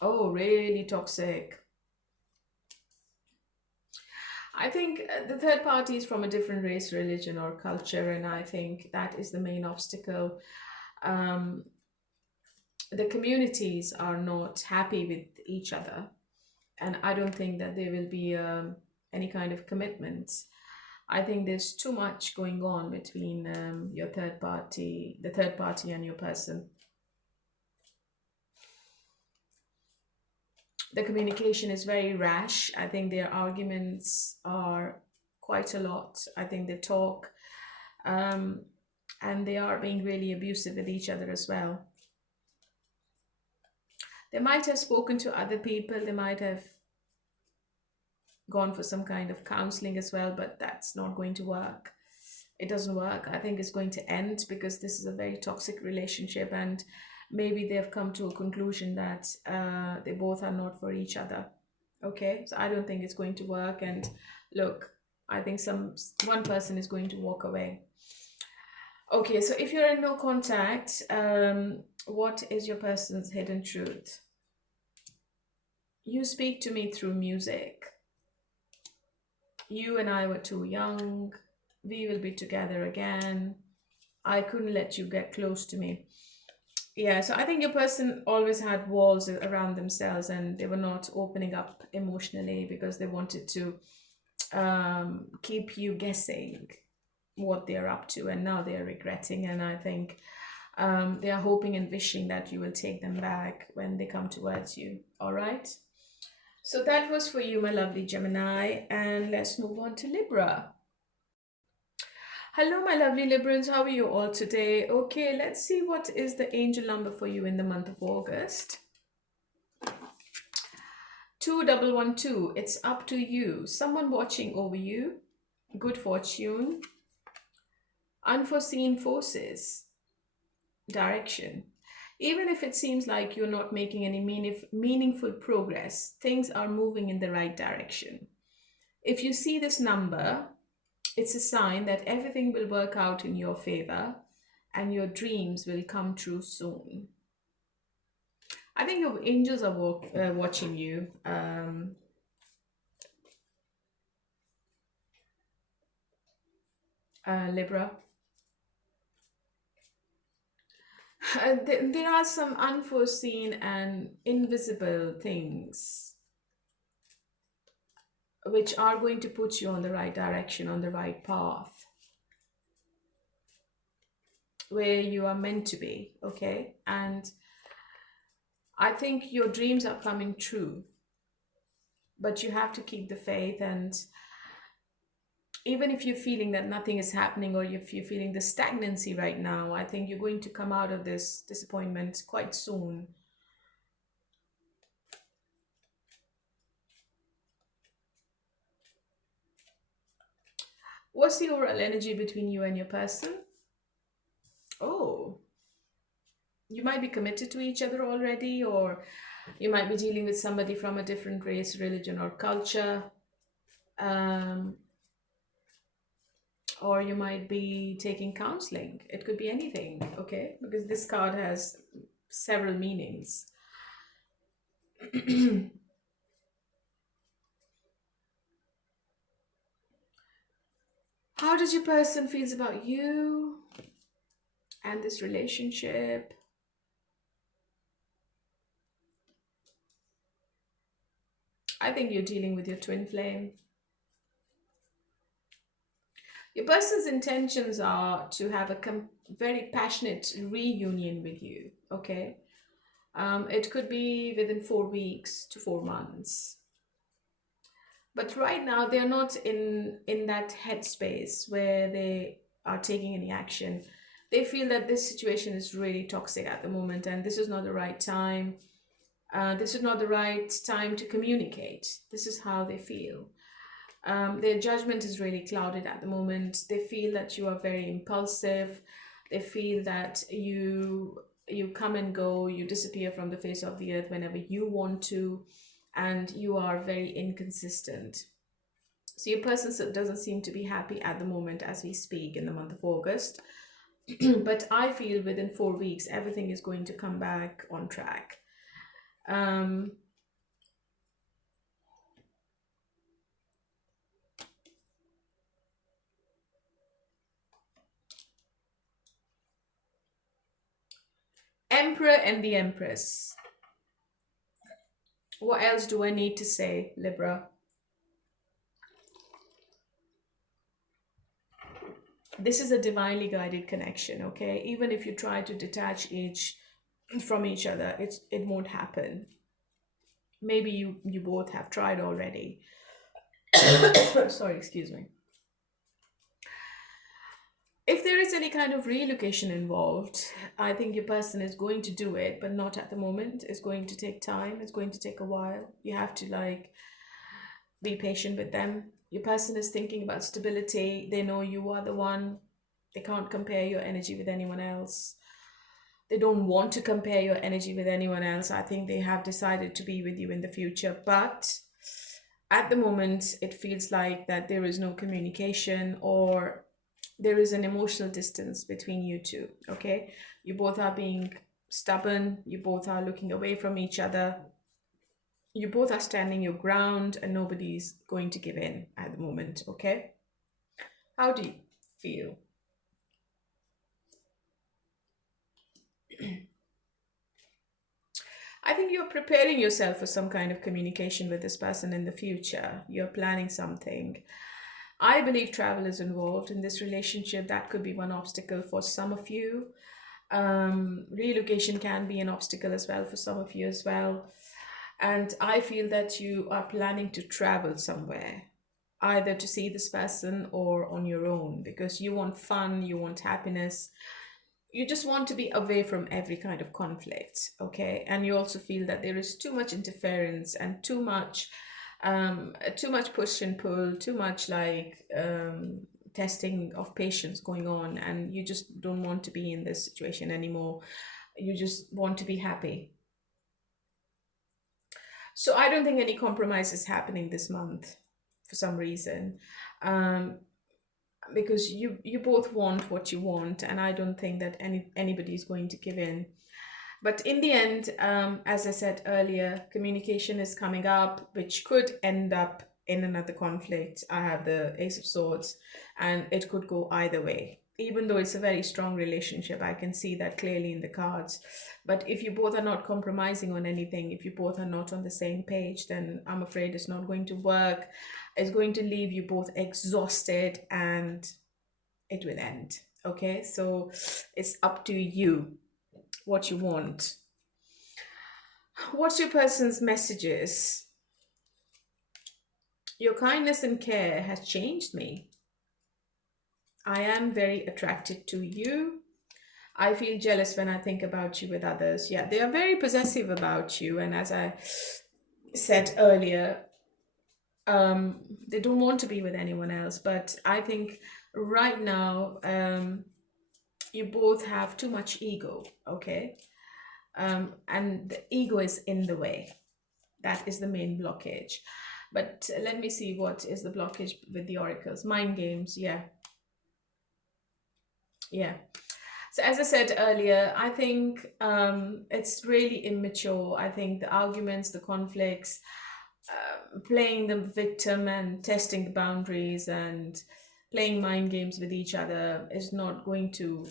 Oh, really toxic. I think the third party is from a different race, religion, or culture, and I think that is the main obstacle. Um, the communities are not happy with each other, and I don't think that there will be any kind of commitments. I think there's too much going on between your third party, the third party, and your person. The communication is very rash. I think their arguments are quite a lot. I think they talk, um, and they are being really abusive with each other as well. They might have spoken to other people, they might have gone for some kind of counseling as well, but that's not going to work. It doesn't work. I think it's going to end because this is a very toxic relationship, and maybe they've come to a conclusion that they both are not for each other. Okay, so I don't think it's going to work. And look, I think one person is going to walk away. Okay, so if you're in no contact, what is your person's hidden truth? You speak to me through music. You and I were too young. We will be together again. I couldn't let you get close to me. Yeah, so I think your person always had walls around themselves, and they were not opening up emotionally because they wanted to keep you guessing what they're up to, and now they're regretting. And I think they are hoping and wishing that you will take them back when they come towards you. All right. So that was for you, my lovely Gemini. And let's move on to Libra. Hello, my lovely Librans. How are you all today? Okay, let's see what is the angel number for you in the month of August. 2112. It's up to you. Someone watching over you. Good fortune. Unforeseen forces. Direction. Even if it seems like you're not making any meaningful progress, things are moving in the right direction. If you see this number, it's a sign that everything will work out in your favor and your dreams will come true soon. I think your angels are watching you. Libra. There are some unforeseen and invisible things which are going to put you on the right direction, on the right path, where you are meant to be, okay? And I think your dreams are coming true, but you have to keep the faith. And even if you're feeling that nothing is happening, or if you're feeling the stagnancy right now, I think you're going to come out of this disappointment quite soon. What's the overall energy between you and your person? Oh, you might be committed to each other already, or you might be dealing with somebody from a different race, religion, or culture. Or you might be taking counseling. It could be anything, okay? Because this card has several meanings. How does your person feels about you and this relationship? I think you're dealing with your twin flame. Your person's intentions are to have a very passionate reunion with you, okay? It could be within 4 weeks to 4 months. But right now, they're not in that headspace where they are taking any action. They feel that this situation is really toxic at the moment, and this is not the right time. This is not the right time to communicate. This is how they feel. Their judgment is really clouded at the moment. They feel that you are very impulsive. They feel that you come and go, you disappear from the face of the earth whenever you want to, and you are very inconsistent. So your person doesn't seem to be happy at the moment as we speak in the month of August. But I feel within 4 weeks, everything is going to come back on track. Um, Emperor and the Empress. What else do I need to say, Libra? This is a divinely guided connection, okay? Even if you try to detach each from each other, it won't happen. Maybe you both have tried already. Sorry, excuse me. If there is any kind of relocation involved, I think your person is going to do it, but not at the moment. It's going to take time. It's going to take a while. You have to like be patient with them. Your person is thinking about stability. They know you are the one. They can't compare your energy with anyone else. They don't want to compare your energy with anyone else. I think they have decided to be with you in the future, but at the moment it feels like that there is no communication, or there is an emotional distance between you two, okay? You both are being stubborn, you both are looking away from each other, you both are standing your ground, and nobody's going to give in at the moment, okay? How do you feel? I think you're preparing yourself for some kind of communication with this person in the future. You're planning something. I believe travel is involved in this relationship. That could be one obstacle for some of you. Relocation can be an obstacle as well for some of you as well. And I feel that you are planning to travel somewhere, either to see this person or on your own, because you want fun, you want happiness, you just want to be away from every kind of conflict, okay? And you also feel that there is too much interference and too much push and pull, too much like testing of patience going on, and you just don't want to be in this situation anymore. You just want to be happy. So I don't think any compromise is happening this month for some reason. Um, because you both want what you want, and I don't think that anybody is going to give in. But in the end, as I said earlier, communication is coming up, which could end up in another conflict. I have the Ace of Swords, and it could go either way. Even though it's a very strong relationship, I can see that clearly in the cards. But if you both are not compromising on anything, if you both are not on the same page, then I'm afraid it's not going to work. It's going to leave you both exhausted, and it will end. Okay, so it's up to you what you want. What's your person's messages? Your kindness and care has changed me. I am very attracted to you. I feel jealous when I think about you with others. Yeah, they are very possessive about you. And as I said earlier, they don't want to be with anyone else. But I think right now, you both have too much ego, okay? And the ego is in the way. That is the main blockage. But let me see what is the blockage with the oracles. Mind games, yeah. Yeah. So as I said earlier, I think it's really immature. I think the arguments, the conflicts, playing the victim and testing the boundaries and playing mind games with each other is not going to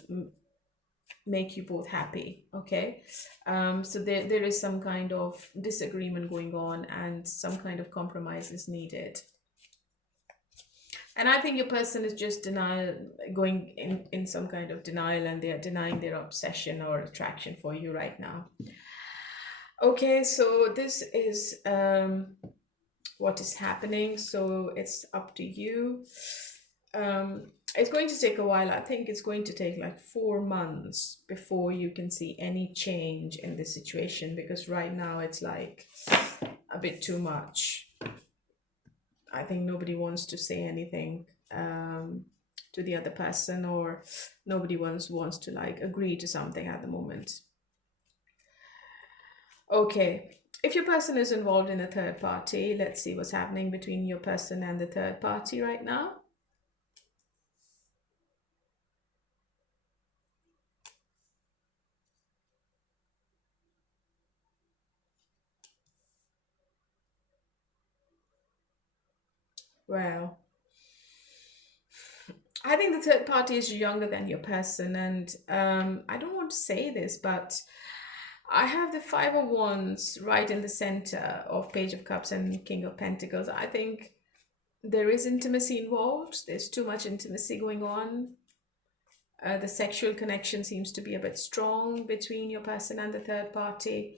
make you both happy, okay? So there is some kind of disagreement going on, and some kind of compromise is needed. And I think your person is just going in some kind of denial, and they are denying their obsession or attraction for you right now. Okay, so this is what is happening. So it's up to you. It's going to take a while. I think it's going to take like 4 months before you can see any change in the situation, because right now it's like a bit too much. I think nobody wants to say anything to the other person, or nobody wants to like agree to something at the moment. Okay. If your person is involved in a third party, let's see what's happening between your person and the third party right now. Well, I think the third party is younger than your person, and I don't want to say this, but I have the Five of Wands right in the center of Page of Cups and King of Pentacles. I think there is intimacy involved. There's too much intimacy going on. The sexual connection seems to be a bit strong between your person and the third party.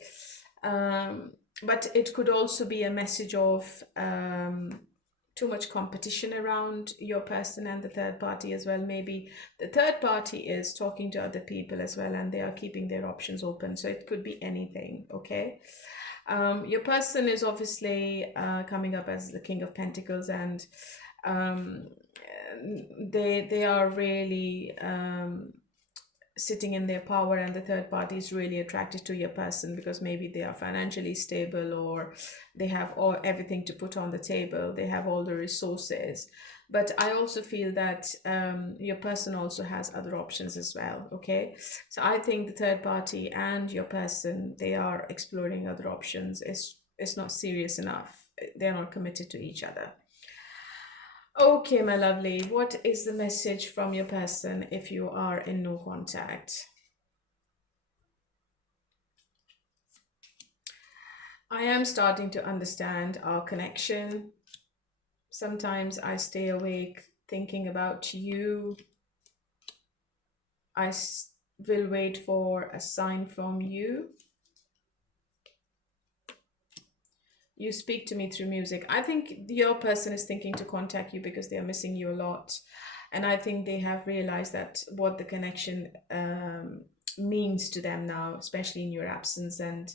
But it could also be a message of too much competition around your person and the third party as well. Maybe the third party is talking to other people as well, and they are keeping their options open. So it could be anything, okay? Your person is obviously coming up as the King of Pentacles, and they are really sitting in their power, and the third party is really attracted to your person because maybe they are financially stable, or they have everything to put on the table, they have all the resources. But I also feel that your person also has other options as well, okay? So I think the third party and your person, they are exploring other options. It's not serious enough. They're not committed to each other. Okay, my lovely, what is the message from your person if you are in no contact? I am starting to understand our connection. Sometimes I stay awake thinking about you. I will wait for a sign from you. You speak to me through music. I think your person is thinking to contact you because they are missing you a lot. And I think they have realized that what the connection means to them now, especially in your absence. And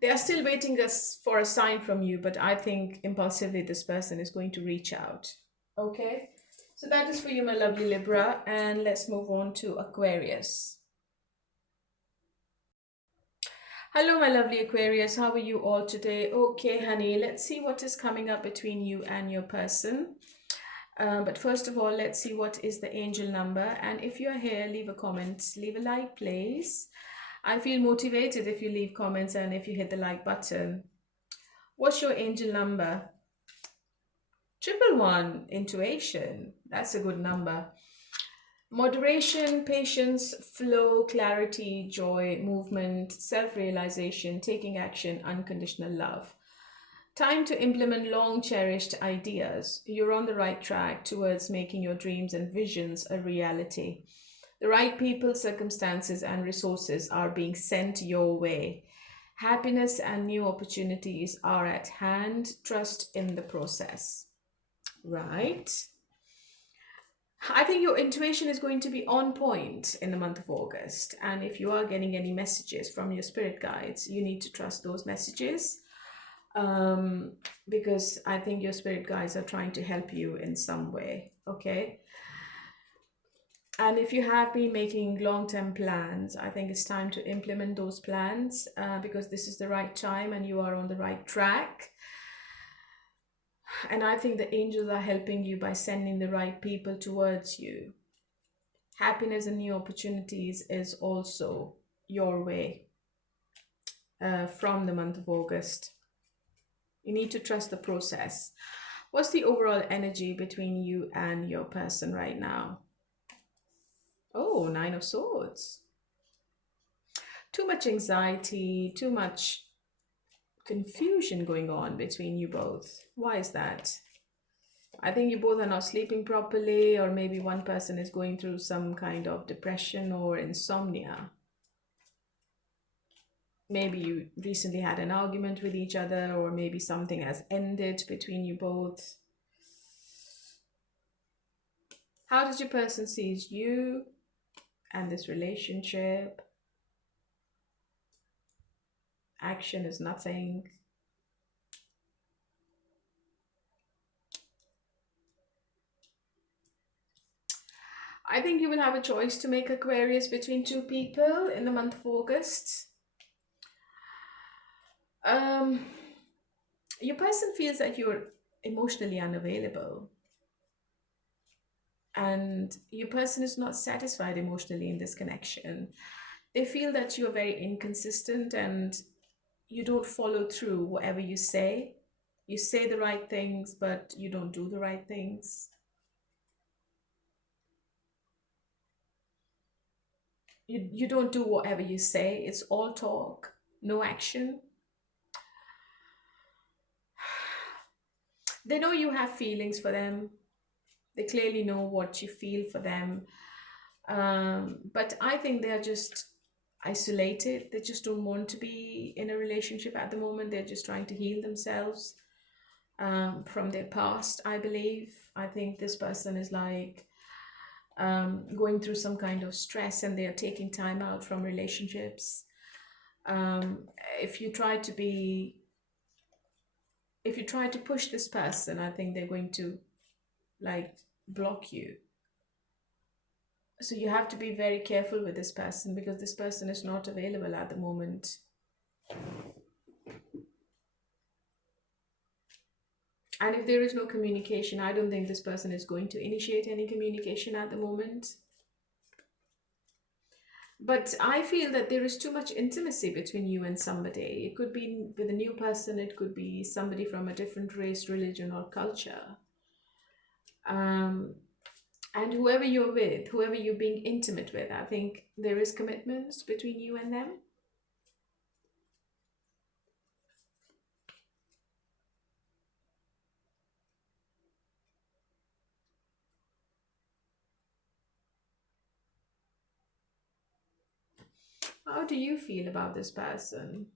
they are still waiting for a sign from you, but I think impulsively this person is going to reach out. Okay? So that is for you, my lovely Libra. And let's move on to Aquarius. Hello, my lovely Aquarius. How are you all today? Okay, honey, let's see what is coming up between you and your person. But first of all, let's see what is the angel number. And if you're here, leave a comment, leave a like, please. I feel motivated if you leave comments and if you hit the like button. What's your angel number? 111, intuition. That's a good number. Moderation, patience, flow, clarity, joy, movement, self-realization, taking action, unconditional love. Time to implement long-cherished ideas. You're on the right track towards making your dreams and visions a reality. The right people, circumstances, and resources are being sent your way. Happiness and new opportunities are at hand. Trust in the process. Right. I think your intuition is going to be on point in the month of August. And if you are getting any messages from your spirit guides, you need to trust those messages. Because I think your spirit guides are trying to help you in some way, okay? And if you have been making long-term plans, I think it's time to implement those plans because this is the right time and you are on the right track. And I think the angels are helping you by sending the right people towards you. Happiness and new opportunities is also your way from the month of August. You need to trust the process. What's the overall energy between you and your person right now? Oh, Nine of Swords. Too much anxiety, too much confusion going on between you both. Why is that? I think you both are not sleeping properly, or maybe one person is going through some kind of depression or insomnia. Maybe you recently had an argument with each other, or maybe something has ended between you both. How does your person sees you and this relationship? Action is nothing. I think you will have a choice to make, Aquarius, between two people in the month of August. Um, your person feels that you're emotionally unavailable, and your person is not satisfied emotionally in this connection. They feel that you are very inconsistent and you don't follow through whatever you say. You say the right things, but you don't do the right things. You don't do whatever you say. It's all talk, no action. They know you have feelings for them. They clearly know what you feel for them. But I think they're just isolated. They just don't want to be in a relationship at the moment. They're just trying to heal themselves from their past, I believe. I think this person is like going through some kind of stress and they are taking time out from relationships. Um, if you try to be, if you try to push this person, I think they're going to like block you. So you have to be very careful with this person because this person is not available at the moment. And if there is no communication, I don't think this person is going to initiate any communication at the moment. But I feel that there is too much intimacy between you and somebody. It could be with a new person, it could be somebody from a different race, religion, or culture. Um, and whoever you're with, whoever you're being intimate with, I think there is commitments between you and them. How do you feel about this person?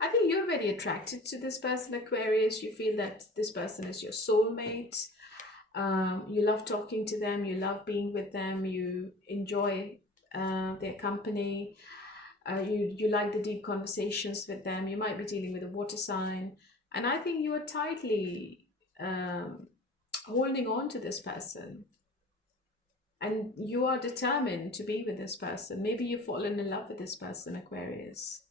I think you're very attracted to this person, Aquarius. You feel that this person is your soulmate. You love talking to them, you love being with them, you enjoy their company, you like the deep conversations with them. You might be dealing with a water sign. And I think you are tightly holding on to this person. And you are determined to be with this person. Maybe you've fallen in love with this person, Aquarius.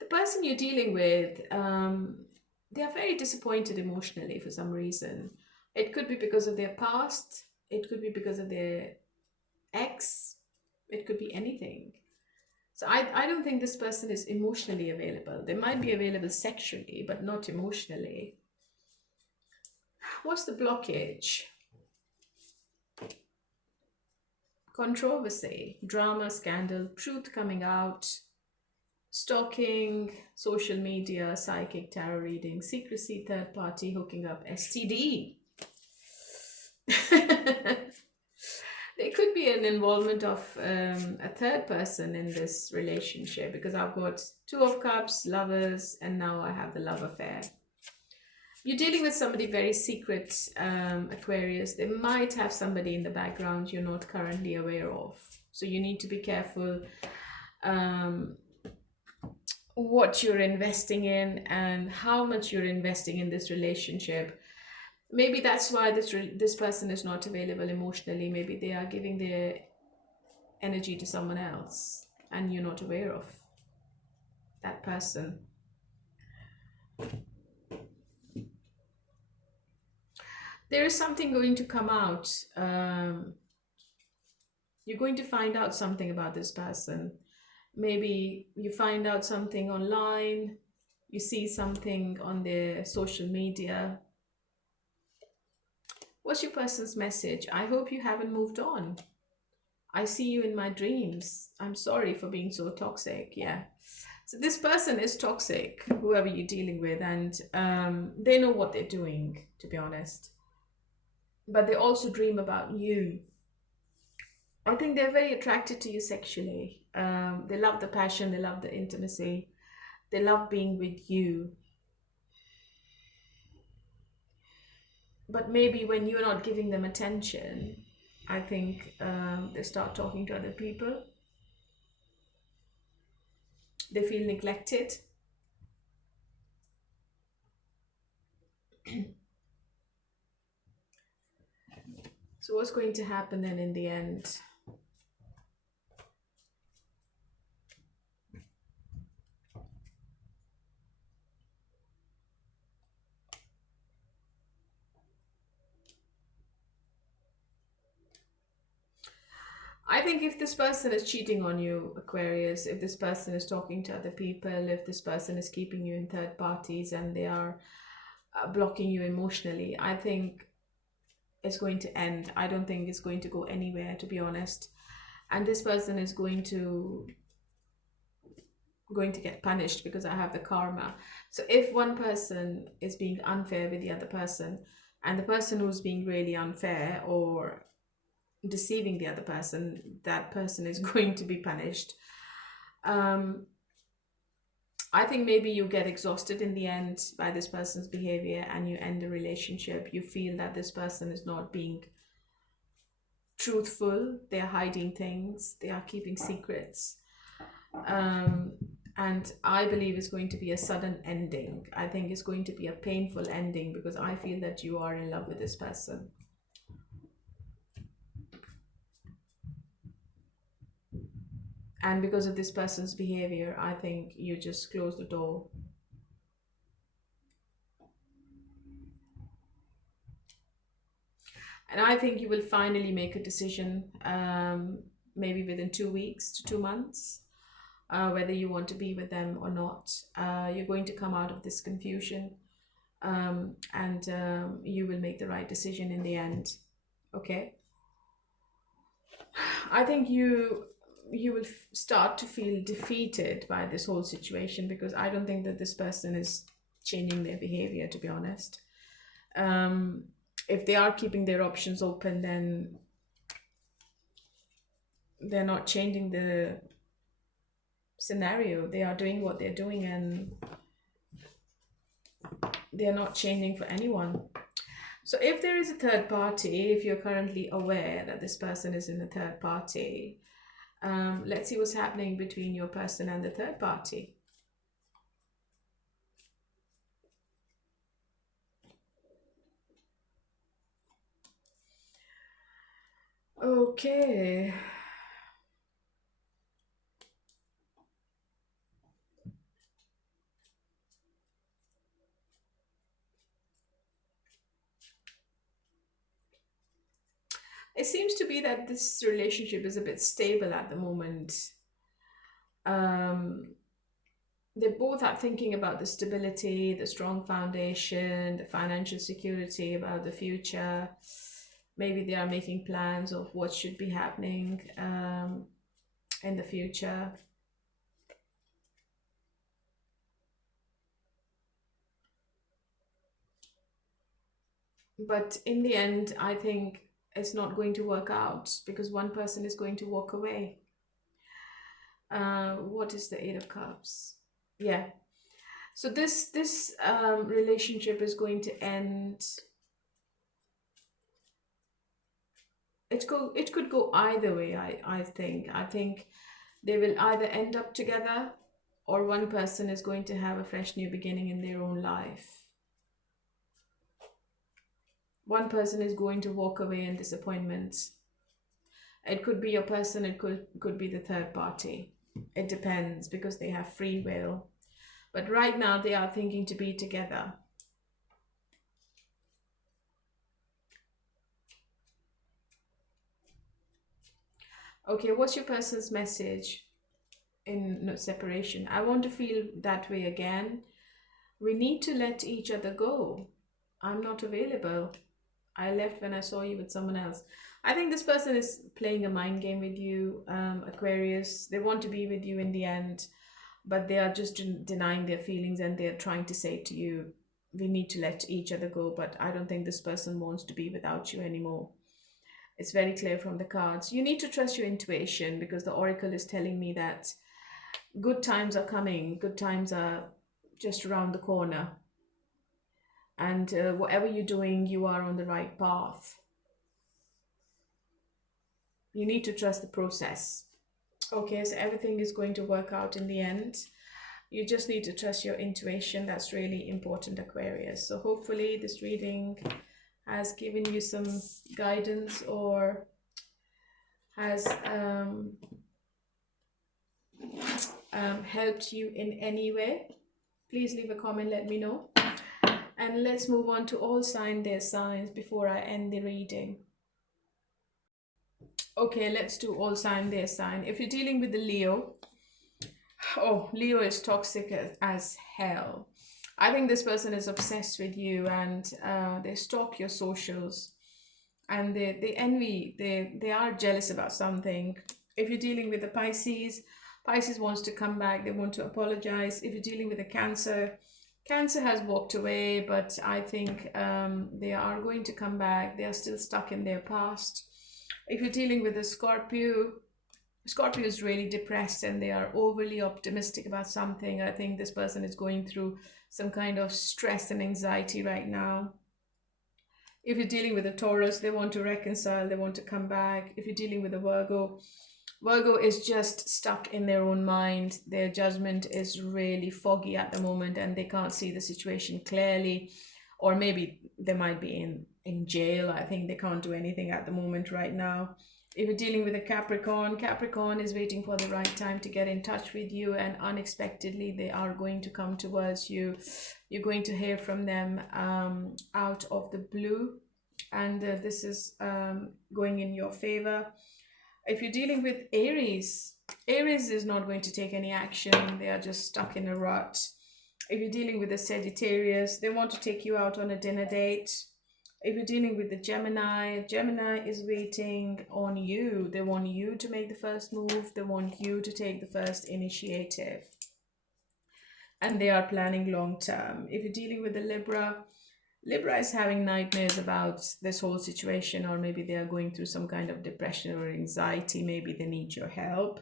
The person you're dealing with, they are very disappointed emotionally for some reason. It could be because of their past, it could be because of their ex, it could be anything. So I don't think this person is emotionally available. They might be available sexually, but not emotionally. What's the blockage? Controversy, drama, scandal, truth coming out, stalking, social media, psychic, tarot reading, secrecy, third party, hooking up, STD. There could be an involvement of a third person in this relationship because I've got Two of Cups, lovers, and now I have the love affair. You're dealing with somebody very secret, Aquarius. They might have somebody in the background you're not currently aware of. So you need to be careful what you're investing in and how much you're investing in this relationship. Maybe that's why this person is not available emotionally. Maybe they are giving their energy to someone else and you're not aware of that person. There is something going to come out. You're going to find out something about this person. Maybe you find out something online, you see something on their social media. What's your person's message? I hope you haven't moved on. I see you in my dreams. I'm sorry for being so toxic. Yeah. So this person is toxic, whoever you're dealing with, and they know what they're doing, to be honest. But they also dream about you. I think they're very attracted to you sexually. They love the passion, they love the intimacy, they love being with you. But maybe when you're not giving them attention, I think they start talking to other people. They feel neglected. So what's going to happen then in the end? I think if this person is cheating on you, Aquarius, if this person is talking to other people, if this person is keeping you in third parties and they are blocking you emotionally, I think it's going to end. I don't think it's going to go anywhere, to be honest. And this person is going to get punished because I have the karma. So if one person is being unfair with the other person, and the person who's being really unfair or deceiving the other person, that person is going to be punished. I think maybe you get exhausted in the end by this person's behavior and you end the relationship. You feel that this person is not being truthful, they're hiding things, they are keeping secrets. And I believe it's going to be a sudden ending. I think it's going to be a painful ending because I feel that you are in love with this person. And because of this person's behavior, I think you just close the door. And I think you will finally make a decision, maybe within 2 weeks to 2 months, whether you want to be with them or not. You're going to come out of this confusion, and you will make the right decision in the end. Okay? I think you will start to feel defeated by this whole situation because I don't think that this person is changing their behavior, to be honest. If they are keeping their options open, then they're not changing the scenario. They are doing what they're doing and they're not changing for anyone. So if there is a third party, if you're currently aware that this person is in a third party, let's see what's happening between your person and the third party. Okay. It seems to be that this relationship is a bit stable at the moment. They both are thinking about the stability, the strong foundation, the financial security, about the future. Maybe they are making plans of what should be happening in the future. But in the end, I think it's not going to work out because one person is going to walk away. What is the Eight of Cups? Yeah. So this relationship is going to end. It could go either way. I think they will either end up together, or one person is going to have a fresh new beginning in their own life. One person is going to walk away in disappointment. It could be your person. It could be the third party. It depends because they have free will. But right now they are thinking to be together. Okay, what's your person's message in separation? I want to feel that way again. We need to let each other go. I'm not available. I left when I saw you with someone else. I think this person is playing a mind game with you, Aquarius. They want to be with you in the end, but they are just denying their feelings and they're trying to say to you, we need to let each other go. But I don't think this person wants to be without you anymore. It's very clear from the cards. You need to trust your intuition because the oracle is telling me that good times are coming. Good times are just around the corner. and whatever you're doing, you are on the right path. You need to trust the process. Okay, so everything is going to work out in the end. You just need to trust your intuition. That's really important, Aquarius. So hopefully this reading has given you some guidance or has helped you in any way. Please leave a comment, let me know. And let's move on to all sign their signs before I end the reading. Okay, let's do all sign their sign. If you're dealing with the Leo, oh, Leo is toxic as hell. I think this person is obsessed with you, and they stalk your socials, and they envy, they are jealous about something. If you're dealing with a Pisces, Pisces wants to come back, they want to apologize. If you're dealing with a Cancer, Cancer has walked away, but I think they are going to come back. They are still stuck in their past. If you're dealing with a Scorpio, Scorpio is really depressed and they are overly optimistic about something. I think this person is going through some kind of stress and anxiety right now. If you're dealing with a Taurus, they want to reconcile, they want to come back. If you're dealing with a Virgo, Virgo is just stuck in their own mind. Their judgment is really foggy at the moment and they can't see the situation clearly. Or maybe they might be in jail. I think they can't do anything at the moment right now. If you're dealing with a Capricorn, Capricorn is waiting for the right time to get in touch with you, and unexpectedly they are going to come towards you. You're going to hear from them out of the blue, and this is going in your favor. If you're dealing with Aries, Aries is not going to take any action. They are just stuck in a rut. If you're dealing with a Sagittarius, they want to take you out on a dinner date. If you're dealing with the Gemini, Gemini is waiting on you. They want you to make the first move. They want you to take the first initiative. And they are planning long term. If you're dealing with the Libra, Libra is having nightmares about this whole situation, or maybe they are going through some kind of depression or anxiety. Maybe they need your help.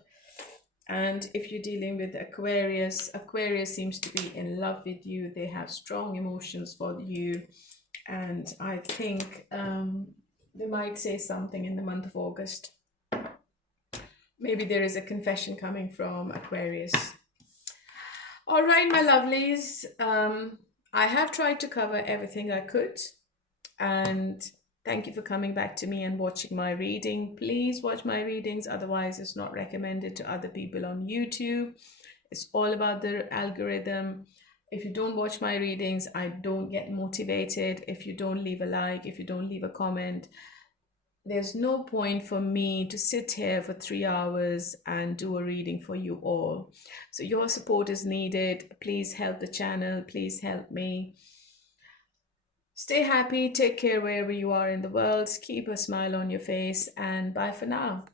And if you're dealing with Aquarius, Aquarius seems to be in love with you. They have strong emotions for you. And I think they might say something in the month of August. Maybe there is a confession coming from Aquarius. All right, my lovelies. I have tried to cover everything I could. And thank you for coming back to me and watching my reading. Please watch my readings. Otherwise, it's not recommended to other people on YouTube. It's all about the algorithm. If you don't watch my readings, I don't get motivated. If you don't leave a like, if you don't leave a comment, there's no point for me to sit here for 3 hours and do a reading for you all. So your support is needed. Please help the channel. Please help me. Stay happy. Take care wherever you are in the world. Keep a smile on your face. And bye for now.